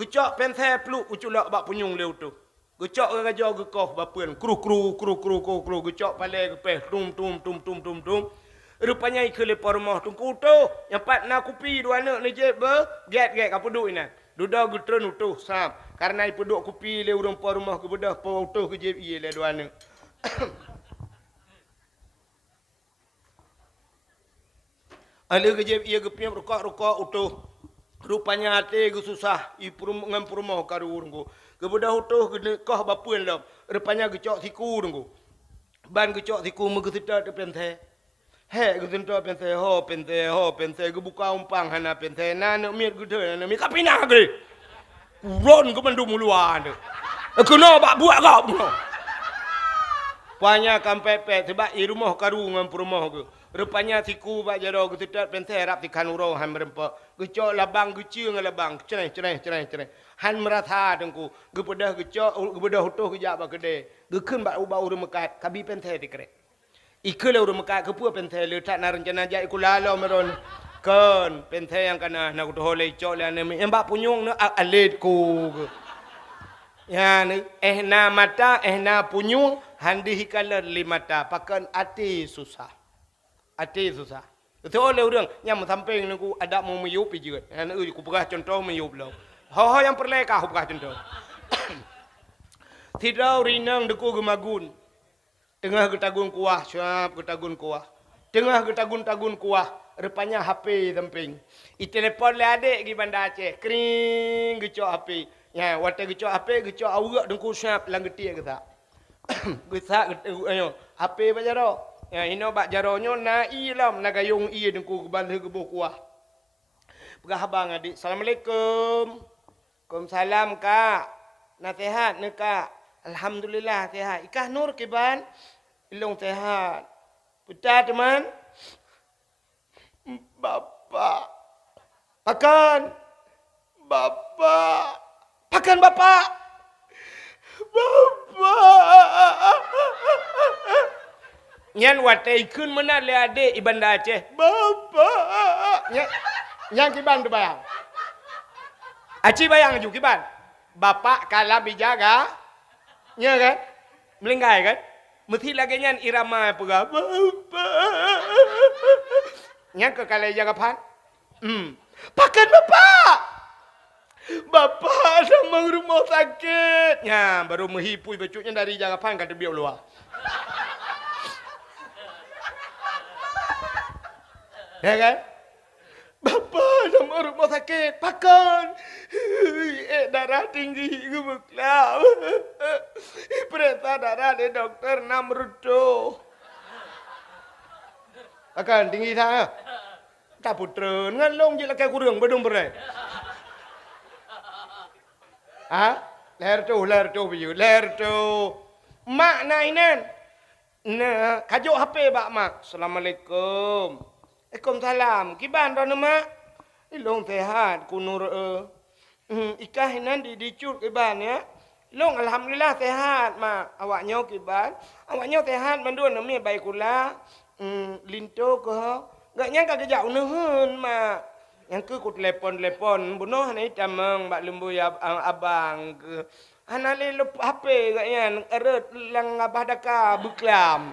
Gecok penthe peluk uculak bak punyung le utuh. Gecok gajo gue koh bapun. Kru. Gecok palai gue peh tum. Rupanya ikut lepas rumah tunggu tu. Yang pat nak kopi dua anak ni je ber. Get apa duk ini. Duda gutron utuh sam. Karena ipu duk kopi le urang pa rumah ke bedah pa utuh ke je ie le dua anak. Ale ke je ie ke piam rukak utuh. Rupanya hati ke susah. Ipu ngam rumah karu urang ke bedah utuh ke kah bapun lam. Rupanya gecok siku urang ban gecok siku megesita de penthe. Hei, gue tentu pense, gue buka umpang hana pense, nak miat gue dah, nak miat kapina gue, ron gue mandu muluan, kena bak buat kau, Puanya kan pepet sebab i rumah karu dengan perumah ke. Rupanya siku bak jaro ke tetat pentai rap di kanuro han merempak. Gecok labang gecil dengan labang. Cereh. Han merata tengku. Gepedah gecok, gepedah hutuh kejap bak kedai. Gekun bak ubah urut mekat. Kabi pentai dikerek. Ikut lah urut mekat kepua pentai letak na rencana jai ku lalau meron. Kan pentai yang kana nak tu holai cok le ane. Embak punyung na alit ku. Ya ni na mata na punyung handi hikalar limata pakan ati susah. Ati susah. Betul oleh orang yang samping aku ada mau meyup juga. Yang aku pernah contoh meyup lah. Ho yang perleka aku pernah contoh. Tidau rinang deku gemagun. Tengah getagun kuah, siap getagun kuah. Tengah getagun kuah, rupanya HP samping. I telefon le adik di Bandar Aceh. Kering gecok HP. Ya, waktu gecok HP, gecok awak dengku siap lang getik ke tak? Gesak ayo, HP ba jaro. Ya, ino bak jaronyo na i lam na gayung i dengku keban gebuh kuah. Pegah abang adik. Assalamualaikum. Waalaikumsalam kak. Nasihat ne kak. Alhamdulillah sehat. Ikah nur ke ban? Ilung sehat. Betul teman? Bapak. Pakan. Bapak. Pakan bapak. Bapak. Nyan watai kun mana le adik i Bandar Aceh. Bapak. Nyan kiban tu bayang. Aci bayang ju kiban. Bapak kalah bijaga. Ya kan? Melingkai kan? Mesti lagi nyan irama pegah. Bapak. Nyan ke kalai jaga pan? Pakan bapak. Bapak sama rumah sakit. Ya, baru menghipui becuknya dari jaga pan kata biar luar. Ya kan? Bapak sama rumah sakit. Pakan. Darah tinggi gemuklah. Periksa darah di dokter 6 rutuh. Pakan tinggi sana. Tak putra. Ngalong je lakai kurang. Bedung berai. Ha? Leher tu biju. Leher tu. Mak nainan. Nah, kajuk HP bak mak. Assalamualaikum. Waalaikumsalam. Kiban dah mak? Ilong sehat kunur ikah nan dicut kiban ya. Long alhamdulillah sehat mak. Awaknya kiban. Awaknya sehat mandun nami baik kula. Linto ke. Gak nyangka kejak unuhun mak. Yang ke ku telepon bunuh ni tamang bak lembu ya abang ke. Hanale lup HP gak yan eret lang abah daka buklam.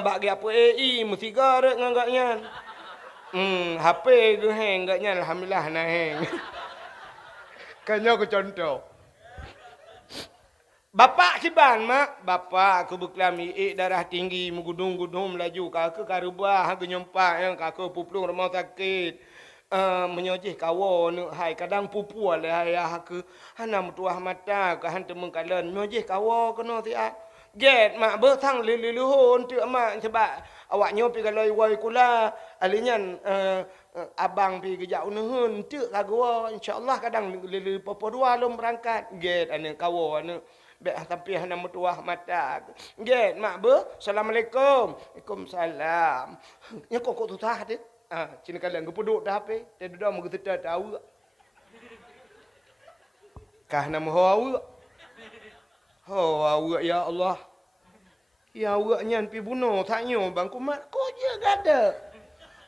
Bagi apa AI mesti garet ngagak yan. HP ke hang gak yan alhamdulillah na hang. Kanya aku contoh. Bapak kiban mak, bapak aku berkelami darah tinggi mengudung-gudung melaju kakak karubah aku nyempak yang kakak puplung rumah sakit. Menyojih kawan hai kadang pupu le ayah aku hana mutuah mata ke hantu mengkalan menyojih kawan kena siat. Get mak bertang liluhun tu mak sebab awaknya pi kalau wai kula alinyan abang pi kejak unuhun tu kagua insyaallah kadang lilu popo dua lom berangkat get ane kawan ane Bek tapi hana mutuah mata. Get mak be. Assalamualaikum. Waalaikumsalam. Ya kok tu tah dia. Cina kalian gepuduk dah apa? Dia duduk mau kita tahu. Kah nama hawa. Hawa ya Allah. Ya awak nyan pi bunuh tanya bang kumat ko je gada.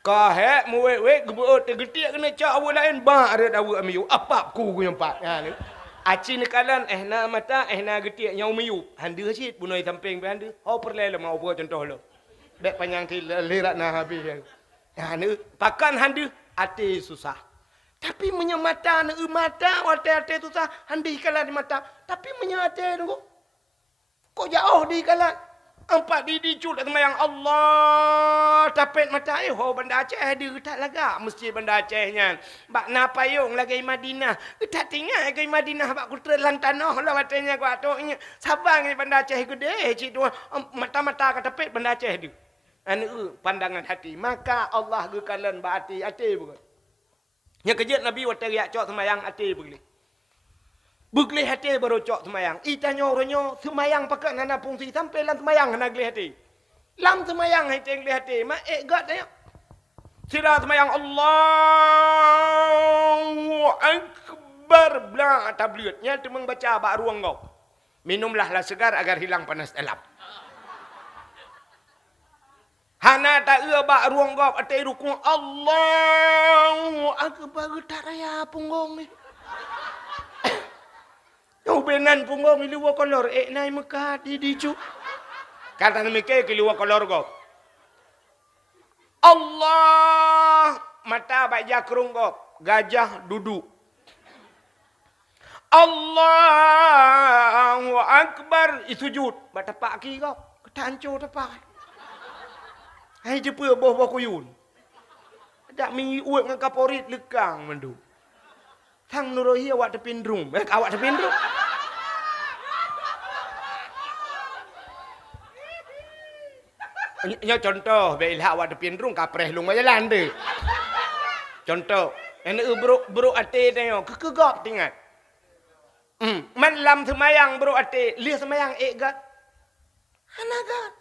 Kah hek mu wek gebeut getik kena cak awak lain ba ada awak amiu. Apa ku nyempat. Ha ni. Aci ni kalan na mata na getik nyau meyup. Handa sit bunoi samping pe handa. Ho perle le mau buat contoh lo. Bek panjang ti lirat na habis. Ya ni pakan handa ati susah. Tapi menyamata na mata ati susah handa kalan di mata. Tapi menyate tu kok jauh di kalan. Empat dicut sama yang Allah tapet mata ho Bandar Aceh dia tak laga masjid Bandar Acehnya bak na payung lagi Madinah tak tinggal ke Madinah bak kutelan tanah lah watanya ku atoknya Sabang ni Bandar Aceh gede cik tu mata-mata ka tapet Bandar Aceh dia anu pandangan hati maka Allah gekalan ba ati bukan nya kejut Nabi wa teriak cok sama yang ati boleh Beglih hati berocok semayang. Itanya orangnya semayang pakai nana fungsi sampai lan semayang hana gelih hati. Lam semayang hati gelih hati. Mak gat tanya. Sira semayang Allahu Akbar. Belang tablignya tu membaca bak ruang kau. Minumlah lah segar agar hilang panas dalam. Hana tak bak ruang kau atai rukun Allahu Akbar tak raya punggung ni. Benan punggung liwa kolor nai Mekah di dicu. Kata mereka liwa kolor kau. Allah mata baca kerung kau. Gajah duduk. Allahu Akbar sujud. Bat tapak kaki kau. Ketancur tapak. Hai jepa boh kuyun. Tak mi uat dengan kaporit lekang mandu. Thang nurohi awak tepindrum. Awak tepindrum. Nya contoh beilha awak tepindrum kapreh lung jalan de. Contoh, ene bro ate tengok kekegap tingat. Man lam semayang bro ate, lihat semayang gat. Hanagat.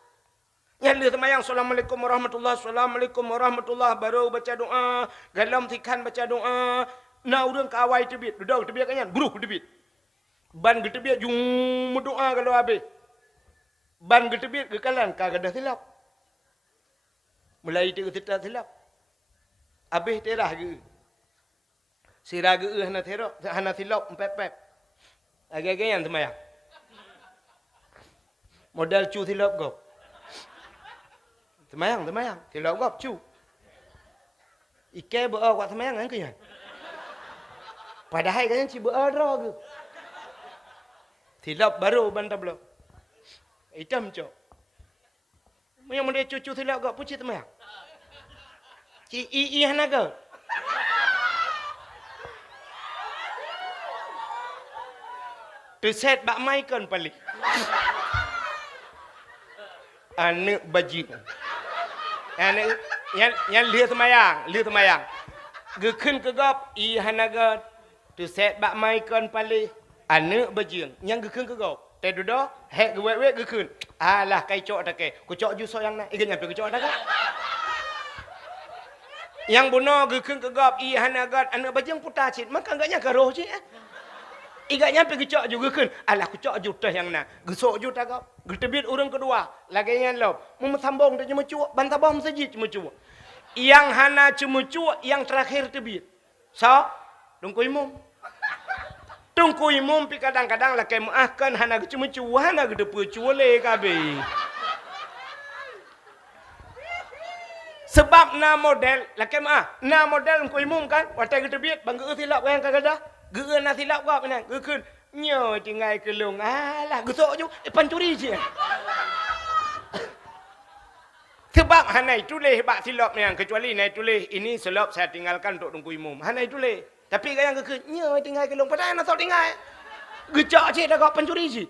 Yang lihat semayang Assalamualaikum warahmatullahi baru baca doa, galam tikan baca doa. Na urang kawai tebit, duduk tebit kanyan, buruh tebit. Ban getebit jung doa kalau habis. Ban getebit ke kalan kagak ada silap. Mulai dia tak silap. Habis terah ke. Sirah ke hana terok, hana silap pep. Agak-agak yang semayang. Modal cu silap kau. Semayang. Silap kau cu. Ikai berau kat semayang kan ke. Padahal kan si berau ke. Silap baru bantah belum. Hitam cok. Yang mana cucu silap kau pucit semayang. I hana kau. Terset bak mai kan paling. Anak bajing. Anak yang lihat semayang. Gekun kegap i hana kau. Terset bak mai kan paling. Anak bajing. Yang gekun kegap. Teh duduk, hek gewek gekun. Alah kai cok tak ke. Ku cok ju soyang nak. Ikan nyampe ku cok tak ke. Yang bunuh gekun kegap i hana kau. Anak bajing putar cit. Maka enggaknya garoh cit. Igaknya pergi cok juga kan. Alah aku cok juta yang nak. Gesok juta kau. Getebit orang kedua. Lagi yang lop. Mau sambung dia cuma cuak. Bantabah masjid cuma cuak. Yang hana cuma cuak. Yang terakhir tebit. So. Tunggu imum. Pi kadang-kadang lah kayak maafkan. Hana cuma cuak. Hana gedepu cuak le kabe. Sebab na model. Lah kayak maaf. Na model tunggu imum kan. Watai getebit. Bangga silap yang kagak. Geun nak silap kau benar. Gekun. Nyo tinggal kelung. Alah, gesok je. Pancuri je. Sebab hanai tulis bak silap ni. Kecuali nai tulis. Ini silap saya tinggalkan untuk tunggu imum. Hanai tulis. Tapi yang gekun. Nyo tinggal kelung. Padahal nak sok tinggal. Gecak je dah kau pancuri je.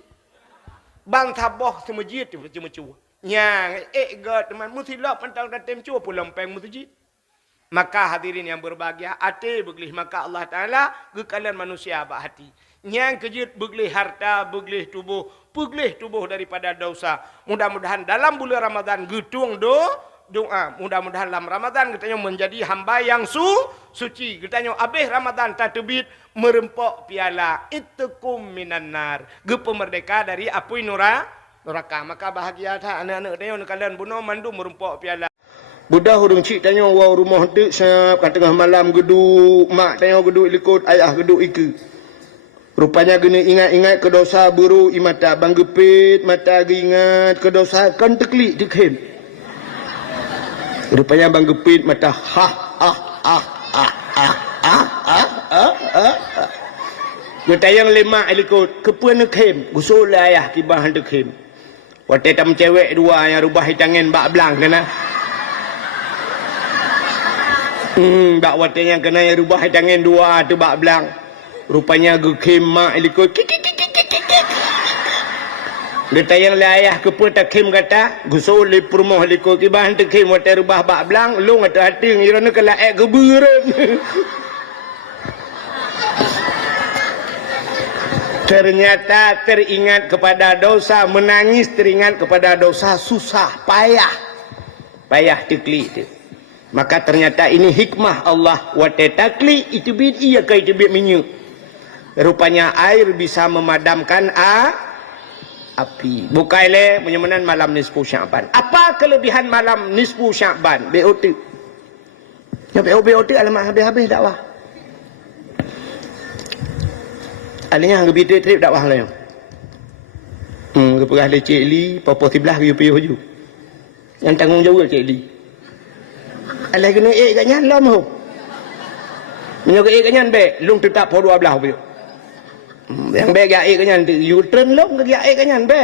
Bang tabah semajid tu. Cuma cua. Yang god teman. Musilap mentang datem cua pun lempeng masjid. Maka hadirin yang berbahagia, hati beglih maka Allah Ta'ala kekalian manusia abak hati. Yang kejut beglih harta, beglih tubuh daripada dosa. Mudah-mudahan dalam bulan Ramadan getung doa. Mudah-mudahan dalam Ramadan kita menjadi hamba yang suci. Kita habis Ramadan tak terbit merempok piala. Itukum minan nar. Merdeka dari api neraka. Maka bahagia tak anak-anak tanya kalian bunuh mandu merempok piala. Budak hurung cik tanya wow rumah dek siap kat tengah malam geduk mak tanya geduk ikut ayah geduk iku. Rupanya gini ingat-ingat ke dosa buruk i mata bang gepit mata ingat ke dosa kan teklik dikhem. Rupanya bang gepit mata Kita yang lima ikut kepuan dikhem gusul ayah kibah dikhem. Waktu tam cewek dua yang rubah hitangan bak belang kena. Bak watanya kena yang rubah tangan dua tu bak belang. Rupanya gekim mak ikut. Dia tayang le ayah ke peta kim kata, gusul li rumah likut kibah tu kim wate rubah bak belang, lu ngata hati ngirana kala ek geburan. Ternyata teringat kepada dosa, menangis teringat kepada dosa, susah, payah tekli itu. Maka ternyata ini hikmah Allah. Wa tatakli itu bid iya ka itu bid minyak. Rupanya air bisa memadamkan api. Bukaile menyamanan malam nisfu Sya'ban. Apa kelebihan malam nisfu Sya'ban? BOT. Ya BOT alamak habis-habis dakwah. Alihnya hang bi trip dakwah lah. Ke perah le Cik Li, papa sebelah ke pergi. Yang tanggung jawab Cik Li. Alai kena kat nyan lah mahu. Menyo kat nyan be, lung tetap po 12 be. Yang be kat kat nyan you turn long ke kat nyan be.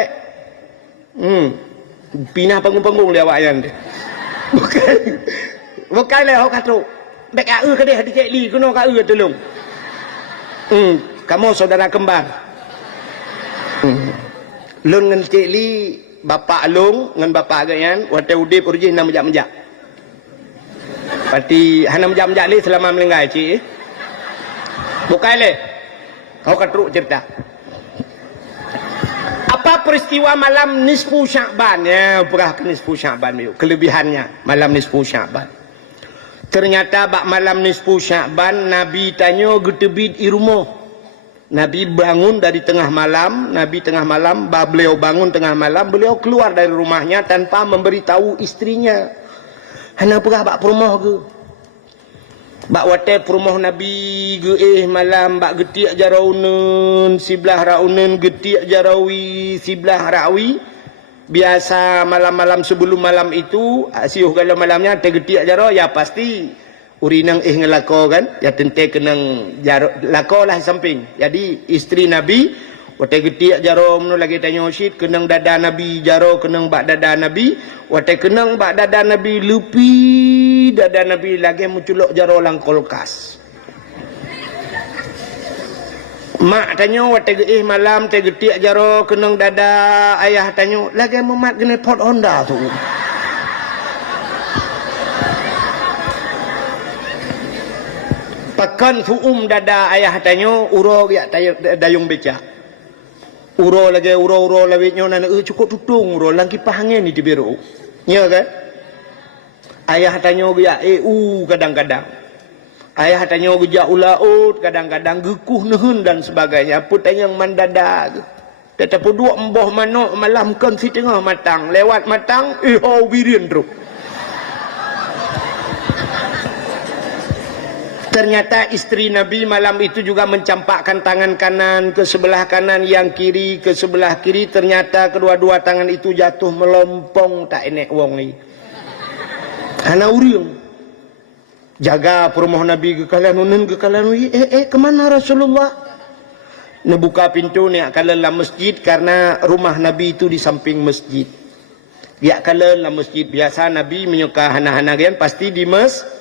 Pinah panggung-panggung dia awak nyan tu. Bukan lah hok kata. Be kat ke dia di Cik Li kena kat tolong. Kamu saudara kembar. Lung dengan Cik Li, bapa Lung dengan bapa agaknya, waktu udip urjin nak menjak-menjak. Pati hana menjak-menjak ni selama melenggai Cik. Bukan le. Kau katruk cerita. Apa peristiwa malam nisfu Sya'ban? Ya, perah ke nisfu Sya'ban ni. Kelebihannya malam nisfu Sya'ban. Ternyata bak malam nisfu Sya'ban Nabi tanya getebit i rumah. Nabi bangun dari tengah malam, beliau bangun tengah malam, beliau keluar dari rumahnya tanpa memberitahu istrinya. Hana perah bak perumah ke? Bak watai perumah Nabi ke malam bak getiak jaraunen, siblah raunen getiak jarawi, siblah rawi. Biasa malam-malam sebelum malam itu, siuh kalau malamnya te getiak jarau, ya pasti urinang ngelako kan, ya tente kenang jarau lako lah samping. Jadi istri Nabi watai getiak jaro menu lagi tanya Syed kenang dada Nabi jaro kenang bak dada Nabi watai kenang bak dada Nabi lupi dada Nabi lagi menculok jaro lang kulkas. Mak tanya watai malam te getiak jaro kenang dada ayah tanya lagi memat kena pot Honda tu. Pakan fuum dada ayah tanya uro ya dayung beca. Uro lagi uro lawitnya nana cukup tutung uro lang kipas angin ni dibiru. Ya kan? Ayah tanya dia kadang-kadang. Ayah tanya dia ulaut kadang-kadang gekuh nehun dan sebagainya. Put yang mandada. Tetapi dua embah manok malam kan si tengah matang lewat matang wirin teruk. Ternyata istri Nabi malam itu juga mencampakkan tangan kanan ke sebelah kanan, yang kiri ke sebelah kiri. Ternyata kedua-dua tangan itu jatuh melompong tak enek wong ni. Karena uriung. Jaga perumah Nabi ke kalanunan kemana Rasulullah? Nebuka pintu ni kalalah masjid karena rumah Nabi itu di samping masjid. Dia kalalah masjid biasa Nabi menyuka hana-hana kan pasti di masjid.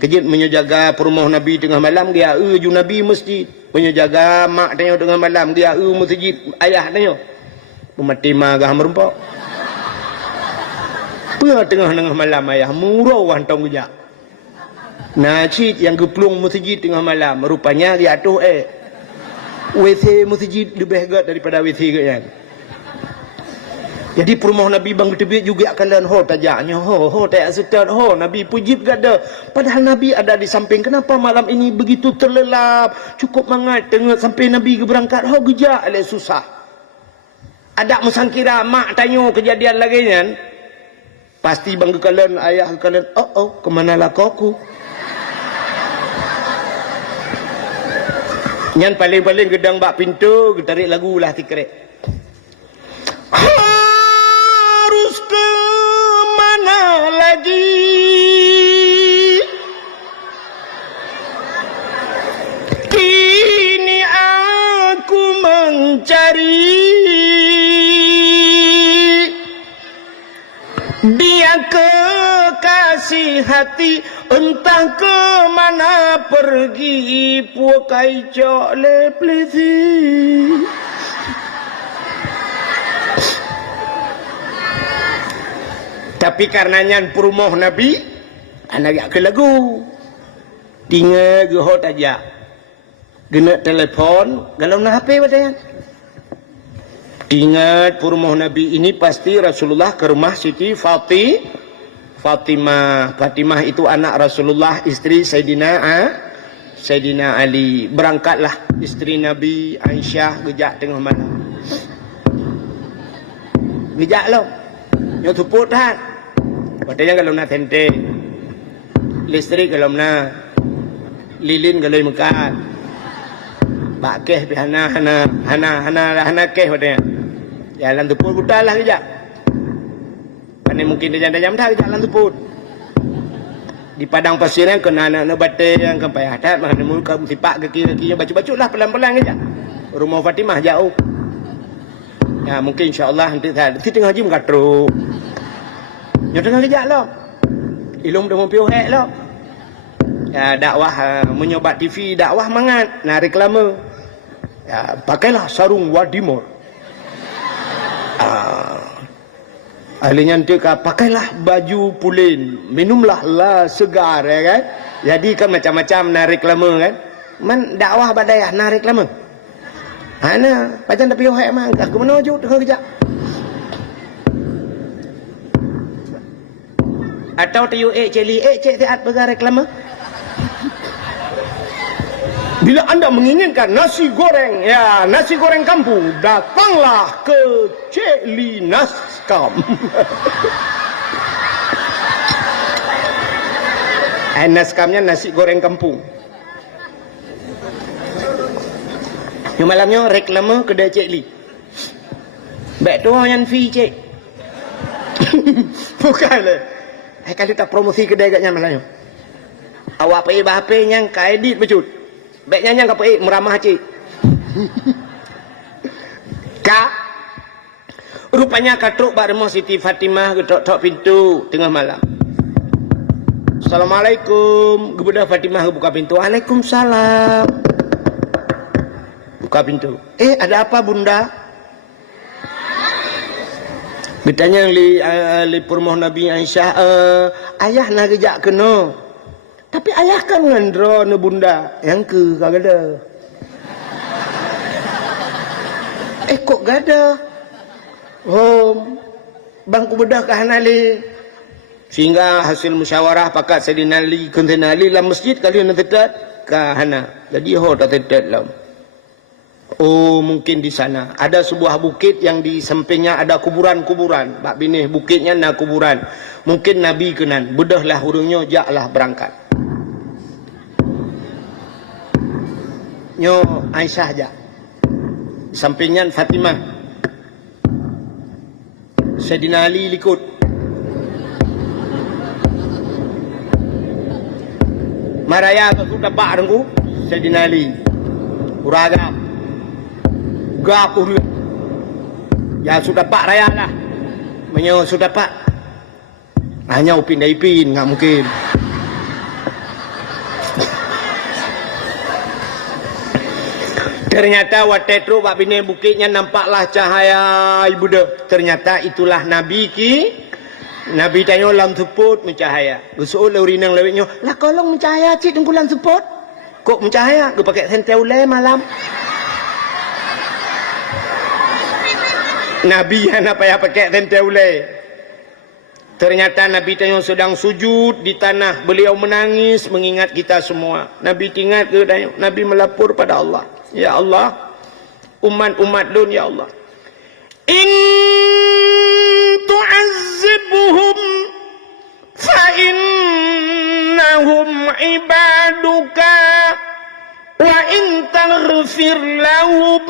Kejut menjaga perumah Nabi tengah malam dia ju Nabi masjid menjaga mak tanya tengah malam dia masjid ayah tanya mati magah merempak tengah malam ayah murau hantong gejak najid yang geplung masjid tengah malam rupanya dia tuh WC masjid lebih hebat daripada WC kan. Jadi perumah Nabi bang tebik juga kalian tajaknya tak setat Nabi pujib gada. Padahal Nabi ada di samping. Kenapa malam ini begitu terlelap? Cukup mangat tengok sampai Nabi berangkat. Gejak le susah. Ada musangkira mak tanya kejadian lagi kan. Pasti bang kalian ayah kalian kemana lah aku? Yang paling-paling gedang bak pintu getarik lagu lah tikrek. Harus ke mana lagi kini aku mencari dia kekasih hati, entah ke mana pergi pukai cok le plezi. Tapi karenanya perumah Nabi anak ke lagu tinggal gehot aja Gena telefon, galau na HP badayan. Ingat rumah Nabi ini pasti Rasulullah ke rumah Siti Fatimah. Fatimah itu anak Rasulullah, istri Sayyidina Ali. Berangkatlah istri Nabi Aisyah gejak tengah malam. Gejak lo. Nyo tuput hat. Padahal kalau nak tente. Listrik kalau nak lilin kalau mekat. Bakeh hana keh padahal. Jalan tuput budahlah gejak. Mana mungkin dia jam dah jalan tuput. Di padang pasir yang kena anak bate yang kampai hadat mana muka sipak ke kiri baca-bacalah pelan-pelan gejak. Rumah Fatimah jauh. Ya mungkin insya-Allah nanti tengah haji mengkatruk. Nyo tengah gejak lo. Ilung dah mau piuh lo. Ya dakwah menyobat TV dakwah mangat narik lama. Ya pakailah sarung wadimor. Ahlinya nanti pakailah baju pulin, minumlah segar ya kan. Jadi kan macam-macam narik lama kan. Man dakwah badayah narik lama. Ana pajan tapi yo hek mang ke mana je tengah kejap. Atau tu celi cek taat pegang reklama. Bila anda menginginkan nasi goreng, ya nasi goreng kampung, datanglah ke Celi Naskam. Naskamnya nasi goreng kampung. Yang malamnya reklama kedai Celi. Baik tu yang fee cek. Bukanlah. Kalau tak promosi kedai kat malamnya. Awak pergi bahapa yang kaedit becut. Baiknya yang pergi meramah cik. Kak. Rupanya katruk bak rumah Siti Fatimah ketok-tok pintu tengah malam. Assalamualaikum. Kemudian Fatimah buka pintu. Waalaikumsalam. Buka pintu. Ada apa bunda? Bertanya li rumah Nabi Aisyah. Ayah nak kejak kena. Tapi ayah kan ngandro ne bunda. Yang ke kagada. Kok gada? Bangku bedah kahanali. Sehingga hasil musyawarah pakat Sayyidina Ali Sayyidina Ali dalam masjid kali nak tetat kahana. Jadi tak tetat lah. Mungkin di sana ada sebuah bukit yang di sampingnya ada kuburan-kuburan. Bak binih bukitnya nak kuburan. Mungkin Nabi kenan. Bedahlah hurungnya jaklah berangkat. Nyo Aisyah aja. Sampingnya Fatimah. Sayyidina Ali likut. Maraya tu dapat rengku Sayyidina Ali. Uraga. Gap uru. Ya sudah pak raya lah. Menyo sudah pak. Hanya upin daipin enggak mungkin. Ternyata waktu itu bak bini bukitnya nampaklah cahaya ibu dah. Ternyata itulah Nabi ki. Nabi tanya lam seput mencahaya. Gusul urinang lewitnya. Lah kolong mencahaya cik dengkulan seput. Kok mencahaya? Gue pakai senteule malam. Nabi yang apa ya pakai senteule. Ternyata Nabi tanya sedang sujud di tanah. Beliau menangis mengingat kita semua. Nabi ingat ke Nabi melapor pada Allah. Ya Allah, umat-umat dun ya Allah. In tu'azzibuhum fa innahum ibaduka wa in taghfir lahum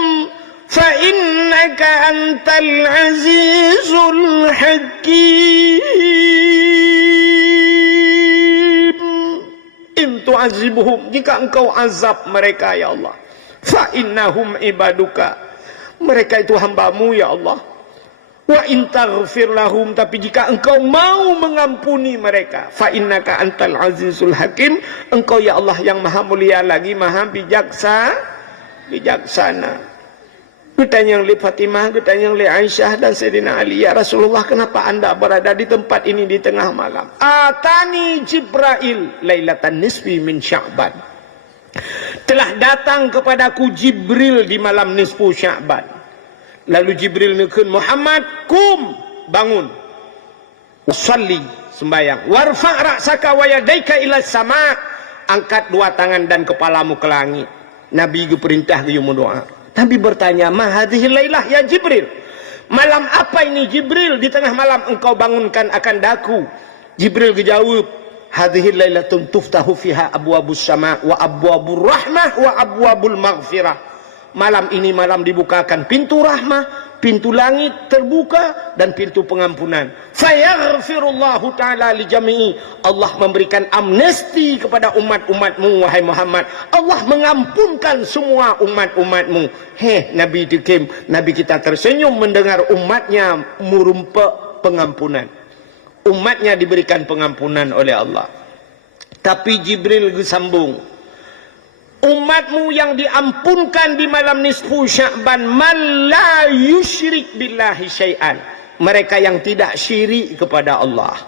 fa innaka antal azizul hakim. In tu'azzibuhum, jika engkau azab mereka ya Allah, fa innahum ibaduka, mereka itu hambamu ya Allah. Wa in taghfir lahum, tapi jika engkau mau mengampuni mereka, fa innaka antal azizul hakim, engkau ya Allah yang maha mulia lagi maha bijaksana. Bertanya li Fatimah, bertanya li Aisyah dan Sayyidina Ali, ya Rasulullah, kenapa anda berada di tempat ini di tengah malam? Atani Jibril lailatan nisfi min Sya'ban. telah datang kepadaku Jibril di malam nisfu Sya'ban. Lalu Jibril nukun, Muhammad, kum, bangun. Usalli, sembayang. Warfa' ra'saka wa yadaika ila sama', angkat dua tangan dan kepalamu ke langit. Nabi perintah dia berdoa. Nabi bertanya, ma hadhihi lailah ya Jibril? Malam apa ini Jibril? Di tengah malam engkau bangunkan akan daku. Jibril jawab, hadhihi lailatun tuftahu fiha abwabus sama' wa abwabur rahmah wa abwabul maghfirah. Malam ini malam dibukakan pintu rahmah, pintu langit terbuka, dan pintu pengampunan. Fayaghfirullahu ta'ala li jami'i. Allah memberikan amnesti kepada umat-umatmu, wahai Muhammad. Allah mengampunkan semua umat-umatmu. Nabi dikim, Nabi kita tersenyum mendengar umatnya merumpa pengampunan. Umatnya diberikan pengampunan oleh Allah. Tapi Jibril sambung, umatmu yang diampunkan di malam nisfu Sya'ban, man la yusyrik billahi syai'an, mereka yang tidak syirik kepada Allah.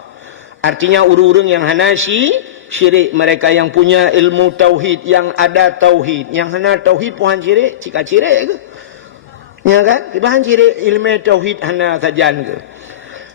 Artinya orang-orang yang hanasi syirik, mereka yang punya ilmu tauhid, yang ada tauhid, yang hana tauhid puhan syirik, cika syirik ke? Ya kan? Bahan syirik ilmu tauhid hana sajan ke?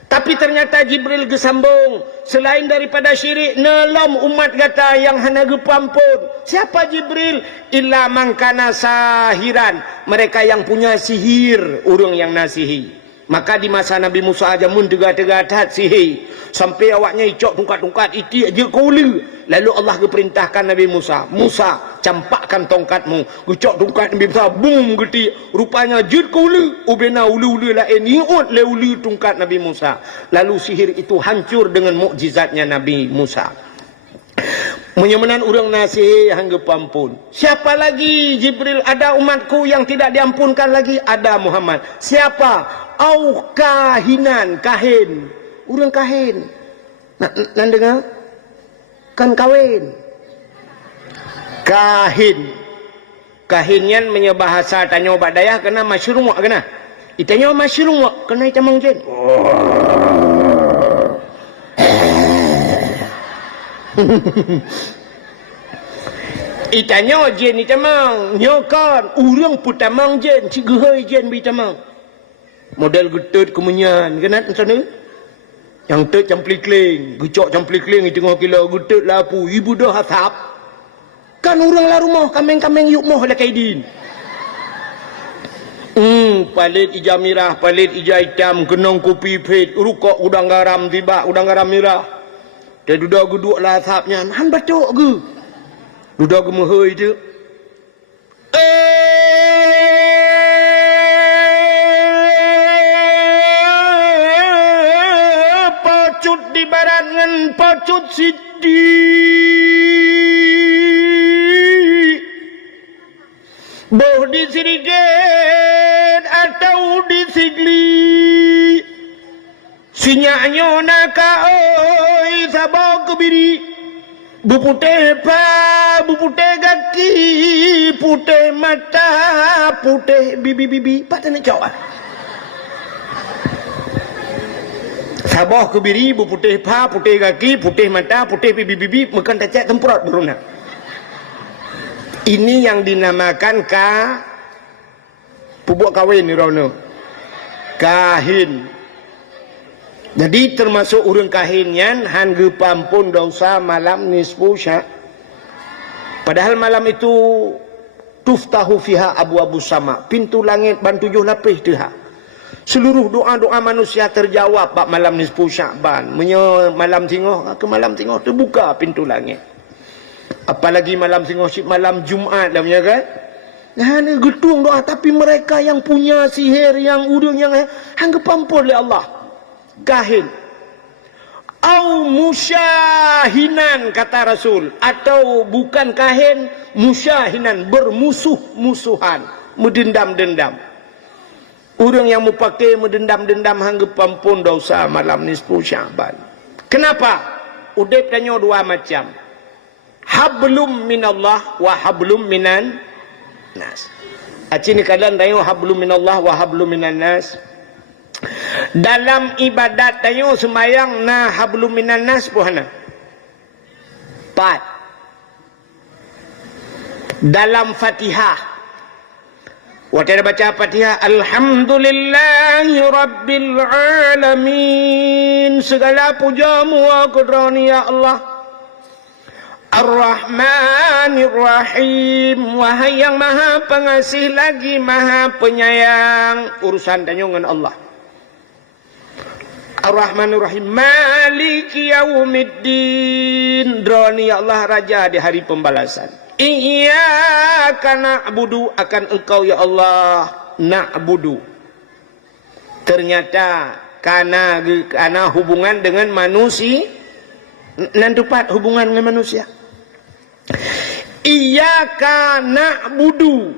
Tapi ternyata Jibril gesambung, selain daripada syirik, nelom umat kata yang hana gepampun. Siapa Jibril? Illa mangkana sahiran, mereka yang punya sihir, orang yang nasihi. Maka di masa Nabi Musa aja mun tegak-tegak tat sihir, sampai awaknya icok tungkat-tungkat iti aja kaula. Lalu Allah perintahkan Nabi Musa, Musa campakkan tongkatmu, gucok tungkat Nabi Musa, bum geti, rupanya jud kaula, ubena ulu-ulu lain iut le ulu tungkat Nabi Musa. Lalu sihir itu hancur dengan mukjizatnya Nabi Musa. Menyemenan orang nasihi hangga pampun. Siapa lagi Jibril? Ada umatku yang tidak diampunkan lagi? Ada Muhammad. Siapa? Au kahinan, kahin. Orang kahin. Nak dengar? Kan kawin. Kahin. Kahinnya menyebahasa tanya obat daya kena masyrum kena. Itanya masyrum kena itamang jen. Itanya jen itamang nyokan urang putamang jen si gehoi jen bitamang. Model getut kemenyan kenat sana. Yang tet camplik-kling, gecok camplik-kling di tengah kilo getut lapu ibu dah hasap. Kan urang lah rumah kameng-kameng yuk moh lah kaidin. Palit ija mirah, palit ija hitam, kenong kopi pet, rukok udang garam tiba, udang garam mirah. Dia duduk geduk lah asapnya, han batuk ke? Duduk gemehoi tu. Pacut di barat ngan pacut sidi. Boh di siriget atau di sigli. Sinyaknya naka oi sabau kebiri. Bupute pa, bupute kaki, putih mata, putih bibi-bibi. Patah nak jawab. Sabau kebiri, bupute pa, putih kaki, putih mata, putih bibi-bibi. Makan tecek tempurat beruna. Ini yang dinamakan pupuk kawin ni Rona. Kahin. Jadi termasuk urang kahinnya hangge pampun dosa malam nisfu Sya'ban. Padahal malam itu tuftahu fiha abwabus sama, pintu langit ban 7 lapis dah. Seluruh doa-doa manusia terjawab bab malam nisfu Sya'ban. Malam tengah ke malam tengah terbuka pintu langit. Apalagi malam tengah malam Jumaat namanya kan. Nah, ni getung doa, tapi mereka yang punya sihir, yang urang yang hangge pampun oleh Allah. Kahin au musyahinan kata Rasul, atau bukan kahin, musyahinan, bermusuh-musuhan, mendendam-dendam. Orang yang pakai mendendam-dendam hangga pampun dosa malam nisfu Sya'ban. Kenapa? Udep tanya dua macam. Hablum minallah wa hablum minan nas. Acini kalian tanya hablum minallah wa hablum minan nas. Dalam ibadat tayo sembayang na hablum minan nas puhana. 4. dalam Fatihah. Waktu dia baca Fatihah, Alhamdulillahi Rabbil Alamin, segala puja muakrani ya Allah. Ar-Rahmanir Rahim, wahai yang maha pengasih lagi maha penyayang. Urusan tanya dengan Allah. Ar-Rahmanir Rahim, Maliki Yaumiddin, droni ya Allah raja di hari pembalasan. Iyyaka na'budu, akan engkau ya Allah na'budu. Ternyata karena hubungan dengan manusia, nantupat hubungan dengan manusia. Iyyaka na'budu,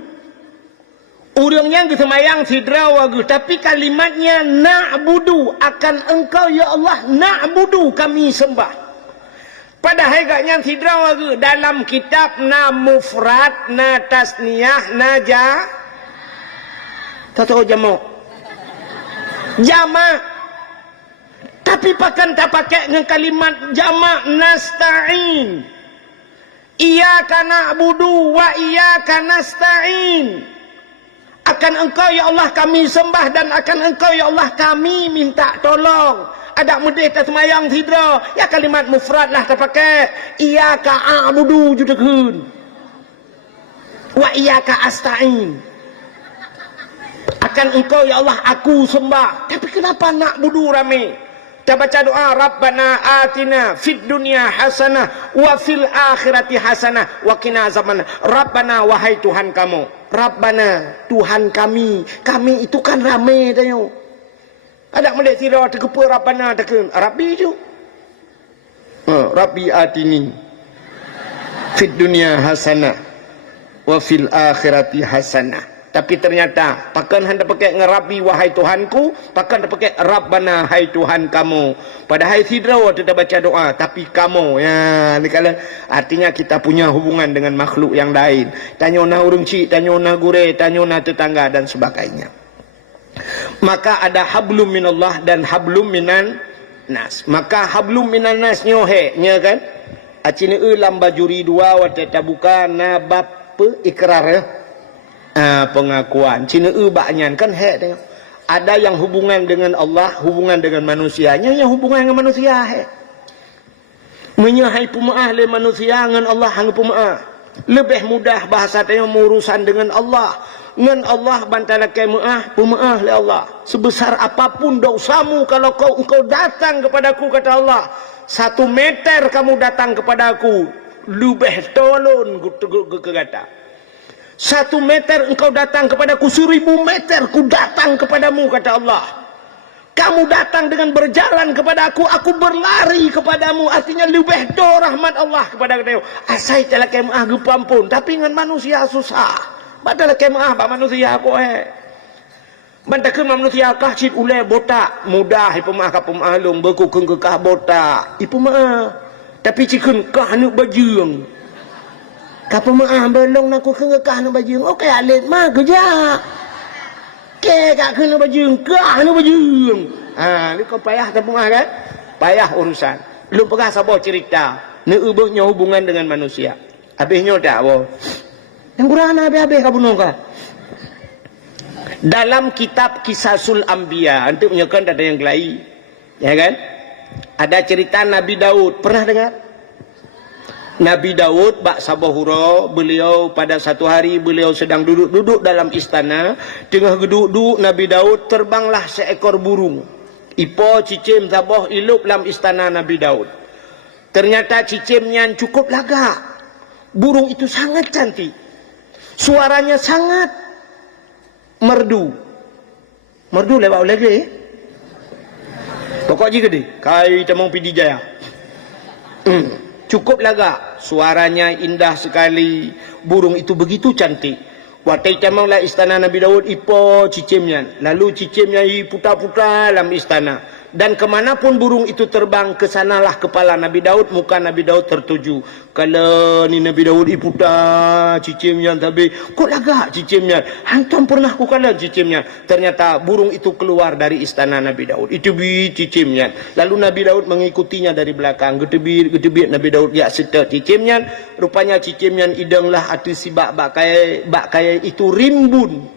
urang yang semayang sidra wagu, tapi kalimatnya na'budu, akan engkau ya Allah na'budu, kami sembah. Padahal agaknya sidra wagu dalam kitab na mufrad, na tasniyah, na tahu jamak. Jamak. Tapi pakan tak pakai dengan kalimat jamak nasta'in. Iyyaka na'budu wa iyyaka nasta'in. Akan engkau ya Allah kami sembah, dan akan engkau ya Allah kami minta tolong. Ada mudah tak semayang sidra, ya kalimat mufrad lah tak pakai. Iyyaka a'budu judakun, wa iyyaka asta'in. Akan engkau ya Allah aku sembah. Tapi kenapa na'budu rame? Kita baca doa, Rabbana atina fid dunya hasanah wa fil akhirati hasanah wa qina azabannar. Rabbana, wahai Tuhan kamu. Rabbana, Tuhan kami. Kami itu kan ramai tayo. Ada melek sira terkepa Rabbana takun. Rabbi tu. Rabbi atini fid dunya hasanah wa fil akhirati hasanah. Tapi ternyata pakan hendak pakai ngerabi wahai Tuhanku, pakan hendak pakai Rabbana, hai Tuhan kamu. Padahal sidra waktu kita baca doa, tapi kamu ya, ni kala artinya kita punya hubungan dengan makhluk yang lain. Tanya na urang cik, tanya na gure, tanya na tetangga dan sebagainya. Maka ada hablum minallah dan hablum minan nas. Maka hablum minan nas nyohe nya kan. Acine lam bajuri dua waktu tabuka na bab ikrar ya. Pengakuan cina banyak kan tengok. Ada yang hubungan dengan Allah, hubungan dengan manusianya, yang hubungan dengan manusia menyahai pemaah le manusia dengan Allah hang pemaah. Lebih mudah bahasa tengok urusan dengan Allah. Dengan Allah bantala kemaah pemaah le Allah. Sebesar apapun dosamu, kalau engkau datang kepadaku, kata Allah, 1 meter kamu datang kepadaku, lebih tolon ke kata. 1 meter engkau datang kepadaku, 1000 meter ku datang kepadamu, kata Allah. Kamu datang dengan berjalan kepada aku berlari kepadamu. Artinya lebih do rahmat Allah kepada kita. Asai telah kemah gepampun, tapi dengan manusia susah. Padahal kemah ba manusia aku bantakeun manusia kah cit ule botak mudah ipemah ka pemalung beku kengkah botak ipemah. Tapi cikeun kah nu bajeung. Kapa maah belong nak kengkah nu bajeung. Okey alit mah kerja. Ke kak kena bajeung, kah nu bajeung. Ni kau payah tak mah kan? Payah urusan. Lu pegah sabo cerita. Ni ubahnya hubungan dengan manusia. Habisnya dak wo. Yang kurang habis-habis ka bunuh ka. Dalam kitab Kisasul Anbiya, antum menyekan ada yang lain. Ya kan? Ada cerita Nabi Daud. Pernah dengar? Nabi Daud bak sabahura, beliau pada satu hari beliau sedang duduk dalam istana. Tengah duduk Nabi Daud, terbanglah seekor burung. Ipo cicim sabah ilup dalam istana Nabi Daud. Ternyata cicimnya cukup lagak. Burung itu sangat cantik. Suaranya sangat merdu. Merdu lewat lagi. Pokok jika dia kai temong pidi jaya. Cukup lagak, suaranya indah sekali. Burung itu begitu cantik. Waktu temanglah istana Nabi Daud ipo cicimnya. Lalu cicimnya putar-putar dalam istana. Dan kemanapun burung itu terbang, kesanalah kepala Nabi Daud, muka Nabi Daud tertuju. Kalau ni Nabi Daud iputa cicimnya, tapi kok lagak cicimnya? Hantam pernah ku kala cicimnya. Ternyata burung itu keluar dari istana Nabi Daud. Itu bi cicimnya. Lalu Nabi Daud mengikutinya dari belakang. Gedebit Nabi Daud ya setek cicimnya. Rupanya cicimnya idanglah atu si bak kaya itu rimbun.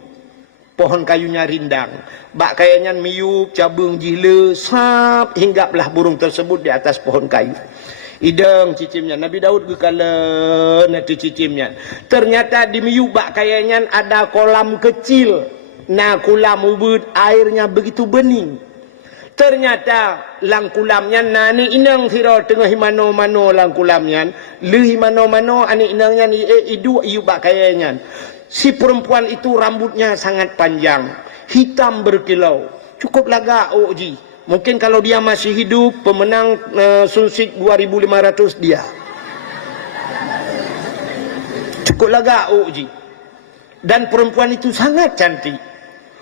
Pohon kayunya rindang. Bak kayanya miup, cabung jila, sap, hinggaplah burung tersebut di atas pohon kayu. Idang cicimnya. Nabi Daud gekala nanti cicimnya. Ternyata di miup bak kayanya ada kolam kecil. Nah kolam ubud, airnya begitu bening. Ternyata lang kulamnya nani inang siro tengah himano-mano lang kulamnya. Le himano-mano ani inangnya ni idu iu bak kayanya. Si perempuan itu rambutnya sangat panjang, hitam berkilau, cukup lagak Oji. Mungkin kalau dia masih hidup, pemenang Sunsik 2500 dia. Cukup lagak Oji. Dan perempuan itu sangat cantik.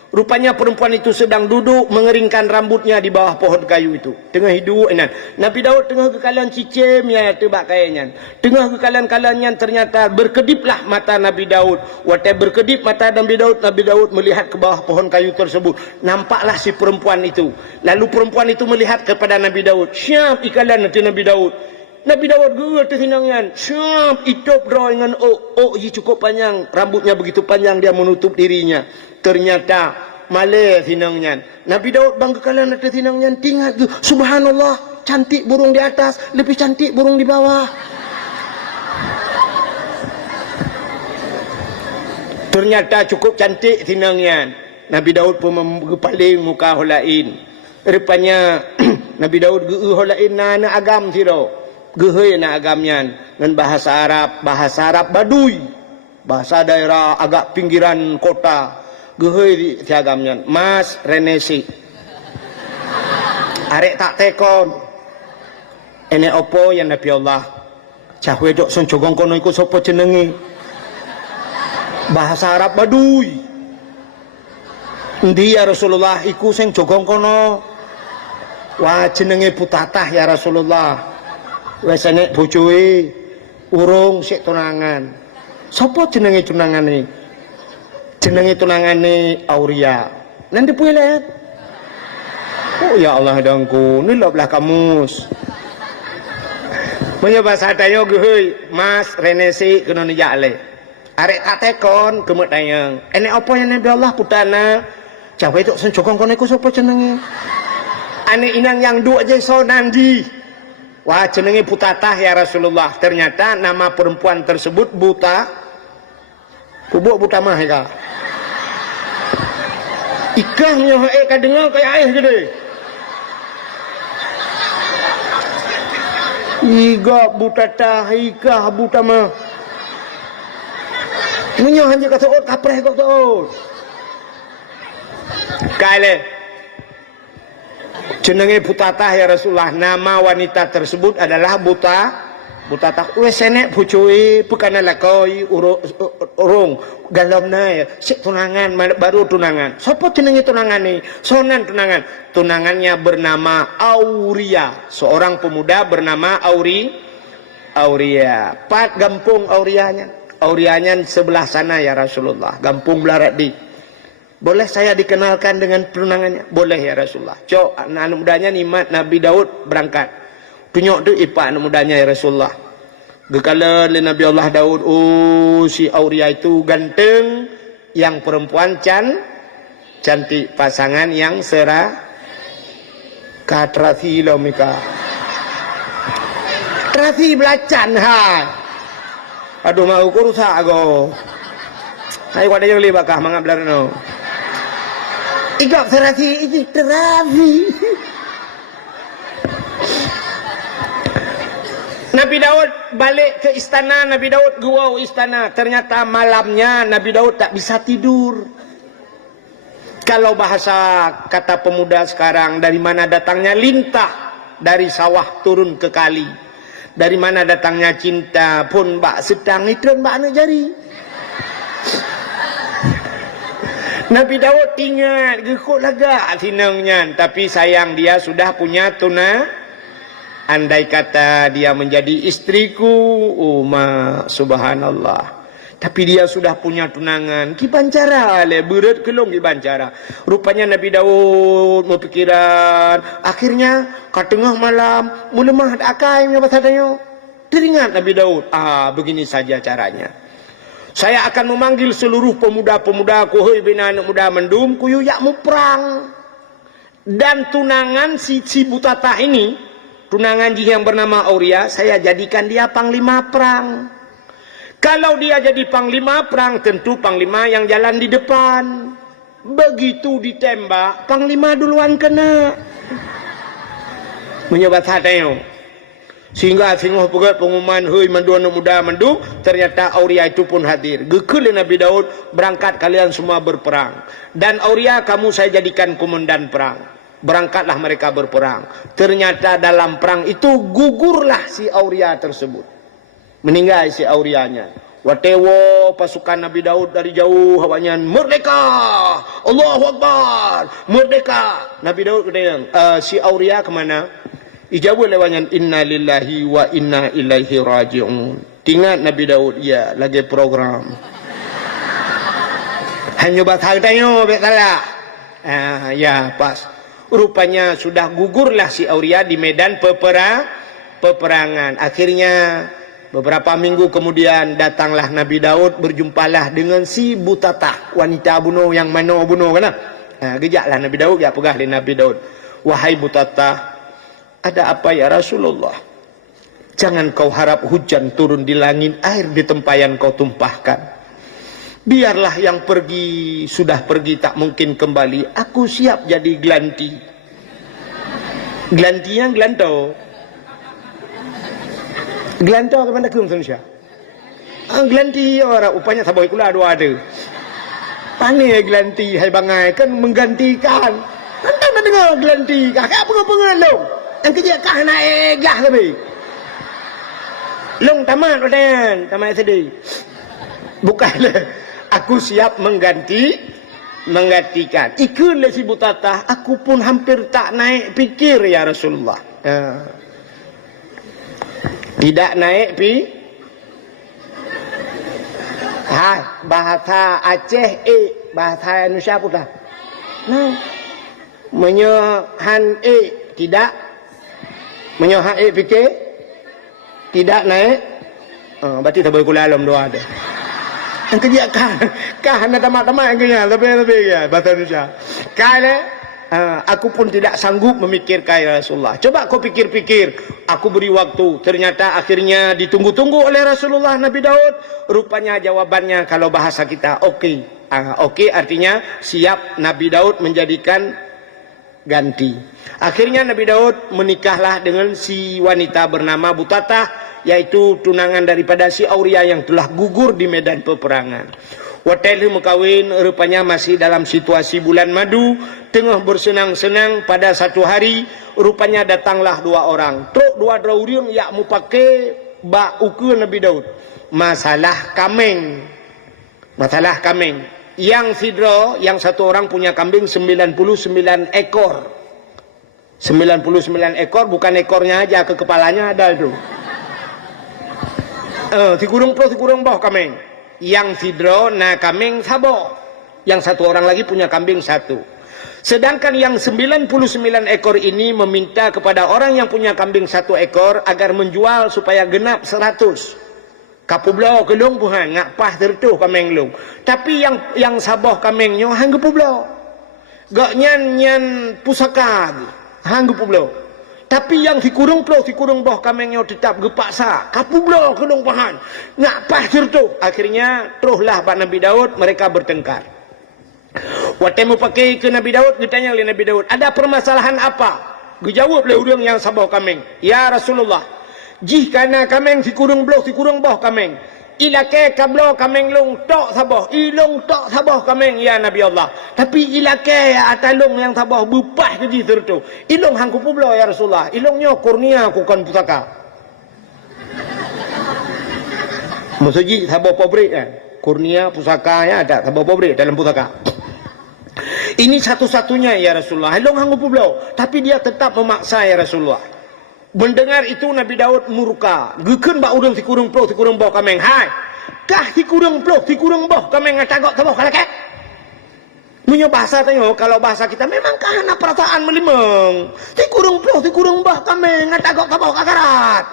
Rupanya perempuan itu sedang duduk mengeringkan rambutnya di bawah pohon kayu itu. Tengah hidup enan. Nabi Daud tengah kekalan cicimnya tebak kayanya. Tengah kekalan-kalannya ternyata berkediplah mata Nabi Daud. Waktu berkedip mata Nabi Daud melihat ke bawah pohon kayu tersebut. Nampaklah si perempuan itu. Lalu perempuan itu melihat kepada Nabi Daud. Siap ikalan nanti Nabi Daud. Nabi Daud gerak terhinangnya. Siap itop draw dengan ia cukup panjang. Rambutnya begitu panjang dia menutup dirinya. Ternyata malah hinangnya. Nabi Daud banggakan atas hinangnya. Tinggal tu. Subhanallah. Cantik burung di atas. Lebih cantik burung di bawah. Ternyata cukup cantik hinangnya. Nabi Daud pun berpaling muka holain. Rupanya Nabi Daud holain na agam siro. Gehe na agamnya. Dan bahasa Arab Baduy. Bahasa daerah agak pinggiran kota. Gehe di agamnya. Mas Renesi. Arek tak tekon. Ini opo yang Nabi Allah. Cahwe dok son cogong kono iku sopo jenengi. Bahasa Arab Baduy. Endi ya Rasulullah iku sing jogong kono. Wah jenenge putatah ya Rasulullah. Wes enek bojoe urung sik tunangan. Sopo jenenge tunangane? Jenenge tunangane Auria. Nanti pulet. Oh ya Allah dangku, ni belah kamus. Punya bahasa tayo geui, Mas Renesi kena njale. Arek tak tekon kemet tayang. Enek apa yang Nabi Allah putana? Cawe tok sen jokong kono iku sapa jenenge? Ane inang yang dua aja sonandi. Wah jenenge Putatah ya Rasulullah. Ternyata nama perempuan tersebut buta. Kubuk buta mah ika. Ikahnya kadengar kayak ayah gede. Iga buta tah, ikah buta mah. Munyo hanya kata ot kapreh kok ot. Kale. Jenenge Putatah ya Rasulullah. Nama wanita tersebut adalah Butatah. Wes enek bojoe bukan lakoi urung galomna ya. Sik tunangan baru tunangan. Sopo jenenge tunangane? Sonan tunangan. Tunangannya bernama Auria. Seorang pemuda bernama Auria. Pat gampung Aurianya. Aurianya sebelah sana ya Rasulullah. Gampung Belarat di. Boleh saya dikenalkan dengan tunangannya? Boleh ya Rasulullah. Cok, anak mudanya nikmat Nabi Daud berangkat. Tunjuk tu ipak anak mudanya ya Rasulullah. Gekala le Nabi Allah Daud, oh si Auria itu ganteng, yang perempuan cantik, pasangan yang katrafi lomika. Trafi belacan ha. Aduh mau kurusak aku. Ayo ada yang libakah mangap belarno. Igak terapi ini terapi. Nabi Daud balik ke istana. Nabi Daud guau istana. Ternyata malamnya Nabi Daud tak bisa tidur. Kalau bahasa kata pemuda sekarang, dari mana datangnya lintah dari sawah turun ke kali. Dari mana datangnya cinta pun bak sedang itu bak nak jari. Nabi Daud ingat gekut lagak sinangnya, tapi sayang dia sudah punya tuna. Andai kata dia menjadi istriku, subhanallah. Tapi dia sudah punya tunangan. Kibancara le berat kelong kibancara. Rupanya Nabi Daud berpikiran. Akhirnya kat tengah malam mulemah akai nya bahasanya. Teringat Nabi Daud. Begini saja caranya. Saya akan memanggil seluruh pemuda-pemuda ku, hei bina anak muda mendum, kuyu yak mu perang. Dan tunangan si Butatah ini, tunangan dia yang bernama Auria, saya jadikan dia panglima perang. Kalau dia jadi panglima perang, tentu panglima yang jalan di depan. Begitu ditembak, panglima duluan kena. Menyebat hatinya. Sehingga singoh pegat pengumuman, hei mandu anak muda mandu, ternyata Auria itu pun hadir. Gekul Nabi Daud, berangkat kalian semua berperang. Dan Auria kamu saya jadikan komandan perang. Berangkatlah mereka berperang. Ternyata dalam perang itu gugurlah si Auria tersebut. Meninggal si Aurianya. Watewo pasukan Nabi Daud dari jauh hawanya merdeka, Allahu Akbar, merdeka. Nabi Daud kata, si Auria kemana? Ijabul lewatnya inna lillahi wa inna ilaihi raji'un. Tingat Nabi Daud, ya lagi program. Hanya batal tanya betala. Ya pas. Rupanya sudah gugurlah si Auria di medan peperangan. Akhirnya beberapa minggu kemudian datanglah Nabi Daud, berjumpalah dengan si Butatah, wanita bunuh yang mana bunuh kan? Gejaklah Nabi Daud, ya pegah di Nabi Daud. Wahai Butatah, ada apa ya Rasulullah? Jangan kau harap hujan turun di langit, air di tempayan kau tumpahkan. Biarlah yang pergi sudah pergi, tak mungkin kembali. Aku siap jadi gelanti. Gelanti yang gelanto. Gelanto ke mana kum Indonesia? Gelanti orang upanya saboy kula ada. Pane gelanti hai bangai kan menggantikan. Anda nak dengar gelanti? Kakak apa pengalung? Yang kerja kah naik gah lebih. Long tamat dan tamat sedih. Bukanlah aku siap menggantikan. Ikutlah si Butatah, aku pun hampir tak naik pikir ya Rasulullah. Tidak naik bahasa Aceh bahasa Indonesia pula. Nah, menyohan tidak. Menyohak fikir tidak naik. Berarti tak boleh kula alam doa ada. Yang kerja kah anda tamat-tamat yang kerja lebih ya bahasa Indonesia. Kale aku pun tidak sanggup memikirkan ya Rasulullah. Coba kau pikir-pikir. Aku beri waktu. Ternyata akhirnya ditunggu-tunggu oleh Rasulullah Nabi Daud. Rupanya jawabannya kalau bahasa kita okey. Okey artinya siap Nabi Daud menjadikan ganti. Akhirnya Nabi Daud menikahlah dengan si wanita bernama Butatah, yaitu tunangan daripada si Auria yang telah gugur di medan peperangan. Waktu mekawin rupanya masih dalam situasi bulan madu, tengah bersenang-senang pada satu hari, rupanya datanglah dua orang. Truk dua draurium yang mu pakai ba ukur Nabi Daud. Masalah kameng. Yang sidro, yang satu orang punya kambing 99 ekor. 99 ekor, bukan ekornya aja, ke kepalanya ada itu. Tikurung boh kambing. Yang sidro, nah kambing sabo. Yang satu orang lagi punya kambing satu. Sedangkan yang 99 ekor ini meminta kepada orang yang punya kambing satu ekor agar menjual supaya genap 100. Kapublo kelung puhan ngak pah tertuh kameng lung. Tapi yang saboh kamengnya hang kapublo. Gak nyan pusaka hang kapublo. Tapi yang dikurung boh kamengnya tetap gepaksa. Kapublo kelung puhan ngak pah tertuh. Akhirnya teruslah Pak Nabi Daud mereka bertengkar. Waktu mau pakai ke Nabi Daud, ditanya oleh Nabi Daud, ada permasalahan apa? Dijawab oleh orang yang saboh kameng. Ya Rasulullah, jika na kameng si kurung boh kameng. Ilake kablo kameng long tok saboh. Ilong tok saboh kameng ya Nabi Allah. Tapi ilake atalong yang saboh bupah keji tertu. Ilong hangku publo ya Rasulullah. Ilongnya kurnia kukan pusaka. Maksudnya saboh pobrik kan. Kurnia pusaka ya ada saboh pobrik dalam pusaka. Ini satu-satunya ya Rasulullah. Long hang pulau, tapi dia tetap memaksa ya Rasulullah. Mendengar itu Nabi Daud murka. Gekeun ba urang ti kurung ploh ti kurung boh kameng. Hai. Kah ti kurung ploh ti kurung boh kameng ngacagok taboh kalake. Munyo bahasa tanya, kalau bahasa kita memang karena perasaan melimeng. Ti kurung ploh ti kurung boh kameng ngacagok taboh kakarat.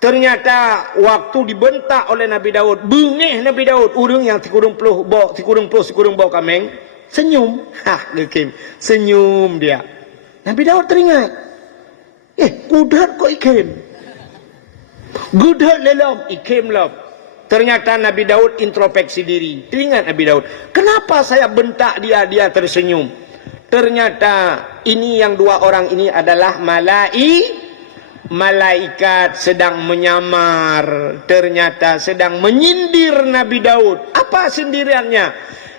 Ternyata waktu dibentak oleh Nabi Daud, bengih Nabi Daud, urang yang ti kurung ploh boh kameng senyum. Hah, gekim. Senyum dia. Nabi Daud teringat. Kudat kok ikem. Gudat lelom, ikem lom. Ternyata Nabi Daud introspeksi diri. Teringat Nabi Daud, kenapa saya bentak dia tersenyum? Ternyata ini yang dua orang ini adalah malaikat sedang menyamar. Ternyata sedang menyindir Nabi Daud. Apa sindirannya?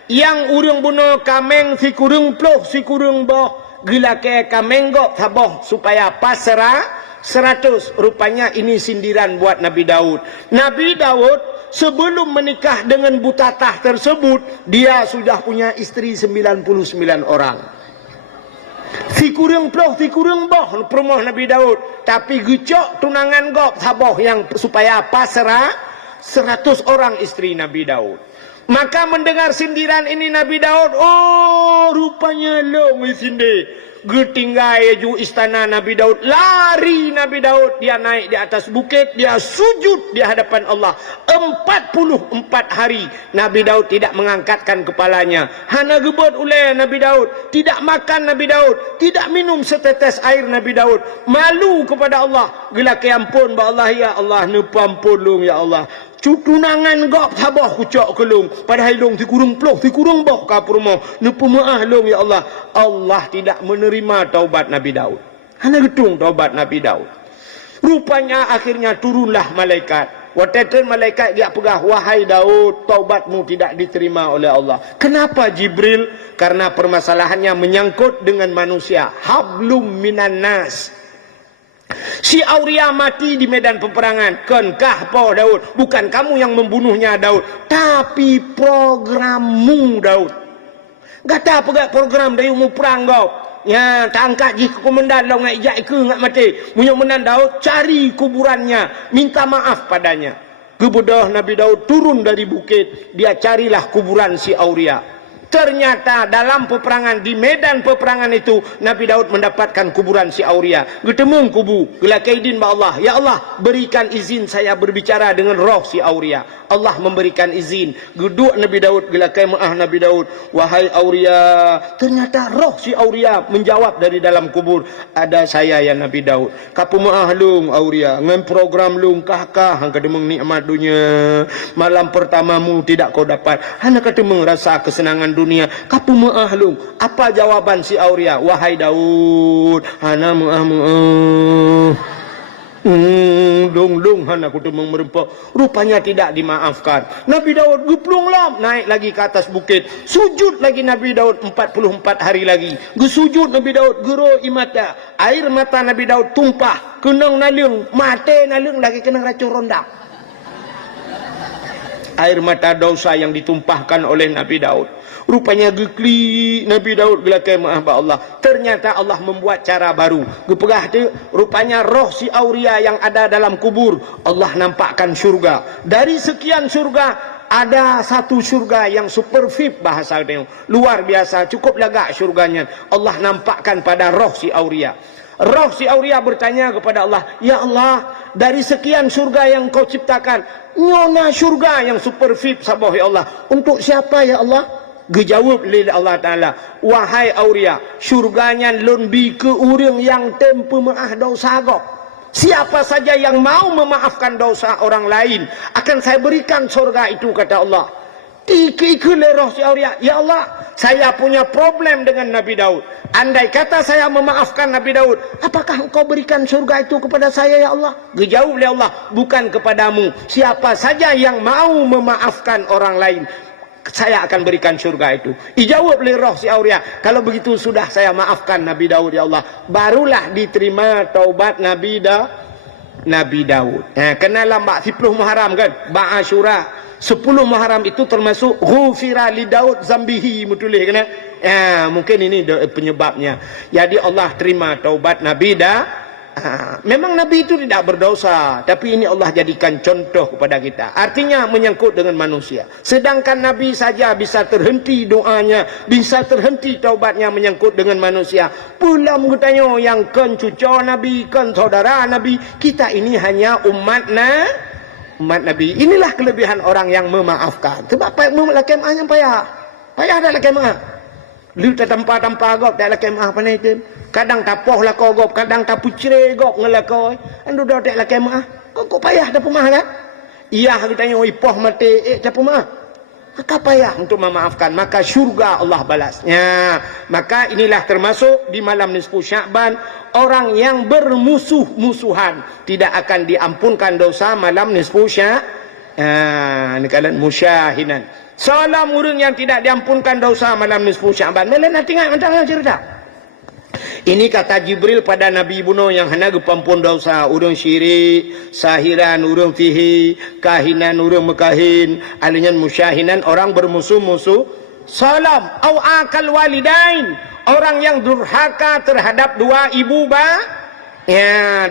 Yang urang bunuh kameng si kurung ploh si kurung boh. Gila ke kamenggok taboh supaya pasrah 100. Rupanya ini sindiran buat Nabi Daud. Nabi Daud sebelum menikah dengan Butatah tersebut, dia sudah punya istri 99 orang. Si kurang ploh, si kurang boh permoh Nabi Daud. Tapi gecok tunangan gok taboh yang supaya pasrah 100 orang istri Nabi Daud. Maka mendengar sindiran ini Nabi Daud, oh rupanya lo ngisinde. Getinggai ju istana Nabi Daud, lari Nabi Daud, dia naik di atas bukit, dia sujud di hadapan Allah 44 hari. Nabi Daud tidak mengangkatkan kepalanya. Hana gebot oleh Nabi Daud, tidak makan Nabi Daud, tidak minum setetes air Nabi Daud. Malu kepada Allah. Gila ke ampun ba Allah, ya Allah, nepampun lung ya Allah. Cutunangan gok taboh kucok kelung padahal long ti kurung ploh ti kurung boh ka purmo nepu maah long ya Allah. Allah tidak menerima taubat Nabi Daud. Hana gedung taubat Nabi Daud. Rupanya akhirnya turunlah malaikat. Wateten malaikat dia pegah, wahai Daud, taubatmu tidak diterima oleh Allah. Kenapa Jibril? Karena permasalahannya menyangkut dengan manusia. Hablum minan nas. Si Auria mati di medan peperangan. Kenkah po Daud? Bukan kamu yang membunuhnya Daud, tapi programmu Daud. Gata apa program dari mu perang kau? Ya, tak angkat jika komandan lo ngai jai ke ngat mati. Munyo menan Daud, cari kuburannya, minta maaf padanya. Kemudian Nabi Daud turun dari bukit, dia carilah kuburan si Auria. Ternyata dalam peperangan, di medan peperangan itu, Nabi Daud mendapatkan kuburan si Auria. Getemung kubu, gelakaidin ba Allah, ya Allah berikan izin saya berbicara dengan roh si Auria. Allah memberikan izin. Geduk Nabi Daud, gelakai maah Nabi Daud, wahai Auria. Ternyata roh si Auria menjawab dari dalam kubur, ada saya ya Nabi Daud. Kapu maah lung Auria, ngan program lung kah hang kademeng nikmat dunia. Malam pertamamu tidak kau dapat, hana kademeng rasa kesenangan dunia. Kapu maah lung. Apa jawaban si Auria? Wahai Daud, hana maah lung hana kutemeng merempok. Rupanya tidak dimaafkan. Nabi Daud geplung lam, naik lagi ke atas bukit, sujud lagi Nabi Daud 44 hari lagi. Gesujud Nabi Daud, gero imata, air mata Nabi Daud tumpah, kenang nalung, mate nalung lagi kenang racun rondak. Air mata dosa yang ditumpahkan oleh Nabi Daud. Rupanya gekli Nabi Daud gelakai maaf ba Allah. Ternyata Allah membuat cara baru. Gepegah tu rupanya roh si Auria yang ada dalam kubur, Allah nampakkan syurga. Dari sekian syurga ada satu syurga yang super VIP bahasa dia. Luar biasa, cukup lagak syurganya. Allah nampakkan pada roh si Auria. Roh si Auria bertanya kepada Allah, ya Allah, dari sekian syurga yang kau ciptakan, nyona syurga yang super VIP sabah ya Allah. Untuk siapa ya Allah? Gejawab oleh Allah Ta'ala, wahai Auria, syurganya lebih ke orang yang tempe maaf dosa kau. Siapa saja yang mau memaafkan dosa orang lain, akan saya berikan surga itu, kata Allah. Iki roh si Auria, ya Allah, saya punya problem dengan Nabi Daud. Andai kata saya memaafkan Nabi Daud, apakah engkau berikan surga itu kepada saya ya Allah? Gejawab oleh Allah, bukan kepadamu. Siapa saja yang mau memaafkan orang lain, saya akan berikan surga itu. Dijawab oleh roh si Auria, kalau begitu sudah saya maafkan Nabi Daud ya Allah. Barulah diterima taubat Nabi Daud. Kenal mbak 10 Muharram kan? Ba Asyura 10 Muharram itu termasuk ghufira li Daud zambihi, mutulih kena. Mungkin ini penyebabnya. Jadi Allah terima taubat Nabi dah. Memang Nabi itu tidak berdosa, tapi ini Allah jadikan contoh kepada kita. Artinya menyangkut dengan manusia. Sedangkan Nabi saja bisa terhenti doanya, bisa terhenti taubatnya menyangkut dengan manusia. Pula mengetanya yang kan cucu Nabi, kan saudara Nabi. Kita ini hanya umat Nabi. Inilah kelebihan orang yang memaafkan. Sebab laki maafnya payah dah laki maaf. Lu tak tanpa gop tak laki maaf panai tu. Kadang tapoh lah kau gop, kadang tapu cerai gop ngelakau. Anu dah tak laki maaf. Kau payah dah pemah kan? Iya kita nyo ipoh mati tak pemah. Maka payah untuk memaafkan, maka syurga Allah balasnya. Maka inilah termasuk di malam nisfu Sya'ban, orang yang bermusuh-musuhan tidak akan diampunkan dosa malam nisfu Sya'ban. Ini kalian musyahinan. Salam orang yang tidak diampunkan dosa malam nisfu Sya'ban. Melainkan tengok macam cerita. Ini kata Jibril pada Nabi Buno yang hendak pampun dosa, urang syirik, sahiran, urang fihi, kahinan, urang mekahin, alinyan musyahinan, orang bermusuh-musuh. Salam au akal walidain, orang yang durhaka terhadap dua ibu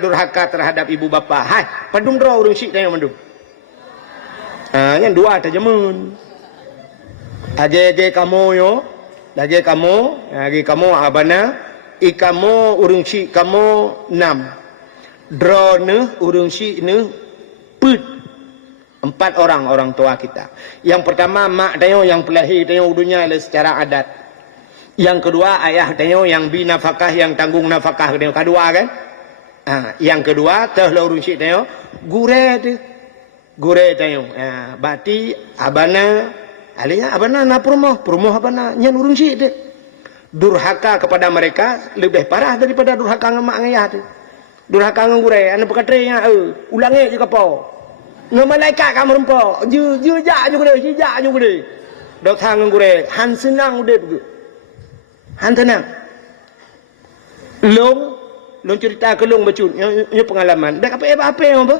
durhaka terhadap ibu bapa. Hai, padung draw urang syik tanya mandung. Yang dua tajamun. Aje kamu yo, lagi kamu abana. Kamu urung si kamu 6 draw ne urung si ne put 4 orang tua kita. Yang pertama mak tayo yang pelahir tayo dunia secara adat. Yang kedua ayah tayo yang binafkah, yang tanggung nafkah tayo kedua kan. Yang kedua teh urung si tayo gure tayo. Berarti abana alinya abana na promoh abana nyan urung si tu. Durhaka kepada mereka lebih parah daripada durhaka dengan mak ayah tu. Durhaka dengan gure, anda berkatanya, ulangi je kapau. Dengan malaikat kamu rempok, jejak juga deh. Datang dengan gure, han senang udah begitu. Han tenang. Long cerita ke long bacut, ini pengalaman. Dah apa yang apa?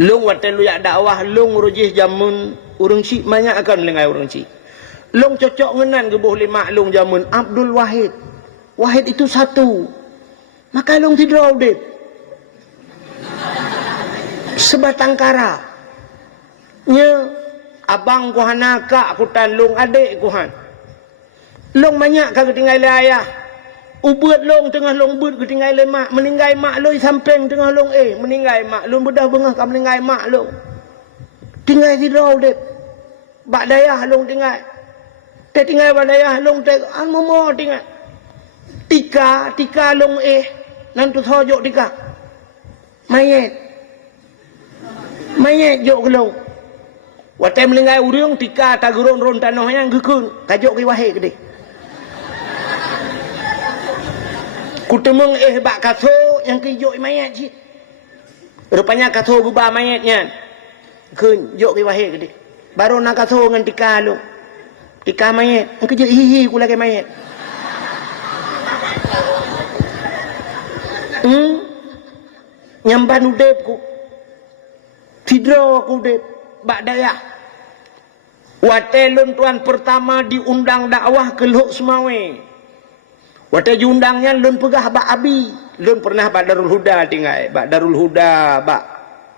Long waktu lu yak dakwah, long rujih jamun urang cik banyak akan melengai urang cik. Long cocok ngenan ke boleh maklum jamun Abdul Wahid. Wahid itu satu. Maka long tidur audit. Sebatang kara. Nya abang ku hanaka ku tan long adik ku han. Long banyak ka ketinggal ayah. Ubut long tengah long but ketinggal mak, meninggal mak long samping tengah long meninggal mak long bedah bengah ka meninggal mak long. Tinggal tidur audit. Bak dayah long tinggal. Tinggal badayah long tek momo tinggal tika long nantu thojok tika mayat jok long watem lengai urang tika tagurun ron tanah yang gekun kajok ki wahe gede kutemeng bak katho yang ki jok mayat ji rupanya katho gubah mayatnya kun jok ki wahe gede baru nak katho ngan tika long tika mayat, engkau jadi hihi ku lagi mayat. Nyamban udep ku, tidro ku udep, bak daya. Watelun tuan pertama diundang dakwah ke Luk Semawe. Wate diundangnya lun pegah bak abi, lun pernah bak Darul Huda tinggal, bak Darul Huda, bak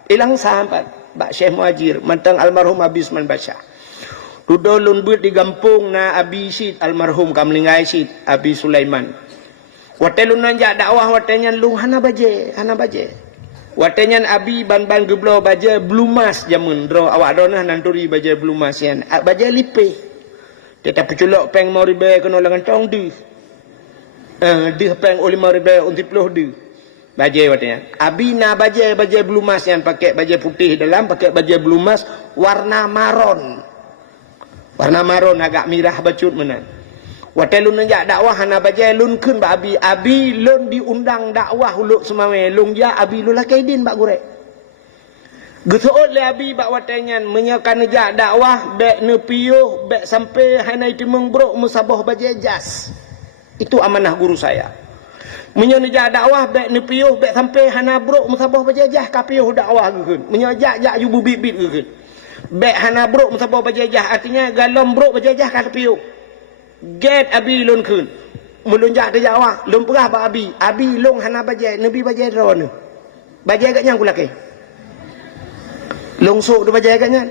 ilang sahabat, bak Syekh Muhajir, mantang almarhum Abisman Basya. Dudo lun but di gampung na Abi Sid almarhum kamlingai Sid Abi Sulaiman. Wate lun nanjak dakwah watenya lung hana baje. Watenya Abi ban geblo baje blumas jamun dro awak donah nanturi baje blumas yan. Baje lipe. Tetapi culok peng mau ribe kena lengan tong di. Di peng oli mau ribe untuk puluh di. Baje watenya. Abi na baje blumas yan pakai baje putih dalam, pakai baje blumas warna maron. Warna maron agak mirah bacut menan. Watai lun najak dakwah hana bajai lun kun ba abi lun diundang dakwah Luk Semawe lun ja abi lun lakaidin bak gure. Gesoot le abi bak watainya menyakan najak dakwah bek nepiuh bek sampai hana itu mengbrok musabah bajai jas. Itu amanah guru saya. Menyakan dakwah bek nepiuh bek sampai hana brok musabah bajai jas kapiuh dakwah geun. Menyajak jak yubu bibit geun. Bek hana brok musabah bajajah artinya galom brok bajajah kata piuk. get abi lon kun mulun jak de jawa lon perah ba abi long hana bajai nabi bajai ron bajai kat nyang kulake long sok du bajai kat nyang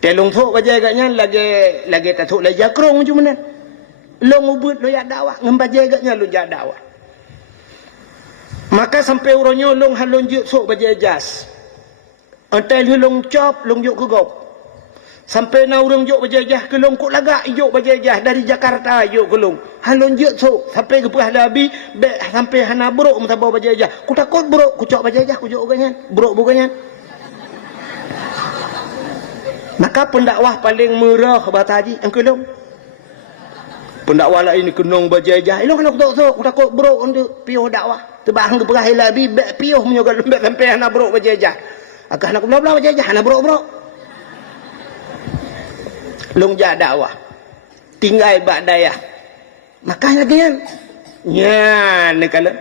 te long sok bajai kat nyang lagi tak sok la jakrong macam mana long ubut lo yak dakwah ngam bajai kat nyang lo jak dakwah maka sampai uronyo long halon je sok bajai jas antai long cop long juk ke gop sampai na urang juk bajajah ke long kok lagak juk bajajah dari Jakarta juk ke long halon juk so sampai ke pah labi sampai hana buruk mtabau bajajah ku takut buruk ku cok bajajah ku juk ganyan buruk bukannya maka pendakwah paling murah bata haji engke long pendakwah lain kenong bajajah long nak so ku takut buruk untuk piuh dakwah tebang ke pah labi bek piuh menyogal sampai hana buruk bajajah akah nak belah bajajah hana buruk long jak dakwah tinggal bak dayah makanya kan ni kala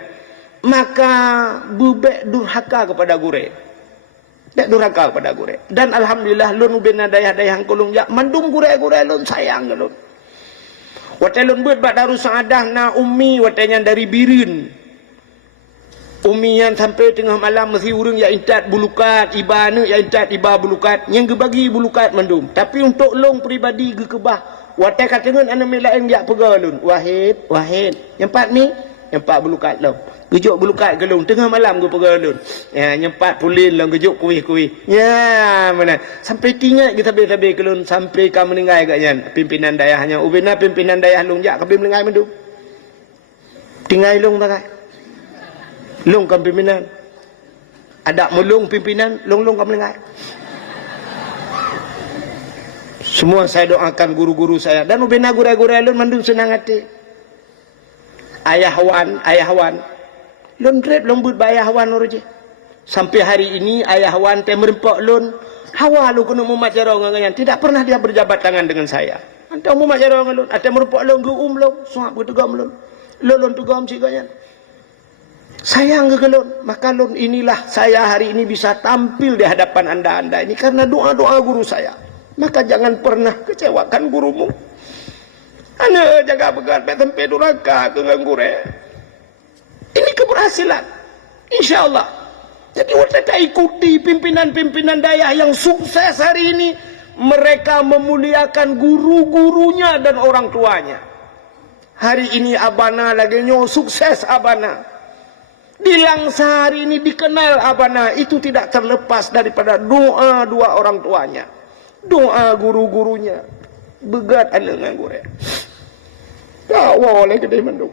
maka bubek durhaka kepada gure tak durhaka kepada gure dan alhamdulillah lun bina dayah-dayah kolong jak mandum gure-gure lun sayang lun watai lun buat bak darus saadah na ummi watainya dari birin umian sampai tengah malam mesti urang ya intat bulukat ibana ya intat iba bulukat yang gebagi bulukat mandum tapi untuk long peribadi ge kebah watai katengan ana melain ya pegalun wahid nyempat ni nyempat bulukat long gejuk bulukat gelung tengah malam ge pegalun ya nyempat pulin long gejuk kuih-kuih ya mana sampai tingat kita tabe-tabe gelun sampai ka meninggal gaknya pimpinan dayahnya ubena pimpinan dayah long jak kabim meninggal mandum tinggal long takai long kan pimpinan ada melung pimpinan long kan melengah semua saya doakan guru-guru saya dan ubena gura-gura lun mandung senang hati ayahwan lun red long but ayahwan uruji sampai hari ini ayahwan teh merempok lun hawa lu kena mumat jarong ngangan tidak pernah dia berjabat tangan dengan saya antau mumat jarong lun ate merempok lun geum lun suap betugam lun tugam siganya sayang ke lun maka lun inilah saya hari ini bisa tampil di hadapan anda ini karena doa-doa guru saya maka jangan pernah kecewakan gurumu anda jaga pegat sampai durhaka ke gure ini keberhasilan insyaallah jadi kita ikuti pimpinan-pimpinan dayah yang sukses hari ini mereka memuliakan guru-gurunya dan orang tuanya hari ini abana lagi nyo sukses abana di Langsa hari ini dikenal abana itu tidak terlepas daripada doa dua orang tuanya doa guru-gurunya begat anda nganggur ya dakwah oleh kedai mendung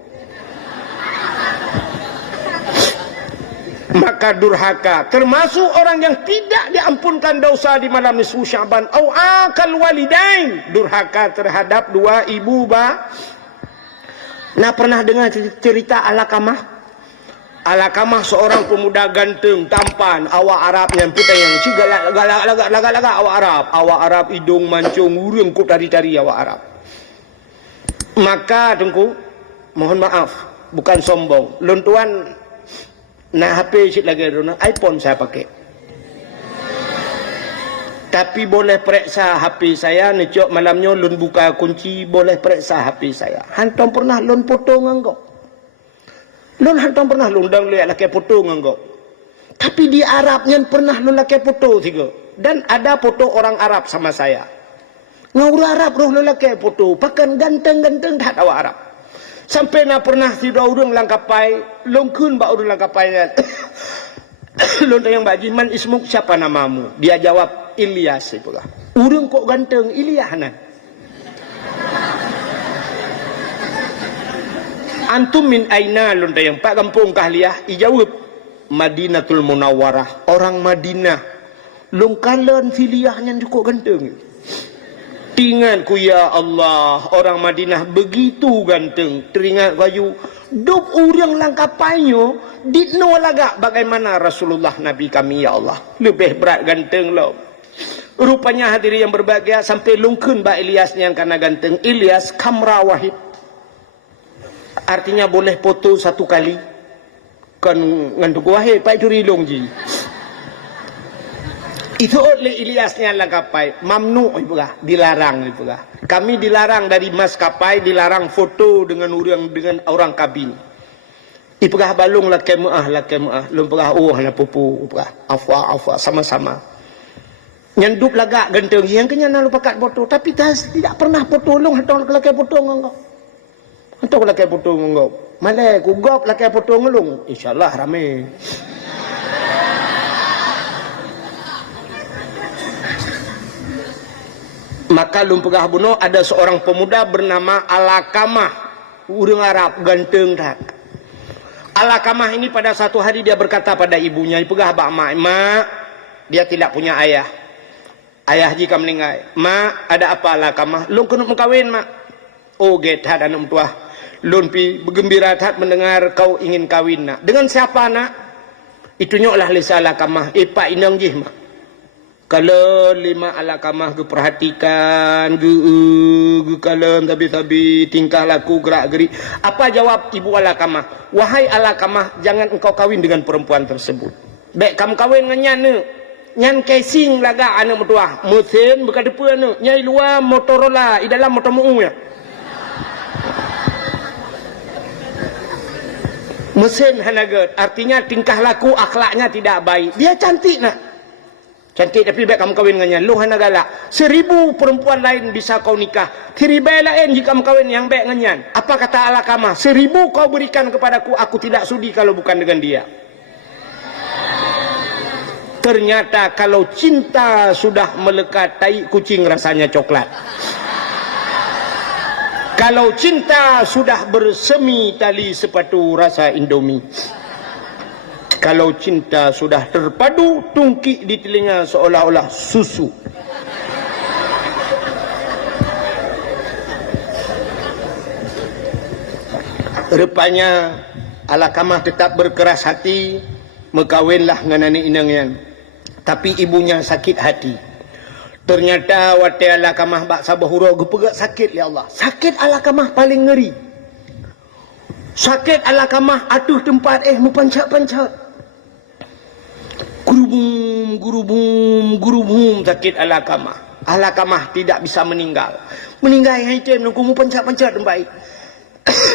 maka durhaka termasuk orang yang tidak diampunkan dosa di malam nisfu Syaban au akal walidain durhaka terhadap dua ibu ba nah pernah dengar cerita Alakamah seorang pemuda ganteng tampan awak Arab yang putih yang si galak awak Arab hidung mancung urang kok tari-tari awak Arab maka tengku mohon maaf bukan sombong lun tuan nah HP sikit lagi iPhone saya pakai tapi boleh periksa HP saya necok malamnya lun buka kunci boleh periksa HP saya hantam pernah lun foto nganggo lun hantam pernah lundang lihat laki foto nganggo tapi di Arabnya pernah lun laki foto tiga dan ada foto orang Arab sama saya ngawur Arab roh lun laki foto pakan ganteng-ganteng tak awak Arab sampai na pernah tidak urang langkapai longkun ba urang langkapainya lun yang bagi man ismuk siapa namamu dia jawab Ilyas itulah urang kok ganteng Ilyas nah antum min aina lun yang pak kampung kahliah ijawab Madinatul Munawwarah orang Madinah lung kalan filiahnya cukup ganteng teringatku ya Allah orang Madinah begitu ganteng teringat kayu duk urang langkapanyo ditno lagak bagaimana Rasulullah Nabi kami ya Allah lebih berat ganteng lo rupanya hadirin yang berbahagia sampai lungkun ba Ilyasnya yang karena ganteng Ilyas kamera wahid artinya boleh foto satu kali kan nganduk wahid pak curi longji Itu oleh Ilyasnya lagapai mamnu ipugah, dilarang ipugah. Kami dilarang dari maskapai, dilarang foto dengan orang kabin. Ipugah balung lakai muah, lumpugah na pupu ipugah. Afwa sama-sama. Nyanduk lagak genteng yang kenyana lupa kat foto, tapi tidak pernah foto long hatong lakai foto ngau. Hatong lakai foto ngau. Malai ku gop lakai foto ngelung. Insyaallah ramai. Maka lumpugah buno ada seorang pemuda bernama Alakamah, orang Arab ganteng tak. Alakamah ini pada satu hari dia berkata pada ibunya, ipugah bak mak, dia tidak punya ayah. Ayah jika meninggal, mak ada apa Alakamah? Lun kena mengkawin mak. Oh get had anak tua. Lun pi bergembira tak mendengar kau ingin kawin nak. Dengan siapa nak? Itunya lah lisa Alakamah. Pak inang jih mak. Kalau lima Alakamah ke perhatikan, ke kalem tabi-tabi tingkah laku gerak-gerik. Apa jawab ibu Alakamah? Wahai Alakamah, jangan engkau kawin dengan perempuan tersebut. Baik kamu kawin dengan nyan casing laga anak mertua. Mesin berkadepua anak. Nyai luar Motorola, di dalam motor mu ya. Mesin hanaget, artinya tingkah laku akhlaknya tidak baik. Dia cantik nak. Cantik tapi baik kamu kawin dengannya. Lu hana galak. 1000 perempuan lain bisa kau nikah. Tiribai lain jika kamu kawin yang baik dengannya. Apa kata Alakamah? 1000 kau berikan kepadaku, aku tidak sudi kalau bukan dengan dia. Ternyata kalau cinta sudah melekat, tai kucing rasanya coklat. Kalau cinta sudah bersemi tali sepatu rasa Indomie. Kalau cinta sudah terpadu, tungkik di telinga seolah-olah susu. Rupanya Alakamah tetap berkeras hati, mekawinlah dengan anak inangnya. Tapi ibunya sakit hati. Ternyata waktu Alakamah bak sabahura gepegak sakit ya Allah. Sakit Alakamah paling ngeri. Sakit Alakamah atuh tempat mepancat-pancat. Gurubum sakit Alakamah. Alakamah tidak bisa meninggal. Meninggal yang itu menunggu pancat-pancat tempat.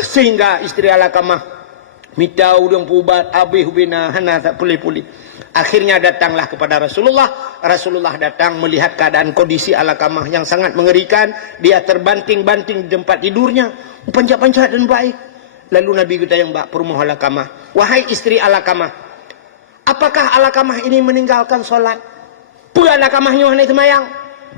Sehingga istri Alakamah minta udang pubat abih bina hana tak pulih-pulih. Akhirnya datanglah kepada Rasulullah. Rasulullah datang melihat keadaan kondisi Alakamah yang sangat mengerikan. Dia terbanting-banting di tempat tidurnya, pancat-pancat dan baik. Lalu Nabi kita yang bak perumuh Alakamah, wahai istri Alakamah, apakah Alakamah ini meninggalkan solat? Pula Alakamahnya hendak semayang.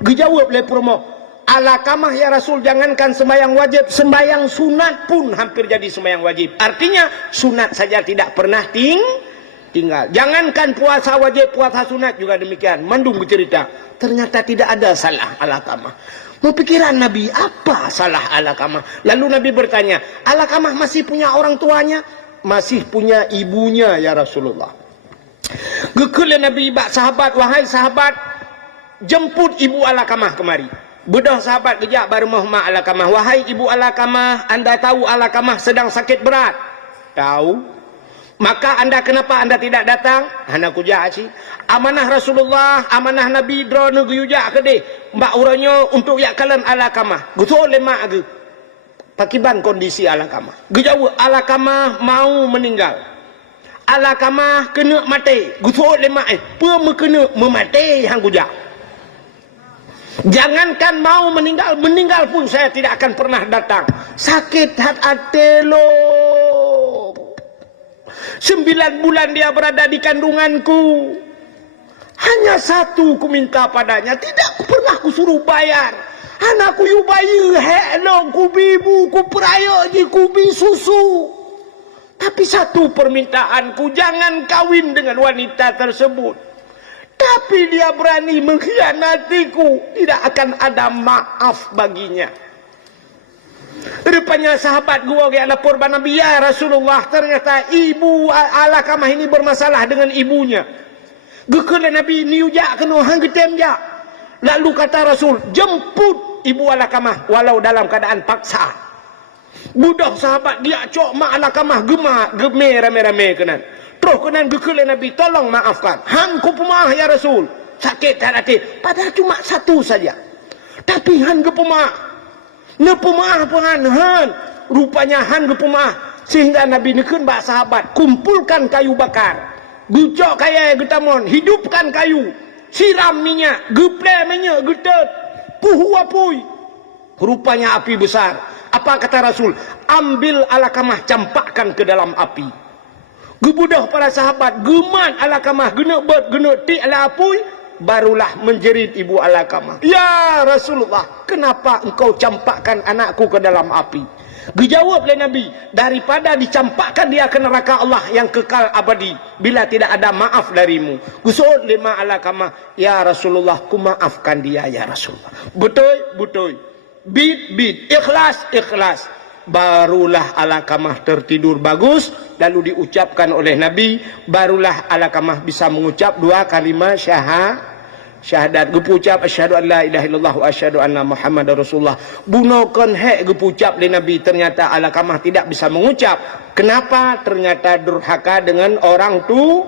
Dijawab oleh perumuh, Alakamah ya Rasul, jangankan sembahyang wajib, sembahyang sunat pun hampir jadi sembahyang wajib. Artinya sunat saja tidak pernah tinggal. Jangankan puasa wajib, puasa sunat juga demikian. Mandung bercerita, ternyata tidak ada salah Alakamah. Pikiran Nabi, apa salah Alakamah? Lalu Nabi bertanya, Alakamah masih punya orang tuanya? Masih punya ibunya ya Rasulullah. Gekul Nabi bak sahabat, wahai sahabat, jemput ibu Alakamah kemari. Bedah sahabat kejap baru Muhammad Alakamah. Wahai ibu Alakamah, anda tahu Alakamah sedang sakit berat? Tahu. Maka anda kenapa anda tidak datang? Hana kujak sih. Amanah Rasulullah, amanah Nabi dro neguyujak ke deh. Mbak uranyo untuk yak kalan Alakamah. Gutul lemak ge. Pakiban kondisi Alakamah. Gejauh Alakamah mau meninggal. Alakamah kena mati. Gutul lemak pe kena memati hang kujak. Jangankan mau meninggal, meninggal pun saya tidak akan pernah datang. Sakit hati lo. 9 bulan dia berada di kandunganku. Hanya satu ku minta padanya, tidak pernah ku suruh bayar. Anakku yu bayi helong ku bibu ku perayo ji ku bi susu. Tapi satu permintaanku, jangan kawin dengan wanita tersebut. Tapi dia berani mengkhianatiku, tidak akan ada maaf baginya. Rupanya sahabat gua yang lapor pada Nabi, ya Rasulullah, ternyata ibu Alakamah ini bermasalah dengan ibunya. Gekele Nabi niujak kena hang getem jak. Lalu kata Rasul, jemput ibu Alakamah walau dalam keadaan paksa. Budak sahabat dia cok mak Alakamah gemar rame-rame kenan. Terus kenan gekele Nabi, tolong maafkan. Hang ku pemah ya Rasul. sakit hati. Padahal cuma satu saja. Tapi han ke pemah. Ne pemah han han. Rupanya han ke pemah. Sehingga Nabi nekeun ba sahabat, kumpulkan kayu bakar. Gucok kaya getamon, hidupkan kayu. Siram minyak, geple minyak, getet. Puhu apui. Rupanya api besar. Apa kata Rasul? Ambil Alakamah, campakkan ke dalam api. Gebudah para sahabat, geman Alakamah, genek bet, genek ti ala apui. Barulah menjerit ibu Alakamah. Ya Rasulullah, kenapa engkau campakkan anakku ke dalam api? Dijawab oleh Nabi, daripada dicampakkan dia ke neraka Allah yang kekal abadi bila tidak ada maaf darimu. Gusud lima Alakamah, ya Rasulullah, ku maafkan dia ya Rasulullah. Betul. Bid, ikhlas. Barulah Alakamah tertidur bagus, lalu diucapkan oleh Nabi, barulah Alakamah bisa mengucap dua kalimat syahadat. Gepucap asyhadu an la ilaha illallah wa asyhadu anna muhammadar rasulullah. Bunokan hek gepucap oleh Nabi, ternyata Alakamah tidak bisa mengucap. Kenapa? Ternyata durhaka dengan orang tu.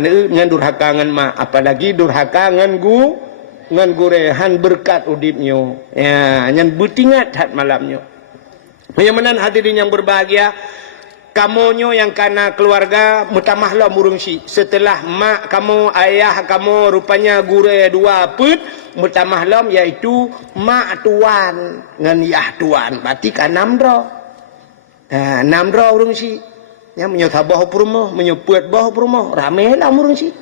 Dengan durhaka dengan mak, apalagi durhaka dengan gurehan berkat udipnyo. Ya, nyan betingat hat malamnyo. Menyamanan hadirin yang berbahagia, kamonyo yang kana keluarga mutamahlah murungsi. Setelah mak kamu, ayah kamu rupanya gure dua put mutamahlah, yaitu mak tuan dengan yah tuan. Berarti kan namdro. Namdro urungsi. Ya menyota bawah rumah, menyebut bawah rumah, ramelah murungsi.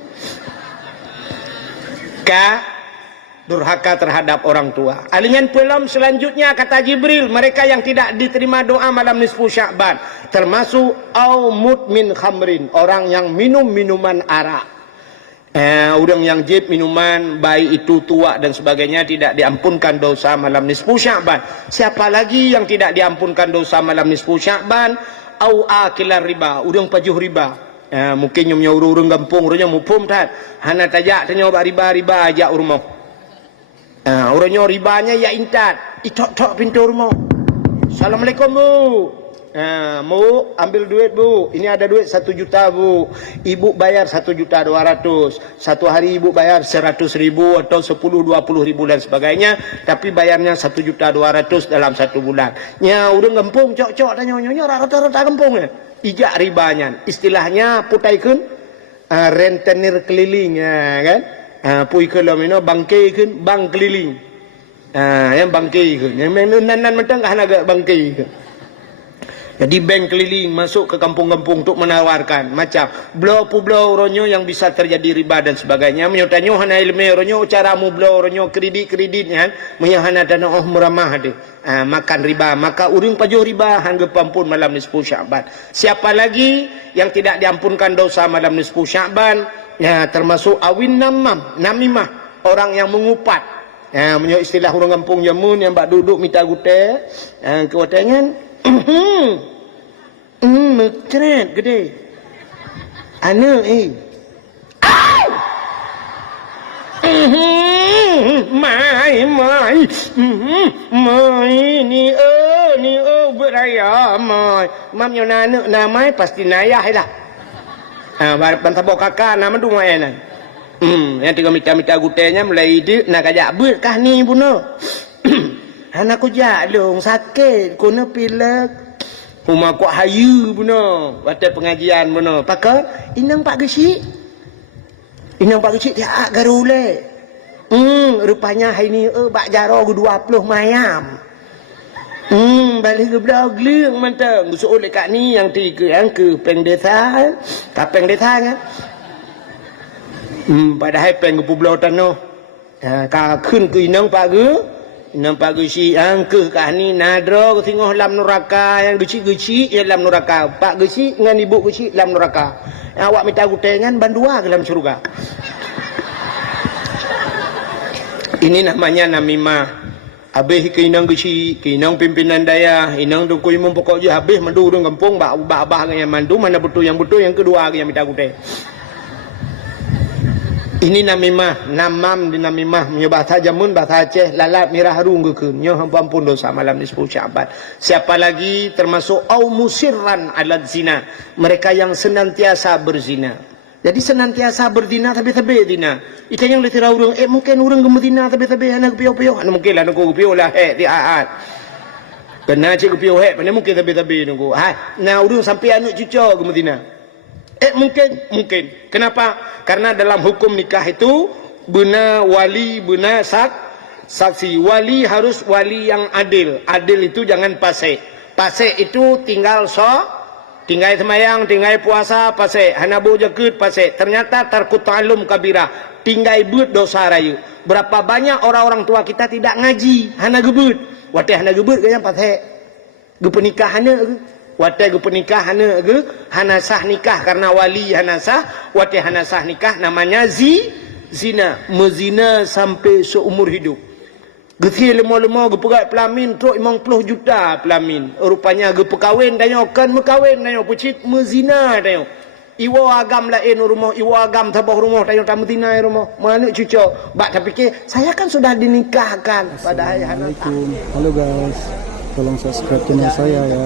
Durhaka terhadap orang tua. Alingan pelam selanjutnya kata Jibril, mereka yang tidak diterima doa malam nisfu Sya'ban, termasuk au mudmin khamrin, orang yang minum minuman arak. Orang yang jib minuman, baik itu tua dan sebagainya, tidak diampunkan dosa malam nisfu Sya'ban. Siapa lagi yang tidak diampunkan dosa malam nisfu Sya'ban? Au akilar riba, orang pajuh riba. Mungkin nyomnya urung gampung, urungnya mupum tat. Hana tajak tanya riba ajak urmoh. Orangnya ribanya ya intat, itok-tok pintu rumah. Assalamualaikum bu. Bu ambil duit bu, ini ada duit 1 juta bu, ibu bayar 1.200.000. Satu hari ibu bayar 100.000 atau 10-20.000 dan sebagainya, tapi bayarnya 1.200.000 dalam 1 bulan. Nya udah gempung cok-cok tanya nyonya rata-rata gempung ya. Ijak ribanya, istilahnya putaikun rentenir keliling kan. Pui kelam ini bangkai kan, bang keliling. Yang bangkai kan, yang nan mentang kan agak bangkai kan. Jadi bank keliling masuk ke kampung-kampung untuk menawarkan macam blau ronyo yang bisa terjadi riba dan sebagainya. Menyutanyo hana ilmu ronyo cara mu blau ronyo kreditnya menyahana dana muramah de. Makan riba, maka uring pajuh riba hangga pampun malam nisfu Sya'ban. Siapa lagi yang tidak diampunkan dosa malam nisfu Sya'ban? Ya, termasuk awin namimah, orang yang mengupat. Menurut istilah orang kampung jamun yang bak duduk minta gute, kewatangan ceret gede. Ana mai ni beraya mai. Mam yo na mai pasti nayah dah. Bantabo kakak nama dua enak. Yang tiga mita gutenya mulai di nak ajak berkah ni buno. Anakku jalung sakit, kuna pilek. Rumah kuat hayu buno, baca pengajian buno. Pakak, inang pak gesi. Inang pak gesi dia garule. Rupanya hari ni bak jaro 20 mayam. Balik ke belau geling mantap. Gusuk oleh kat ni yang tiga yang ke peng desa. Tak peng desa kan. Padahal peng ke pulau tanah. Ka khun ke inang pak ge. Inang pak ge si ang ke kat ni nadro ke tengok dalam neraka yang geci dalam neraka. Pak ge si dengan ibu ge si dalam neraka. Awak minta gutengan bandua ke dalam surga. Ini namanya namimah. Habis ke inang gesi, ke inang pimpinan daya, inang dukui mempokok je habis mandu urang kampung abah yang mandu mana betul yang kedua yang minta gute. Ini namimah, namam di namimah menyebah tajamun bahasa Aceh lalat merah harung ke nyo ampun dosa malam nisfu Sya'ban. Siapa lagi termasuk au musirran ala zina, mereka yang senantiasa berzina. Jadi senantiasa berzina tabe-tabe zina. Ita yang letih urang, mungkin urang gemezina tabe-tabe anak pio-pio. Ana mungkin lah nak pio lah di aat. Kena cik pio mana mungkin tabe-tabe nunggu. Nah urang sampai anak cucu gemezina. Mungkin. Kenapa? Karena dalam hukum nikah itu benar wali, benar saksi. Wali harus wali yang adil. Adil itu jangan pasek. Pasek itu tinggal tinggal semayang, tinggal puasa, pasek. Hanabu jakut, pasek. Ternyata tarkut ta'alum kabirah. Tinggal but dosa rayu. Berapa banyak orang-orang tua kita tidak ngaji. Hana gebut. Watih hana gebut ke yang pasek. Gepenikah hana ke. Watih gepenikah hana ke. Hana sah nikah karena wali hana sah. Watih hana sah nikah namanya zina. Mezina sampai seumur hidup. Geti lemah-lemah gepegat pelamin truk 50 juta pelamin. Rupanya gepekawin danyo kan mekawin danyo pecit mezina danyo. Iwa agam lain rumah, iwa agam tabah rumah danyo tamu tinai rumah. Mana cucu? Bak tapi ke saya kan sudah dinikahkan pada ayah anak. Assalamualaikum. Halo guys. Tolong subscribe channel saya ya.